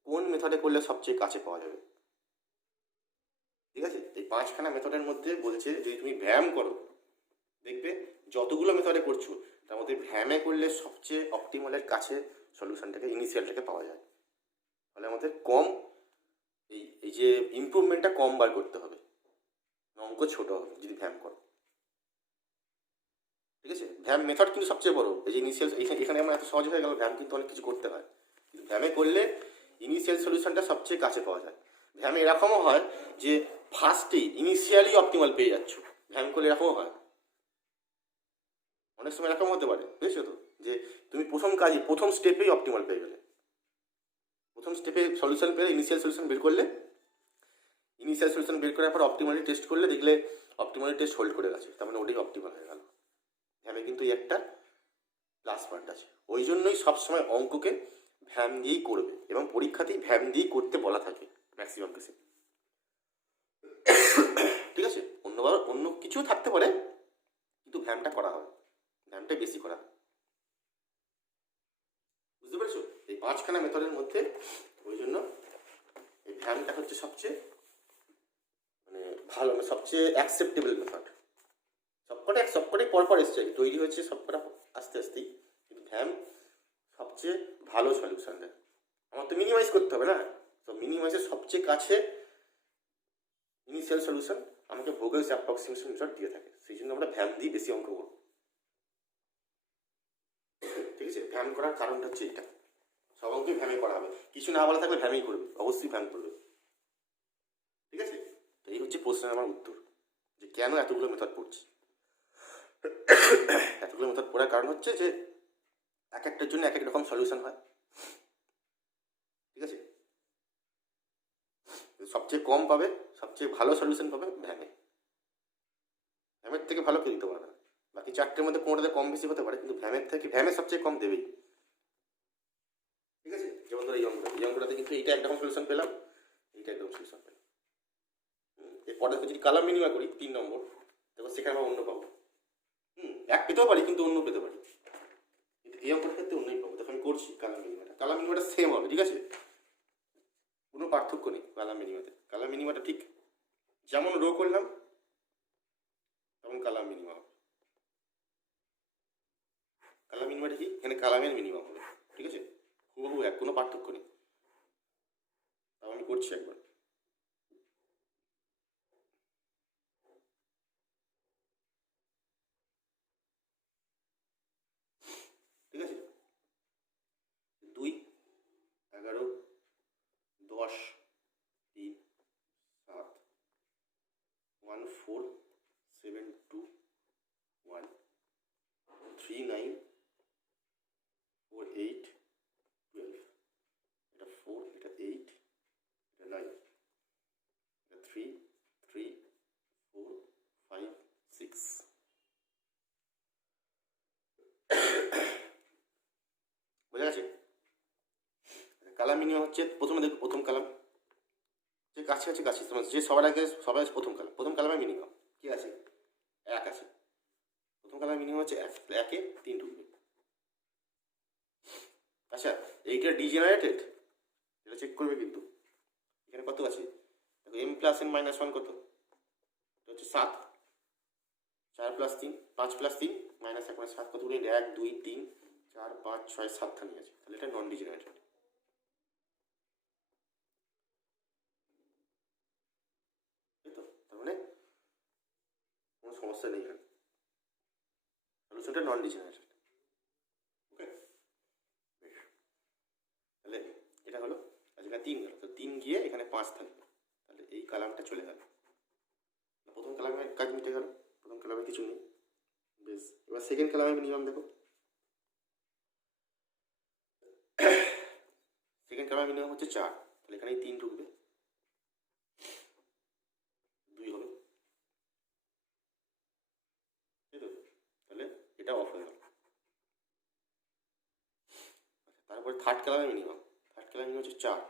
কোন মেথডে করলে সবচেয়ে কাছে পাওয়া যাবে? ঠিক আছে, এই 5খানা মেথডের মধ্যে বলছে যদি তুমি ব্যায়াম করো, দেখবে যতগুলো মেথডে করছো তার মধ্যে ভ্যামে করলে সবচেয়ে অপটিমালের কাছে সলিউশনটাকে ইনিশিয়ালটাকে পাওয়া যায়। ফলে আমাদের কম এই যে ইমপ্রুভমেন্টটা কম বার করতে হবে, অঙ্ক ছোট হবে যদি ভ্যাম করো। ঠিক আছে, ভ্যাম মেথড কিন্তু সবচেয়ে বড়, এই যে ইনিশিয়াল এখানে আমার এত সহজ হয়ে গেল, ভ্যাম কিন্তু অনেক কিছু করতে হয়, কিন্তু ভ্যামে করলে ইনিশিয়াল সলিউশনটা সবচেয়ে কাছে পাওয়া যায়। ভ্যামে এরকমও হয় যে ফার্স্টেই ইনিশিয়ালি অপটিমাল পেয়ে যাচ্ছ, ভ্যাম করলে এরকমও হয়, অনেক সময় এরকম হতে পারে, বুঝেছো তো, যে তুমি প্রথম স্টেপেই অপটিমাল পেয়ে গেলে, প্রথম স্টেপে সলিউশন পেয়ে ইনিশিয়াল সলিউশন বের করলে, ইনিশিয়াল সলিউশন বের করার পর অপটিমালি টেস্ট করলে দেখলে অপটিমালি টেস্ট হোল্ড করে গেছে, তার মানে ওটাই অপটিমাল হয়ে গেল। ভ্যামে কিন্তু এই একটা প্লাস পয়েন্ট আছে, ওই জন্যই সবসময় অঙ্ককে ভ্যাম দিয়েই করবে এবং পরীক্ষাতেই ভ্যাম দিয়েই করতে বলা থাকে ম্যাক্সিমাম কেসে। ঠিক আছে, অন্য কিছু থাকতে পারে কিন্তু ভ্যামটা করা হয়, ভ্যামটা বেশি করা হয়। বুঝতে পেরেছো? এই 5খানা মেথডের মধ্যে ওই জন্য এই ভ্যামটা হচ্ছে সবচেয়ে মানে ভালো, সবচেয়ে অ্যাকসেপ্টেবল মেথড। সবকটাই পরপর এসছে, তৈরি হয়েছে সবকটা আস্তে আস্তেই, কিন্তু ভ্যাম সবচেয়ে ভালো সলিউশন দেয়। আমার তো মিনিমাইজ করতে হবে না, তো মিনিমাইজের সবচেয়ে কাছে ইনিশিয়াল সলিউশন আমাকে ভোগেলস অ্যাপ্রক্সিমেশন মেথড দিয়ে থাকে, সেই জন্য আমরা ভ্যাম দিয়ে বেশি অঙ্ক করব। ঠিক আছে, ভ্যাম করার কারণটা হচ্ছে এটা, সব অঙ্কই ভ্যামে করা হবে, কিছু না বলা থাকলে ভ্যামেই করবে, অবশ্যই ভ্যাম করবে। ঠিক আছে, তো এই হচ্ছে প্রশ্নের আমার উত্তর, যে কেন এতগুলো মেথড পড়ছি। এতগুলো মেথড পড়ার কারণ হচ্ছে যে এক একটার জন্য এক এক রকম সলিউশন হয়। ঠিক আছে, সবচেয়ে কম পাবে, সবচেয়ে ভালো সলিউশন পাবে ভ্যামে, ভ্যামের থেকে ভালো কেউ দিতে পারবে না। বাকি চারটের মধ্যে কোনোটাতে কম বেশি হতে পারে, কিন্তু ভ্যামে সবচেয়ে কম দেবেই। ঠিক আছে, যেমন ধরো এই অঙ্কটাতে কিন্তু এইটা একরকম সলিউশন পেলাম, এইটা একরকম সলিউশন পেলাম। এরপরে যদি কালার মিনিমা করি 3 নম্বর, দেখো সেখানে আমরা অন্য পাবো, এক পেতেও পারি কিন্তু অন্য পেতে পারি, কিন্তু এই অঙ্কটার ক্ষেত্রে অন্যই পাবো। দেখো আমি করছি কালার মিনিমাটা সেম হবে। ঠিক আছে, কোনো পার্থক্য নেই কালার মিনিমাটা ঠিক যেমন রো করলাম তেমন কালার মিনিমা হবে। কালার মিনিমাটা কি, এখানে কালামের মিনিমাম হবে। ঠিক আছে, হুবহু এক, কোনো পার্থক্য নেই। তাও আমি করছি একবার। ঠিক আছে, 2, 11, 10, 3, 7, 1, 4, 7, 2, 1, 3, 9, 4, 8, 12, এটা 4, এটা 8, এটা 9, এটা 3, 3, 4, 5, 6। বোঝা গেছে? কালাম মিনিমাম হচ্ছে প্রথম কালাম যে কাছাকাছি যে সবার প্রথম কালামে মিনিমাম কি আছে, 1 আছে। প্রথম কালামে মিনিমাম হচ্ছে 1, 1-এ 3 ঢুকবে। আচ্ছা, এইটা ডিজেনারেটেড, এটা চেক করবে কিন্তু এখানে কত আছে দেখো, m plus n minus one কত, এটা হচ্ছে 7, 4 প্লাস 3 5 প্লাস 3 মাইনাস 1 মানে 7 কত গুণ 1 2 3 4 5 6 7 খানি আছে, তাহলে এটা নন ডিজেনারেটেড। তাই তো, তার মানে কোনো সমস্যা নেই এখানে, সলিউশনটা নন ডিজেনারেটেড। ওকে, তাহলে এটা হলো, আর যেখানে 3 গেল, তো 3 গিয়ে এখানে 5 থাকবে, তাহলে এই কালামটা চলে গেল, প্রথম কালামের কাজ মিটে গেল, প্রথম কালামে কিছু নেই। বেশ, এবার সেকেন্ড কালামে মিনিমাম দেখো, সেকেন্ড কালামে মিনিমাম হচ্ছে 4, তাহলে এখানে 3 ঢুকবে, 2 হবে, তাই তো, তাহলে এটা অফ হয়ে গেল। তারপরে থার্ড কালামে মিনিমাম, থার্ড কালামে মিনিমাম হচ্ছে 4,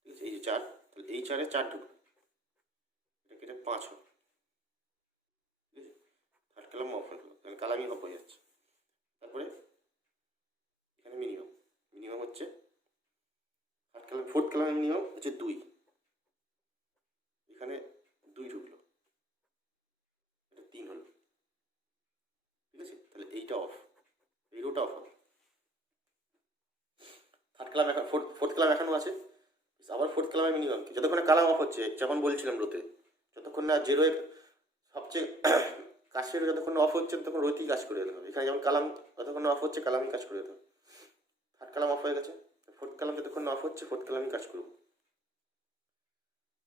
ঠিক আছে, এই যে 4, তাহলে এই 4-এ 4 ঢুকবে, এটা কেটে 5 হবে, ঠিক আছে, থার্ড কালাম অফ হয়ে গেল, তাহলে কালামই অফ হয়ে যাচ্ছে। তারপরে এখানে মিনিমাম, মিনিমাম হচ্ছে থার্ড কালাম, ফোর্থ কালামে মিনিমাম হচ্ছে 2, এখানে 2 ঢুকলো, এটা 3 হলো, ঠিক আছে, তাহলে এইটা অফ, এই রোটা অফ হবে। থার্ড কালাম এখন, ফোর্থ কালাম এখনও আছে, আবার ফোর্থ কালামে মিনিমাম কি, যতক্ষণে কালাম অফ হচ্ছে, যখন বলছিলাম রোতে, যতক্ষণ না জিরোয়ে সবচেয়ে কাছের যতক্ষণ অফ হচ্ছে তখন রোতেই কাজ করে যেতে হবে। এখানে যেমন কালাম যতক্ষণ অফ হচ্ছে কালামই কাজ করে যেতে হবে। থার্ড কালাম অফ হয়ে গেছে, ফোর্থ কালাম যতক্ষণ অফ হচ্ছে ফোর্থ কালামই কাজ করবো।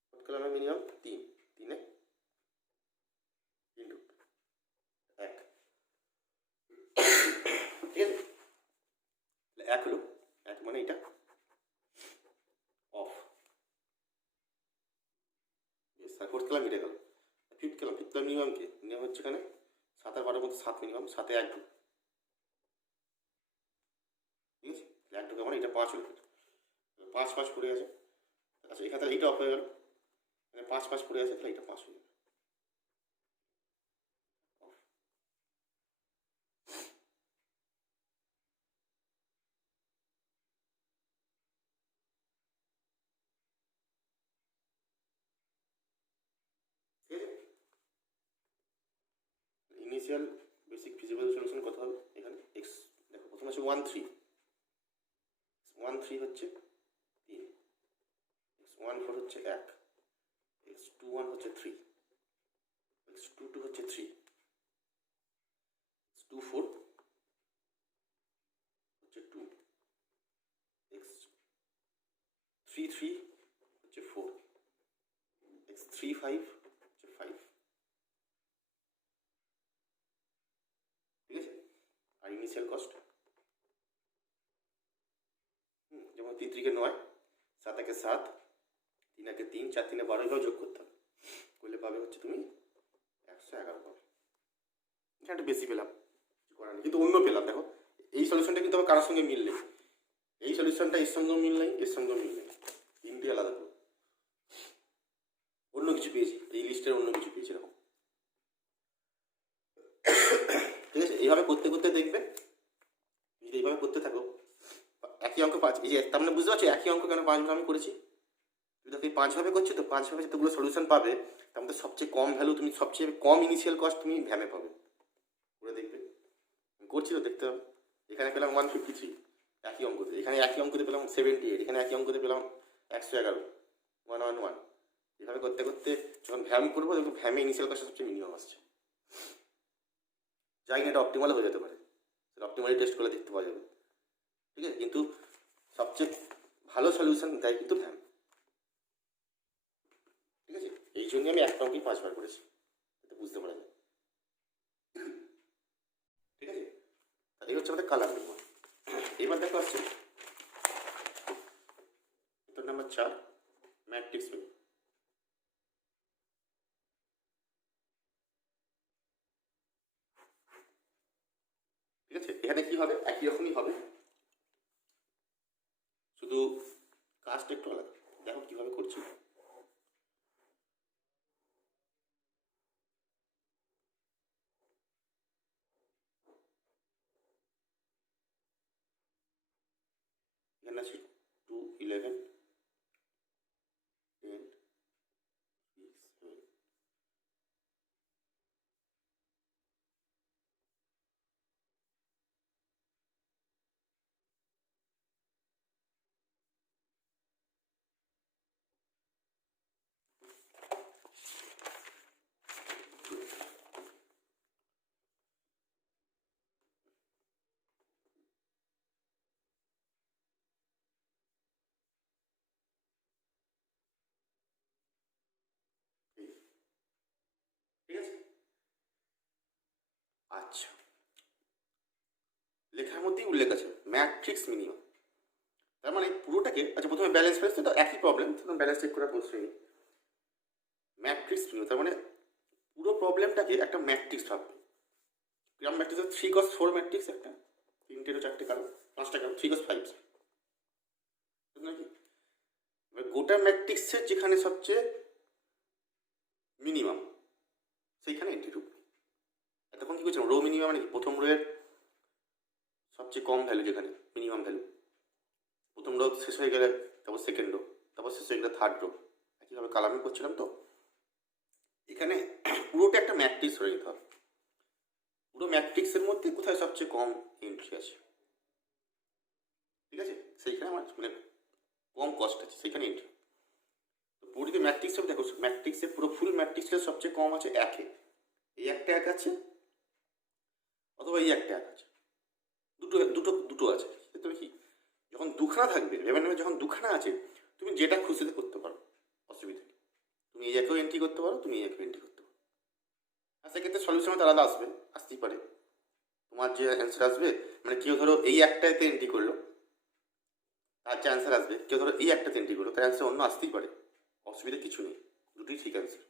ফোর্থ কালামে মিনিমাম 3, 3-এ 3 ঢুকবে, 1, ঠিক আছে, 1 হলো, 1 মানে এটা অফ। ফোর্থ কালাম মিটে গেল। ফিফথ কালাম, ফিফথ কালাম মিনিমাম কি, মিনিমাম হচ্ছে এখানে 7 আর 12 মধ্যে 7 মিনিমাম, 7-এ 1 ঢুকবে, ঠিক আছে, 1 ঢুকে মানে এটা 5 হলো, 5 5 পড়ে আছে, আচ্ছা এখানে তাহলে এইটা অফ হয়ে গেল, মানে 5 5 পড়ে আছে, তাহলে এটা 5 হয়ে যাবে। ঠিক আছে, ইনিশিয়াল বেসিক ফিজিবল সলিউশন কত হবে, এখানে এক্স দেখো প্রথমে আছে 1 3, 1 3 হচ্ছে 3, এক্স 1 4 হচ্ছে 1, এক্স 2 1 হচ্ছে 3, এক্স 2 2 হচ্ছে 3, এক্স 2 4 হচ্ছে 2, এক্স 3 3 হচ্ছে 4, এক্স 3 5 হচ্ছে 5, ঠিক আছে, আর ইনিশিয়াল কস্ট যেমন 3 3 কে 9, 7 1 7, 3 1 3, 4 3 12 এটাও যোগ করতে হবে, করলে পাবে হচ্ছে তুমি 111 পাবে। এখানে একটা বেশি পেলাম, কিছু করার নেই, কিন্তু অন্য পেলাম। দেখো এই সলিউশনটা কিন্তু আমার কারোর সঙ্গে মিল নেই, এই সলিউশনটা এর সঙ্গেও মিল নেই, এর সঙ্গেও মিল নেই, তিনটি আলাদা করো, অন্য কিছু পেয়েছি, এই লিস্টের অন্য কিছু পেয়েছি এরকম, ঠিক আছে। এইভাবে করতে করতে দেখবে, যদি এইভাবে করতে থাকো, একই অঙ্ক 5, এই যে তার মানে বুঝতে পারছি একই অঙ্ক কেন 5 আমি করেছি। দেখো এই 5ভাবে করছো তো, 5ভাবে যতগুলো সলিউশন পাবে তার মধ্যে সবচেয়ে কম ভ্যালু তুমি, সবচেয়ে কম ইনিশিয়াল কস্ট তুমি ভ্যামে পাবে, করে দেখবে, করছি তো দেখতে হবে। এখানে পেলাম 153 একই অঙ্কতে, এখানে একই অঙ্কতে পেলাম 78, এখানে একই অঙ্কতে পেলাম 111, 111। এভাবে করতে করতে যখন ভ্যাম করবো দেখবো ভ্যামে ইনিশিয়াল কস্ট সবচেয়ে মিনিমাম আসছে। যাই না এটা অপটিমাল হয়ে যেতে পারে, সেটা অপটিমালি টেস্ট করে দেখতে পাওয়া যাবে, ঠিক আছে, কিন্তু সবচেয়ে ভালো সলিউশন দেয় কিন্তু ভ্যাম, ঠিক আছে। এই জন্যই আমি একটা অঙ্কেই 5বার করেছি, এটা বুঝতে পারা যায়, ঠিক আছে। এই হচ্ছে আমাদের কালার নির্মাণ। এবার দেখো আসছে উত্তর নাম্বার 4, ম্যাট্রিক্স মেথড। ঠিক আছে, এখানে কি হবে, একই রকমই হবে, শুধু কাজটা একটু আলাদা। দেখো কিভাবে করছি, এখানে আছে 2 11, আচ্ছা, লেখার মধ্যেই উল্লেখ আছে ম্যাট্রিক্স মিনিমাম, তার মানে পুরোটাকে, আচ্ছা প্রথমে ব্যালেন্স ফেস তো একই প্রবলেম, ব্যালেন্স চেক করার প্রশ্নই নেই। ম্যাট্রিক্স মিনিমাম তার মানে পুরো প্রবলেমটাকে একটা ম্যাট্রিক্স ভাববে। গ্রাম ম্যাট্রিক্স 3x4 ম্যাট্রিক্স, একটা 3টেরও 4টে কারণ 5টা কারণ 3x5 নাকি। এবার গোটা ম্যাট্রিক্সের যেখানে সবচেয়ে মিনিমাম সেইখানে এন্ট্রি ঢুকবে। এতক্ষণ কি করছিলাম, রো মিনিমাম মানে প্রথম রোয়ের সবচেয়ে কম ভ্যালু যেখানে মিনিমাম ভ্যালু, প্রথম রো শেষ হয়ে গেলে তারপর সেকেন্ড রো, তারপর শেষ হয়ে গেলে থার্ড রো, একইভাবে কালামে করছিলাম। তো এখানে পুরোটা একটা ম্যাট্রিক্স হয়ে যেতে হবে, পুরো ম্যাট্রিক্সের মধ্যে কোথায় সবচেয়ে কম এন্ট্রি আছে, ঠিক আছে, সেইখানে আমার মানে কম কস্ট আছে সেইখানে এন্ট্রি। তো পুরো যদি ম্যাট্রিক্স হবে, দেখো ম্যাট্রিক্সের পুরো ফুল ম্যাট্রিক্সের সবচেয়ে কম আছে 1-এ, এই একটা 1 আছে, অথবা এই একটা 1 আছে, দুটো দুটো দুটো আছে। তুমি কি যখন দুখানা থাকবে, ভেবে নেবে যখন দুখানা আছে তুমি যেটা খুশিতে করতে পারো, অসুবিধা নেই। তুমি এই একেও এন্ট্রি করতে পারো, তুমি এই একেও এন্ট্রি করতে পারো। আর সেক্ষেত্রে সলিউশন হয়তো আলাদা আসবে, আসতেই পারে। তোমার যে অ্যান্সার আসবে, মানে কেউ ধরো এই একটাতে এন্ট্রি করলো, তার যে অ্যান্সার আসবে, কেউ ধরো এই একটাতে এন্ট্রি করলো, তার অ্যান্সার অন্য আসতেই পারে, অসুবিধা কিছু নেই, দুটোই ঠিক অ্যান্সার।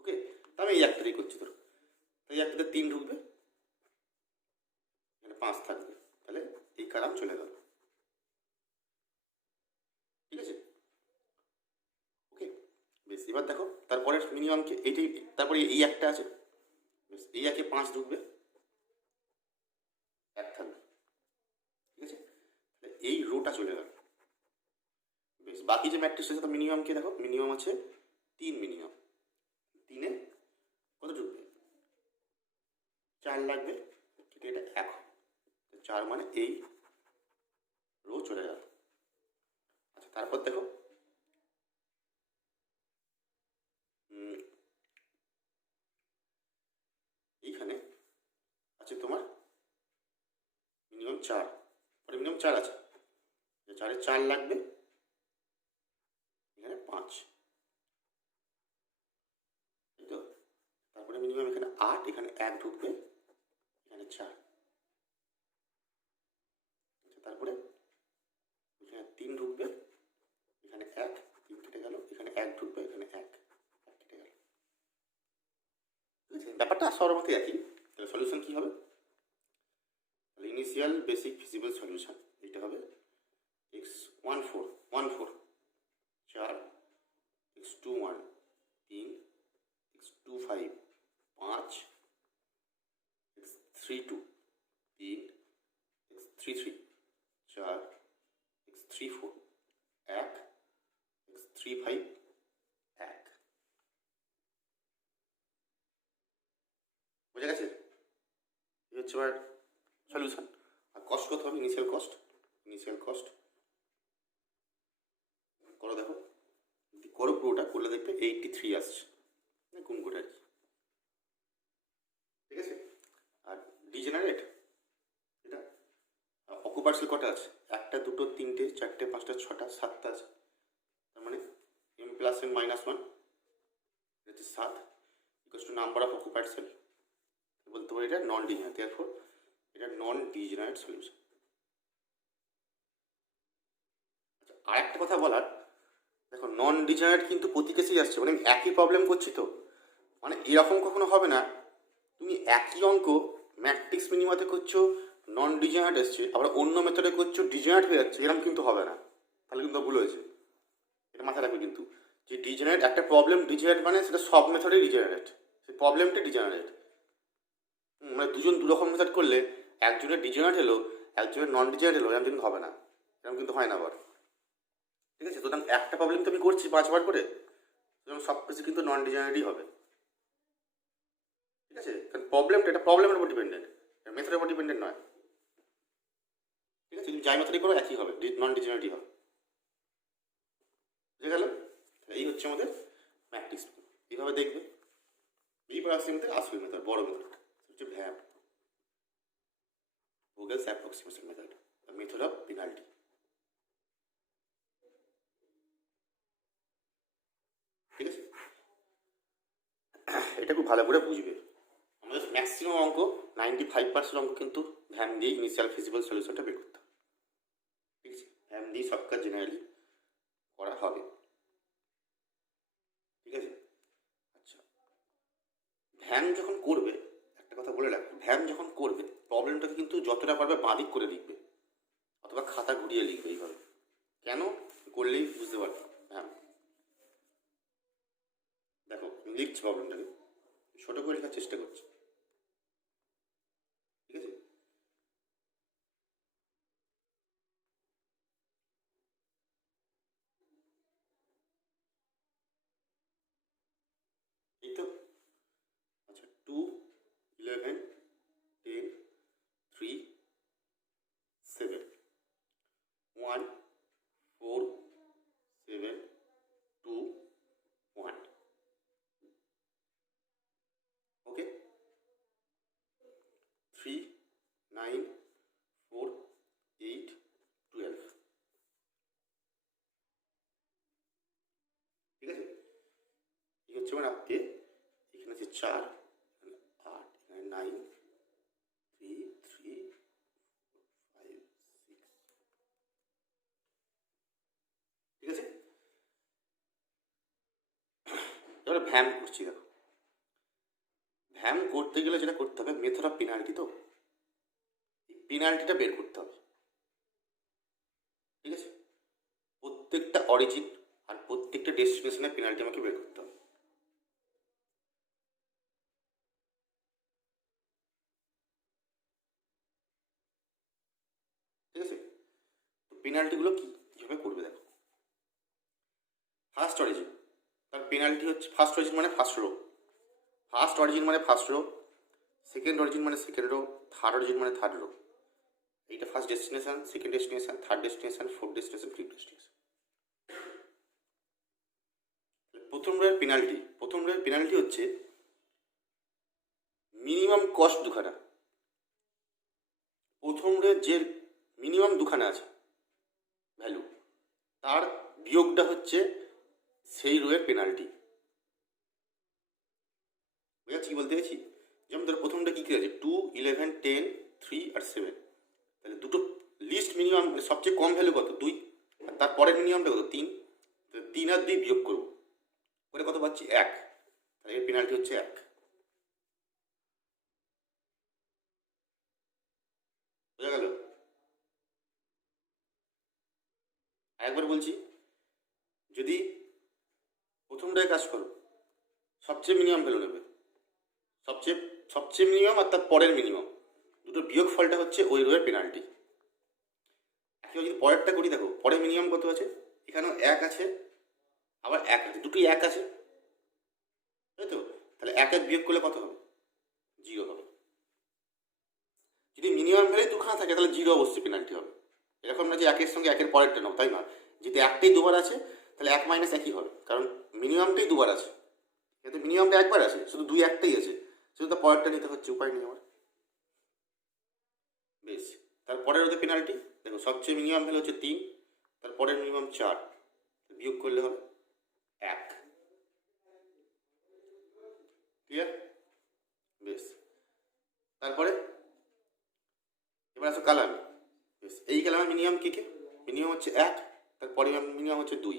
ওকে, তা আমি এই একটাতেই করছি ধরো, এই একটাতে 3 ঢুকবে, এখানে 5 থাকবে, তাহলে এই কালাম চলে গেল, ঠিক আছে। ওকে, বেশ, এবার দেখো তারপরে মিনিমামকে এইটাই, তারপরে এই একটা আছে, বেশ এই একে 5 ঢুকবে, 1 থাকবে, ঠিক আছে, তাহলে এই রোটা চলে গেল। বেশ, বাকি যে ম্যাট্রিক্স আছে তার মিনিমামকে দেখো, মিনিমাম আছে 3, মিনিমাম 3-এ কত ঢুকবে, 4 লাগবে, কিন্তু এটা 1, 4 মানে এই রো চলে গেল। আচ্ছা, তারপর দেখো এইখানে আছে তোমার মিনিমাম 4, মানে মিনিমাম 4 আছে, 4-এ 4 লাগবে, এখানে 5, তাই তো। তারপরে মিনিমাম এখানে 8, এখানে 1 ঢুকবে, এখানে 4, তারপরে এখানে 3 ঢুকবে, এখানে 1, 3 কেটে গেল, এখানে 1 ঢুকবে, এখানে 1 কেটে গেল, ঠিক আছে। ব্যাপারটা সবার মধ্যে একই। তাহলে সলিউশন কী হবে, তাহলে ইনিশিয়াল বেসিক ফিজিবল সলিউশন এটা হবে x14 14 4, x21 3, x25 5, x32 3, x33 4, x34 1, x35 1। বোঝা গেছে, এই হচ্ছে আমার সলিউশন। আর কস্ট কত হবে, ইনিশিয়াল কস্ট, ইনিশিয়াল কস্ট করো, দেখো করো পুরোটা করলে দেখবে 83 আসছে, কোন কোটা আর কি, ঠিক আছে। আর ডিজেনারেট এটা অকুপার্সেল কটা আছে, 1টা 2টো 3টে 4টে 5টা 6টা 7টা আছে, তার মানে m প্লাস n মাইনাস 1 হচ্ছে 7 equals to number of occupied cell, বলতে পারি এটা নন ডিজেনারেট, দেয়ারফর এটা নন ডিজেনারেট সলিউশন। আচ্ছা, আর একটা কথা বলার, দেখো নন ডিজেনারেট কিন্তু প্রতি কেসেই আসছে, মানে আমি একই প্রবলেম করছি তো, মানে এরকম কখনো হবে না তুমি একই অঙ্ক ম্যাট্রিক্স মিনিমাতে করছো নন ডিজেনারেট এসছে, আবার অন্য মেথডে করছো ডিজেনারেট হয়ে যাচ্ছে, এরকম কিন্তু হবে না, তাহলে কিন্তু ভুল হয়েছে, এটা মাথায় রাখবে কিন্তু। যে ডিজেনারেট একটা প্রবলেম ডিজেনারেট মানে সেটা সব মেথডেই ডিজেনারেট, সেই প্রবলেমটা ডিজেনারেট, মানে দুজন দুরকম মেথড করলে একজনের ডিজেনারেট এলো একজনের নন ডিজেনারেট এলো, এরকম কিন্তু হবে না, এরকম কিন্তু হয় না আবার, ঠিক আছে। সুতরাং একটা প্রবলেম তো আমি করছি 5বার করে, সুতরাং সব কিছু কিন্তু নন ডিজেনারেটই হবে, ঠিক আছে। কারণ প্রবলেমটা এটা প্রবলেমের উপর ডিপেন্ডেন্ট, মেথডের উপর ডিপেন্ডেন্ট নয়, ঠিক আছে। তুমি যাই মেথডই করো একই হবে, নন ডিজেনারেটই হবে, বুঝে গেল। এই হচ্ছে আমাদের ম্যাট্রিক্স, এইভাবে দেখবে। এইবার আসছে মেথড, আসল মেথড, বড় মেথড হচ্ছে ভ্যাব, Vogel's approximation method, method of penalty, ঠিক আছে। এটা খুব ভালো করে বুঝবে, ম্যাক্সিমাম অঙ্ক 95% অঙ্ক কিন্তু ভ্যান দিয়ে ইনিশিয়াল ফিজিবল সলিউশনটা বের করতে হবে। ঠিক আছে, ভ্যান দিয়ে সব কাজ জেনারেলি করা হবে। ঠিক আছে, আচ্ছা, ভ্যান যখন করবে, একটা কথা বলে রাখবে, ভ্যান যখন করবে প্রবলেমটাকে কিন্তু যতটা পারবে বাঁদিক করে লিখবে অথবা খাতা ঘুরিয়ে লিখবে। এইভাবে কেন করলেই বুঝতে পারবে। হ্যাঁ দেখো, লিখছি প্রবলেমটাকে, ছোটো করে লেখার চেষ্টা করছি। ঠিক আছে, এই তো। আচ্ছা, 2, 11, 10, 3, 7, 1, 4, 7, 2, 1। ওকে, 3, 9, 4, 8, 12। ঠিক আছে, এই হচ্ছে আমার আপকে, এখানে আছে 4, 8, এখানে 9, 3, 3, 5, 6। ঠিক আছে, এবারে ভ্যান করছি। দেখো, ভ্যান করতে গেলে যেটা করতে হবে, মেথড অফ পেনাল্টি, তো পেনাল্টিটা বের করতে হবে। ঠিক আছে, প্রত্যেকটা অরিজিন আর প্রত্যেকটা ডেস্টিনেশনের পেনাল্টি আমাকে বের করতে হবে। ঠিক আছে, তো পেনাল্টিগুলো কীভাবে করবে দেখো। ফার্স্ট অরিজিন, তার পেনাল্টি হচ্ছে, ফার্স্ট অরিজিন মানে ফার্স্ট রো, ফার্স্ট অরিজিন মানে ফার্স্ট রো, সেকেন্ড অরিজিন মানে সেকেন্ড রো, থার্ড অরিজিন মানে থার্ড রো। এইটা first destination, second destination, third destination, fourth destination, fifth destination. প্রথম রোয়ের পেনাল্টি হচ্ছে মিনিমাম কস্ট দুখানা। প্রথম রোয়ের যে মিনিমাম দুখানা আছে ভ্যালু, তার বিয়োগটা হচ্ছে সেই রোয়ের পেনাল্টি। বুঝাচ্ছি কি বলতে চাইছি? যেমন ধর প্রথমটা কী কী আছে, 2, 11, 10, 3 আর 7। তাহলে দুটো লিস্ট মিনিমাম, মানে সবচেয়ে কম ভ্যালু কত, 2, আর তারপরের মিনিমামটা কত, 3। 3 আর 2 বিয়োগ করবো, করে কত পাচ্ছি, 1। তাহলে এর পেনাল্টি হচ্ছে 1। বোঝা গেল? আরেকবার বলছি, যদি প্রথমটায় কাজ করো, সবচেয়ে মিনিমাম ভ্যালু নেবে, সবচেয়ে সবচেয়ে মিনিমাম আর তার পরের মিনিমাম, দুটো বিয়োগ ফলটা হচ্ছে ওই রোয়ের পেনাল্টি। একইভাবে যদি পরেরটা করি, দেখো পরের মিনিমাম কত আছে, এখানেও 1 আছে, আবার 1 আছে, দুটোই 1 আছে, তাই তো? তাহলে 1 আর বিয়োগ করলে কত হবে, 0 হবে। যদি মিনিমাম ভ্যালু দুখানা থাকে তাহলে 0 অবশ্যই পেনাল্টি হবে। এরকম না যে 1-এর সঙ্গে 1-এর পরেরটা নাও, তাই না? যদি একটাই দুবার আছে তাহলে 1 - 1ই হবে, কারণ মিনিমামটাই দুবার আছে। কিন্তু মিনিমামটা একবার আছে, শুধু 2 একটাই আছে, শুধু তার পরেরটা নিতে হচ্ছে, উপায় নেই আমার। বেশ, তারপরের ওদের পেনাল্টি দেখো, সবচেয়ে মিনিমাম ভ্যালু হচ্ছে 3, তারপরের মিনিমাম 4, বিয়োগ করলে হবে 1। ক্লিয়ার? বেশ, তারপরে এবার আসো কালামে। বেশ, এই কালামের মিনিমাম কী কী, মিনিমাম হচ্ছে 1, তারপরে মিনিমাম হচ্ছে 2,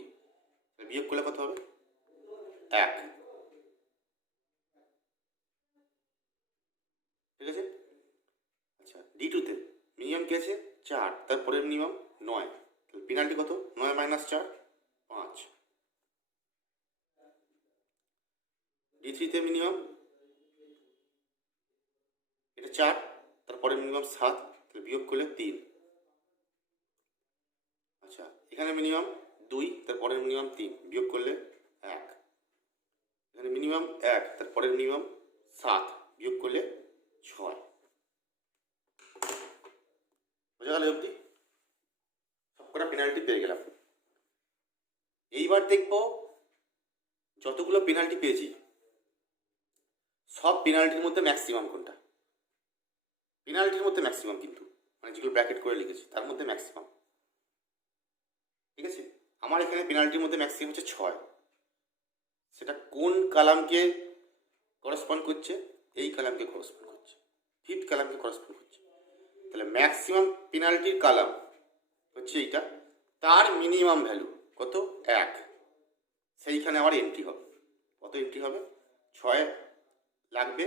বিয়োগ করলে কত হবে, 1। ঠিক আছে, আচ্ছা, D2-তে মিনিমাম কী আছে, 4, তারপরে মিনিমাম 9, তাহলে পেনাল্টি কত, 9 - 4, 5। D3-তে মিনিমাম এটা 4, তারপরে মিনিমাম 7, তাহলে বিয়োগ করলে 3। আচ্ছা, এখানে মিনিমাম 2, তারপরে মিনিমাম 3, বিয়োগ করলে 1। এখানে মিনিমাম 1, তারপরে মিনিমাম 7, বিয়োগ করলে 6। বোঝা গেল অবধি? সবকটা পেনাল্টি পেয়ে গেলাম। এইবার দেখবো যতগুলো পেনাল্টি পেয়েছি সব পেনাল্টির মধ্যে ম্যাক্সিমাম কোনটা। পেনাল্টির মধ্যে ম্যাক্সিমাম কিন্তু, মানে যেগুলো ব্র্যাকেট করে লিখেছি তার মধ্যে ম্যাক্সিমাম। ঠিক আছে, আমার এখানে পেনাল্টির মধ্যে ম্যাক্সিমাম হচ্ছে 6। সেটা কোন কালামকে করেসপন্ড করছে, এই কলামকে করসপন্ড করছে, ফিফথ কলামকে করসপন্ড করছে। তাহলে ম্যাক্সিমাম পেনাল্টির কলাম হচ্ছে এইটা, তার মিনিমাম ভ্যালু কত 1, সেইখানে আবার এন্ট্রি হবে। কত এন্ট্রি হবে? 6 লাগবে,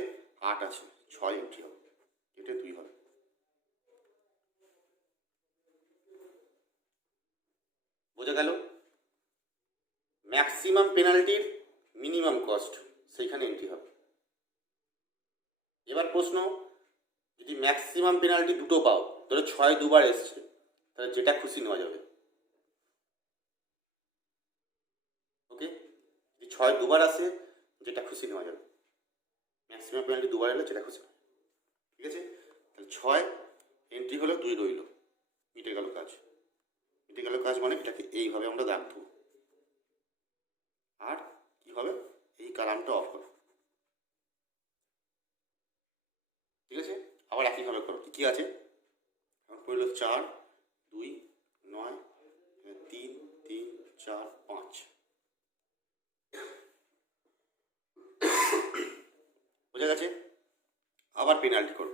8 আছে, 6 এন্ট্রি হবে, এটা 2 হবে। বোঝা গেল? ম্যাক্সিমাম পেনাল্টির মিনিমাম কস্ট সেইখানে এন্ট্রি হবে। এবার প্রশ্ন, যদি ম্যাক্সিমাম পেনাল্টি দুটো পাও, ধরো 6 দুবার এসছে, তাহলে যেটা খুশি নেওয়া যাবে। ওকে, যদি 6 দুবার আসে যেটা খুশি নেওয়া যাবে, ম্যাক্সিমাম পেনাল্টি দুবার এলে যেটা খুশি, ঠিক আছে? তাহলে 6 এন্ট্রি হলো, 2 রইল, মিটে গেল কাজ। মিটে গেল কাজ মানে এটাকে এইভাবে আমরা দাগ দেবো, আর কি হবে, এই কালামটা অফ হবে, ঠিক আছে? আবার একইভাবে করো, কি আছে এখন পড়ল 4, 2, 9, 3, 3, 4, 5। বোঝা গেছে? আবার পেনাল্টি করো।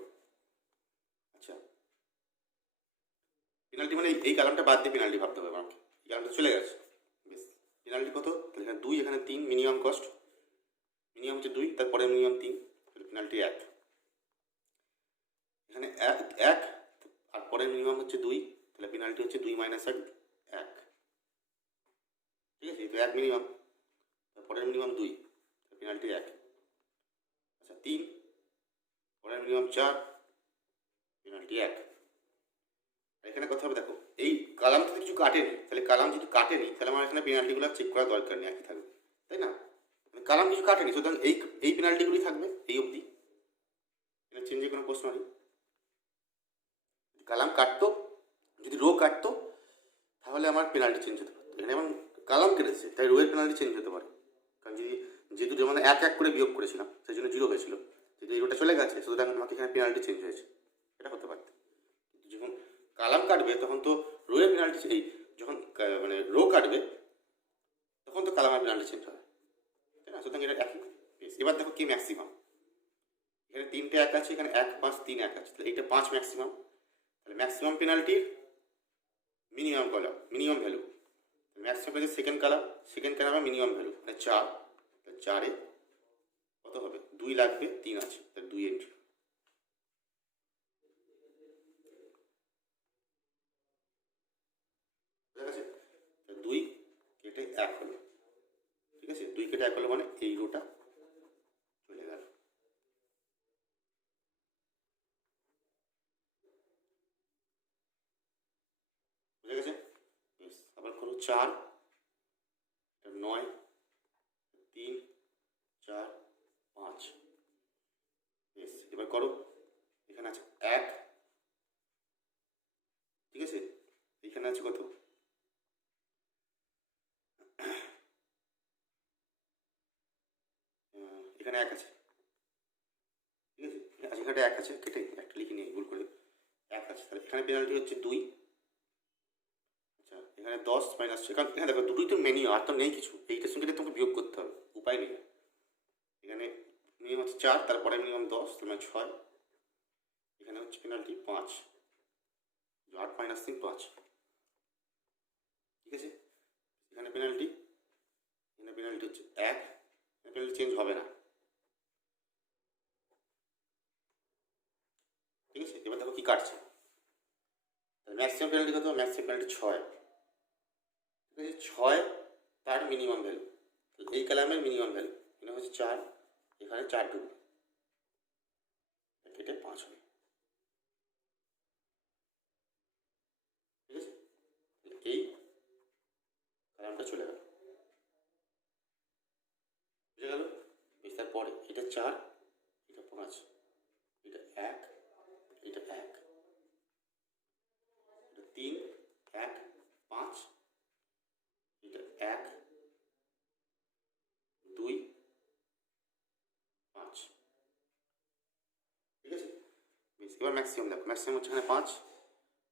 আচ্ছা, পেনাল্টি মানে এই কালামটা বাদ দিয়ে পেনাল্টি ভাবতে হবে আমাকে, এই কালামটা চলে গেছে, বেশ। পেনাল্টি কত? তাহলে এখানে 2, এখানে 3, মিনিমাম কস্ট, মিনিমাম হচ্ছে 2, তারপরে মিনিমাম 3, তাহলে পেনাল্টি 1, এখানে 1, আর পরে মিনিমাম হচ্ছে 2, তাহলে পেনাল্টি হচ্ছে 2 - 1, 1, ঠিক আছে? তো 1 মিনিমাম, পরের মিনিমাম 2, পেনাল্টি 1। আচ্ছা, 3, পরের মিনিমাম 4, পেনাল্টি 1। এখানে কথা হবে, দেখো এই কালাম যদি কিছু কাটেনি, তাহলে কালাম যদি কাটেনি তাহলে আমার এখানে পেনাল্টিগুলো চেক করার দরকার নেই, একই থাকবে, তাই না? কালাম কিছু কাটেনি, সুতরাং এই পেনাল্টিগুলি থাকবে এই অবধি, এটা চেঞ্জের কোনো প্রশ্ন নেই। কালাম কাটতো, যদি রো কাটতো তাহলে আমার পেনাল্টি চেঞ্জ হতে পারতো। এখানে যেমন কালাম কেটেছে তাই রোয়ের পেনাল্টি চেঞ্জ হতে পারে, কারণ যেহেতু যেমন 1 করে বিয়োগ করেছিলাম সেই জন্য 0 হয়েছিল, যদি এই রোটা চলে গেছে সুতরাং আমাকে এখানে পেনাল্টি চেঞ্জ হয়েছে, এটা হতে পারত। যখন কালাম কাটবে তখন তো রোয়ের পেনাল্টি, এই যখন মানে রো কাটবে তখন তো কালামের পেনাল্টি চেঞ্জ হবে, তাই না? সুতরাং এটা একই। এবার দেখো কি ম্যাক্সিমাম, এখানে 3টে 1 আছে, এখানে 1, 5, 3, 1 আছে, তাহলে এইটা 5 ম্যাক্সিমাম। তাহলে ম্যাক্সিমাম পেনাল্টির minimum column, minimum value, maximum penalty second কালামে মিনিমাম ভ্যালু মানে 4, 4-এ কত হবে? 2 লাগবে, 3 আছে, তাহলে 2 এন্ট্রি, ঠিক আছে? 2 কেটে 1 হলো, ঠিক আছে? 2 কেটে 1 হলো মানে এই রোটা চলে গেল। বুঝে গেছে? আবার করো 4, 9, 3, 4, 5। বেশ, এবার করো, এখানে আছে 1, ঠিক আছে? এখানে আছে কত? এখানে 1 আছে, ঠিক আছে? আচ্ছা, এখানে 1 আছে, কেটে একটা লিখে নিয়ে ভুল করে 1 আছে, তাহলে এখানে পেনাল্টি হচ্ছে 2। আচ্ছা, এখানে 10 মাইনাস, কারণ এখানে দেখো দুটোই তো মেনিউ, আর তো নেই কিছু, এইটার সঙ্গে তোমাকে বিয়োগ করতে হবে, উপায় নেই। এখানে মিনিমাম হচ্ছে 4, তারপরে মিনিমাম 10, মানে 6, এখানে হচ্ছে পেনাল্টি 5, 8 - 3, 5, ঠিক আছে? এখানে পেনাল্টি হচ্ছে 1, পেনাল্টি চেঞ্জ হবে না, ঠিক আছে? এবার দেখো কি কাটছে, ম্যাক্সিমাম পেনাল্টি কত? ম্যাক্সিমাম পেনাল্টি 6, ঠিক আছে? 6 তার মিনিমাম ভ্যালু, এই কালামের মিনিমাম ভ্যালু এখানে হচ্ছে 4, এখানে 4 ঢুকবে, কেটে 5 হবে, ঠিক আছে? এই কালামটা চলে গেল, বুঝে গেল? তারপরে এটা 4, এটা 5, এটা 1, এটা 1, এটা 3, 1, 5, এটা 1, 2, 5, ঠিক আছে? বেশ, এবার ম্যাক্সিমাম দেখো, ম্যাক্সিমাম হচ্ছে এখানে 5,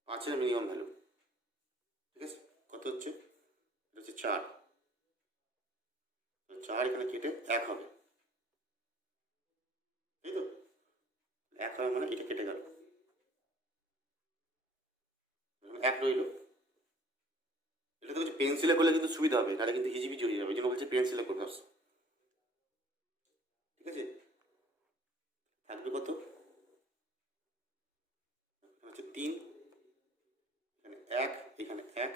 5-এর মিনিমাম ভ্যালু, ঠিক আছে? কত হচ্ছে? এটা হচ্ছে 4, 4 এখানে কেটে 1 হবে, তাই তো? হবে মানে এটা কেটে গেল, এক রইল। এটা তো বলছে পেন্সিলে করলে কিন্তু সুবিধা হবে, নাহলে কিন্তু হিজিবিজি হয়ে যাবে, এই জন্য বলছে পেন্সিলে করতে হবে। ঠিক আছে, থাকবে কত, হচ্ছে 3, এখানে 1, এখানে 1,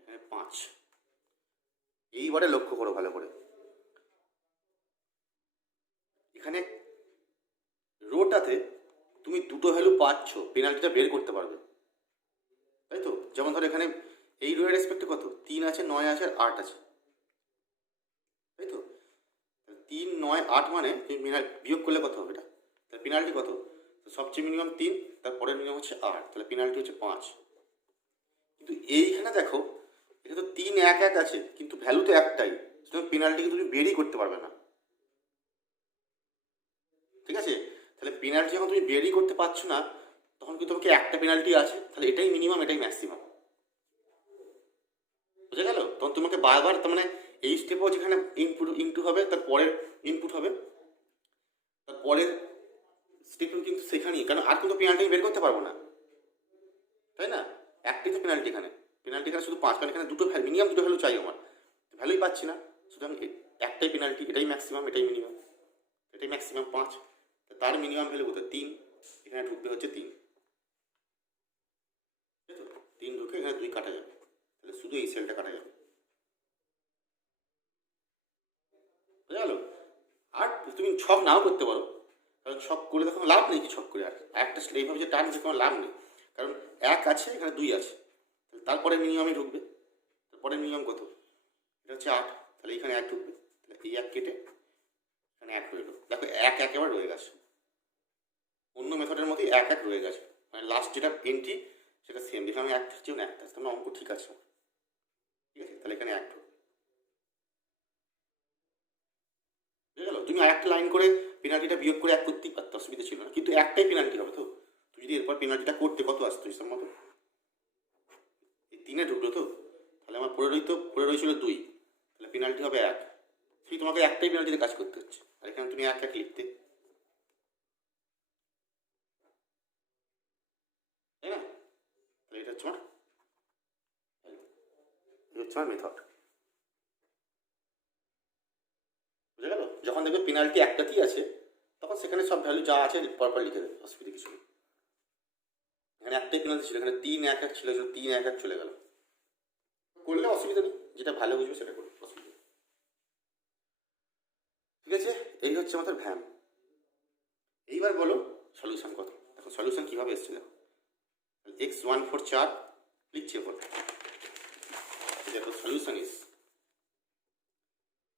এখানে 5। এইবারে লক্ষ্য করো ভালো করে, এখানে রোটাতে তুমি দুটো ভ্যালু পাচ্ছ, পেনাল্টিটা বের করতে পারবে, তাই তো? যেমন ধরো এখানে এই রোয়ের রেসপেক্টে কত, 3 আছে, 9 আছে, আর 8 আছে, তাই তো? 3, 9, 8 মানে বিয়োগ করলে কত হবে এটা, তাহলে পেনাল্টি কত, সবচেয়ে মিনিমাম 3, তারপরের মিনিমাম হচ্ছে 8, তাহলে পেনাল্টি হচ্ছে 5। কিন্তু এইখানে দেখো, এখানে তো 3, 1, 1 আছে, কিন্তু ভ্যালু তো একটাই, সুতরাং পেনাল্টিকে তুমি বেরই করতে পারবে না। ঠিক আছে, তাহলে পেনাল্টি যখন তুমি বেরই করতে পারছো না, তখন কিন্তু তোমাকে একটা পেনাল্টি আছে, তাহলে এটাই মিনিমাম, এটাই ম্যাক্সিমাম। বুঝে গেল? তখন তোমাকে বারবার, তার মানে এই স্টেপও যেখানে ইনটু হবে, তার পরের ইনপুট হবে, তার পরের স্টেপও কিন্তু সেখানেই, কারণ আর কিন্তু পেনাল্টি বের করতে পারবো না, তাই না? একটাই তো পেনাল্টি এখানে, পেনাল্টি এখানে শুধু 5, কারণ এখানে দুটো মিনিমাম দুটো ভ্যালু চাই আমার, ভ্যালুই পাচ্ছি না, সুতরাং একটাই পেনাল্টি, এটাই ম্যাক্সিমাম, এটাই মিনিমাম, এটাই ম্যাক্সিমাম 5, তার মিনিমাম ভ্যালু কোথায় 3, এখানে ঢুকবে হচ্ছে 3, তাই তো? 3 ঢুকে এখানে 2 কাটা যাবে, তাহলে শুধু এই সেলটা কাটা যাবে। বুঝা গেল? আর তুমি ছক নাও করতে পারো, কারণ ছক করে তখন লাভ নেই, কি ছক করে আর একটা এইভাবে যে টার্ন, যে কোনো লাভ নেই, কারণ 1 আছে, এখানে 2 আছে, তারপরে মিনিমামে ঢুকবে, তারপরে মিনিমাম কত, এটা হচ্ছে 8, তাহলে এখানে 1 ঢুকবে, তাহলে এই 1 কেটে এখানে 1 রইল। দেখো 1 একেবারে রয়ে গেছে, অন্য মেথডের মধ্যে 1 1 রয়ে গেছে, মানে লাস্ট যেটা এন্ট্রি সেটা সেম, এখানে 1 থাকছে না, 1 থাকছে, তাহলে অঙ্ক ঠিক আছে। ঠিক আছে, তাহলে এখানে 1 ঢুকবে। বুঝে গেল? তুমি আর একটা লাইন করে পেনাল্টিটা বিয়োগ করে 1 করতেই পারতো, অসুবিধা ছিল না, কিন্তু একটাই পেনাল্টি হবে তো। তুমি যদি এরপর পেনাল্টিটা করতে কত আসতো হিসাব মতো, এই 3-এ ঢুকলো তো, তাহলে আমার পড়ে রয়েছিল 2, তাহলে পেনাল্টি হবে 1, সেই তোমাকে একটাই পেনাল্টিতে কাজ করতে হচ্ছে, আর এখানে তুমি 1 1 লিখতে, তাই না? তাহলে এটা হচ্ছে আমার মেথড। বুঝে গেল? যখন দেখবে পেনাল্টি একটাতেই আছে, তখন সেখানে সব ভ্যালু যা আছে পরপর লিখে দেবে, অসুবিধা কিছু নেই। এখানে একটাই পেনাল্টি ছিল, এখানে 3 1 1 ছিল, 3 1 1 চলে গেল, করলে অসুবিধা নেই, যেটা ভালো বুঝবে সেটা করবে, অসুবিধা। ঠিক আছে, এই হচ্ছে আমাদের ভ্যাম। এইবার বলো সলিউশন কত। দেখো সলিউশন কীভাবে এসছে, দেখো x14 4 লিখছি ওপর, দেখো solution is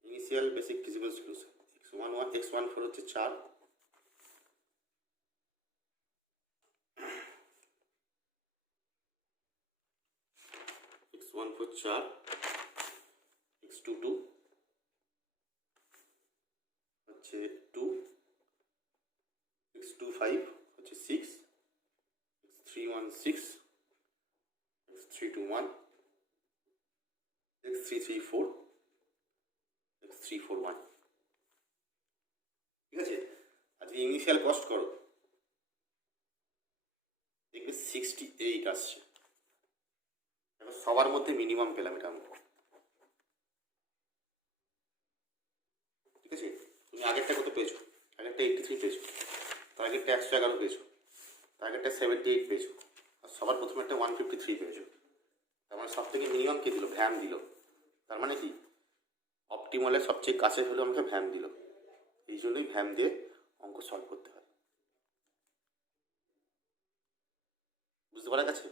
initial basic feasible solution, x14 হচ্ছে 4, x14 4, x22 হচ্ছে 2, x25 হচ্ছে 6, x316, x321, x334, x341। ঠিক আছে, আজকে ইনিশিয়াল কস্ট করো, দেখবে 68 আসছে। এবার সবার মধ্যে মিনিমাম পেলাম এটা আমরা। ঠিক আছে, তুমি আগেরটা কত পেয়েছো, আগেরটা 83 পেয়েছো, তার আগেরটা 111 পেয়েছো, তার আগেরটা 78 পেয়েছো, আর সবার প্রথমে একটা 153 পেয়েছো। তার মানে সব থেকে মিনিমাম কে দিল, ভ্যাম দিল। তার মানে কি, অপটিমালের সবচেয়ে কাছে হলো আমাকে ভ্যাম দিল, এই জন্যই ভ্যাম দিয়ে অঙ্ক সলভ করতে হয়। বুঝতে পারা গেছে?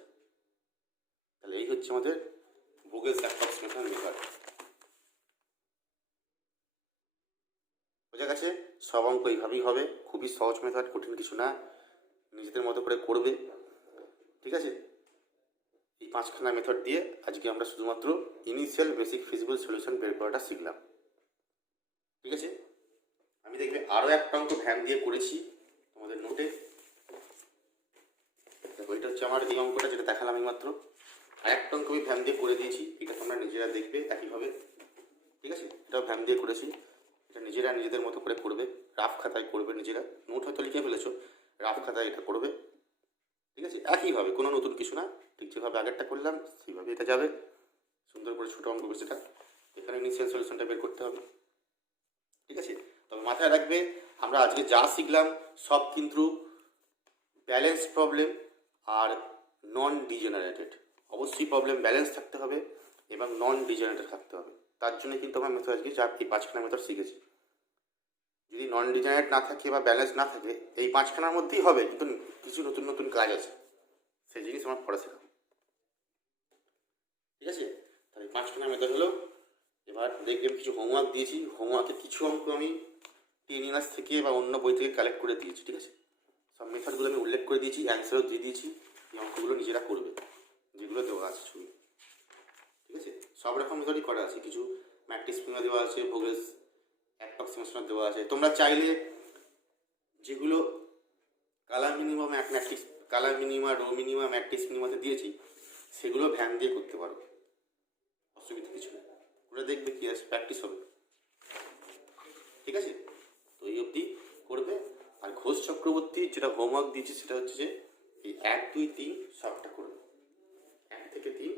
তাহলে এই হচ্ছে আমাদের ভোগেলস অ্যাপ্রক্সিমেশন মেথড। বোঝা গেছে? সব অঙ্ক এইভাবেই হবে, খুবই সহজ মেথড, কঠিন কিছু না, নিজেদের মতো করে করবে। ঠিক আছে, এই 5খানা মেথড দিয়ে আজকে আমরা শুধুমাত্র ইনিশিয়াল বেসিক ফিজিবল সলিউশন বের করাটা শিখলাম। ঠিক আছে, আমি দেখবে আরও একটা অঙ্ক ভ্যাম দিয়ে করেছি তোমাদের নোটে। দেখো এটা হচ্ছে আমার এই অঙ্কটা যেটা দেখালাম এই মাত্র, আর একটা অঙ্ক আমি ভ্যাম দিয়ে করে দিয়েছি, এটা তোমরা নিজেরা দেখবে একইভাবে। ঠিক আছে, এটাও ভ্যাম দিয়ে করেছি, এটা নিজেরা নিজেদের মতো করে করবে, রাফ খাতায় করবে নিজেরা, নোট হয়তো লিখে ফেলেছো, রাফ খাতায় এটা করবে, ঠিক আছে? একইভাবে, কোনো নতুন কিছু না, ঠিক যেভাবে আগেরটা করলাম সেইভাবে এটা যাবে। সুন্দর করে ছোটো অঙ্ক সেটা এখানে ইনিশিয়াল সলিউশনটা বের করতে হবে, ঠিক আছে? তবে মাথায় রাখবে আমরা আজকে যা শিখলাম সব কিন্তু ব্যালেন্স প্রবলেম আর নন ডিজেনারেটেড। অবশ্যই প্রবলেম ব্যালেন্স থাকতে হবে এবং নন ডিজেনারেটেড থাকতে হবে। তার জন্য কিন্তু আমরা মেথড আজকে যা এই 5খানা মেথড শিখেছি। যদি নন ডিজেনারেট না থাকে বা ব্যালেন্স না থাকে, এই 5খানার মধ্যেই হবে, কিন্তু কিছু নতুন নতুন কাজ আছে, সেই জিনিস আমার পড়া শেখাবো, ঠিক আছে? তাহলে 5খানা মেথড হলো। এবার দেখবেন কিছু হোমওয়ার্ক দিয়েছি, হোমওয়ার্কে কিছু অঙ্ক আমি টেনিনাস থেকে বা অন্য বই থেকে কালেক্ট করে দিয়েছি, ঠিক আছে? সব মেথডগুলো আমি উল্লেখ করে দিয়েছি, অ্যান্সারও দিয়ে দিয়েছি। এই অঙ্কগুলো নিজেরা করবে যেগুলো দেওয়া আছে ছবি, ঠিক আছে? সব রকম মেথডই করা আছে, কিছু ম্যাট্রিক্স ফর্মুলা দেওয়া আছে, ভোগেলস অ্যাপ্রক্সিমেশন দেওয়া আছে। তোমরা চাইলে যেগুলো colour minimum matrix, colour minima, row minima, matrix মিনিমাতে দিয়েছি সেগুলো ভ্যান দিয়ে করতে পারো, অসুবিধা কিছু নেই। ওরা দেখবে কি আছে, প্র্যাকটিস হবে, ঠিক আছে? তো এই অবধি করবে। আর ঘোষ চক্রবর্তী যেটা হোমওয়ার্ক দিয়েছি সেটা হচ্ছে যে এই 1, 2, 3 সবটা করবে, 1 থেকে 3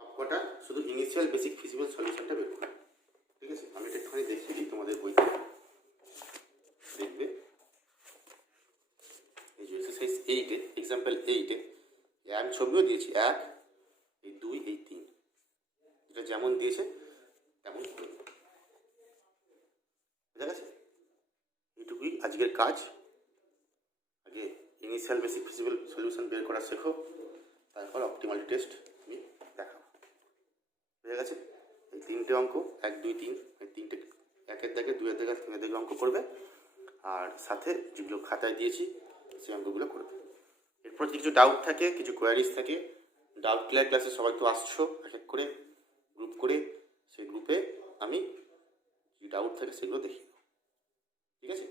সবকটা, শুধু ইনিশিয়াল বেসিক ফিজিবল সলিউশনটা বের করবে, ঠিক আছে? আমি এটা একটুখানি দেখিয়ে দিই তোমাদের বইতে, দেখবে এই যে এক্সারসাইজ 8-এ, এক্সাম্পল 8-এ আমি ছবিও দিয়েছি, 1, এই 2, এই 3, এটা যেমন দিয়েছে তেমন করবে, বুঝা গেছে? এইটুকুই আজকের কাজ। আগে ইনিশিয়াল বেসিক ফিজিবল সলিউশন বের করা শেখো, তারপর অপটিমালিটি টেস্ট আমি দেখাবো, বুঝা গেছে? এই 3টে অঙ্ক 1, 2, 3, এই 3টে 1-এর দাগে, 2-এর দাগে, 3-এর দাগে অঙ্ক করবে, আর সাথে যেগুলো খাতায় দিয়েছি সেই অঙ্কগুলো করবে। এরপর যদি কিছু ডাউট থাকে, কিছু কোয়ারিজ থাকে, ডাউট ক্লিয়ার ক্লাসে সবাই তো আসছো এক এক করে গ্রুপ করে, সেই গ্রুপে আমি যে ডাউট থাকে সেগুলো দেখি, ঠিক আছে?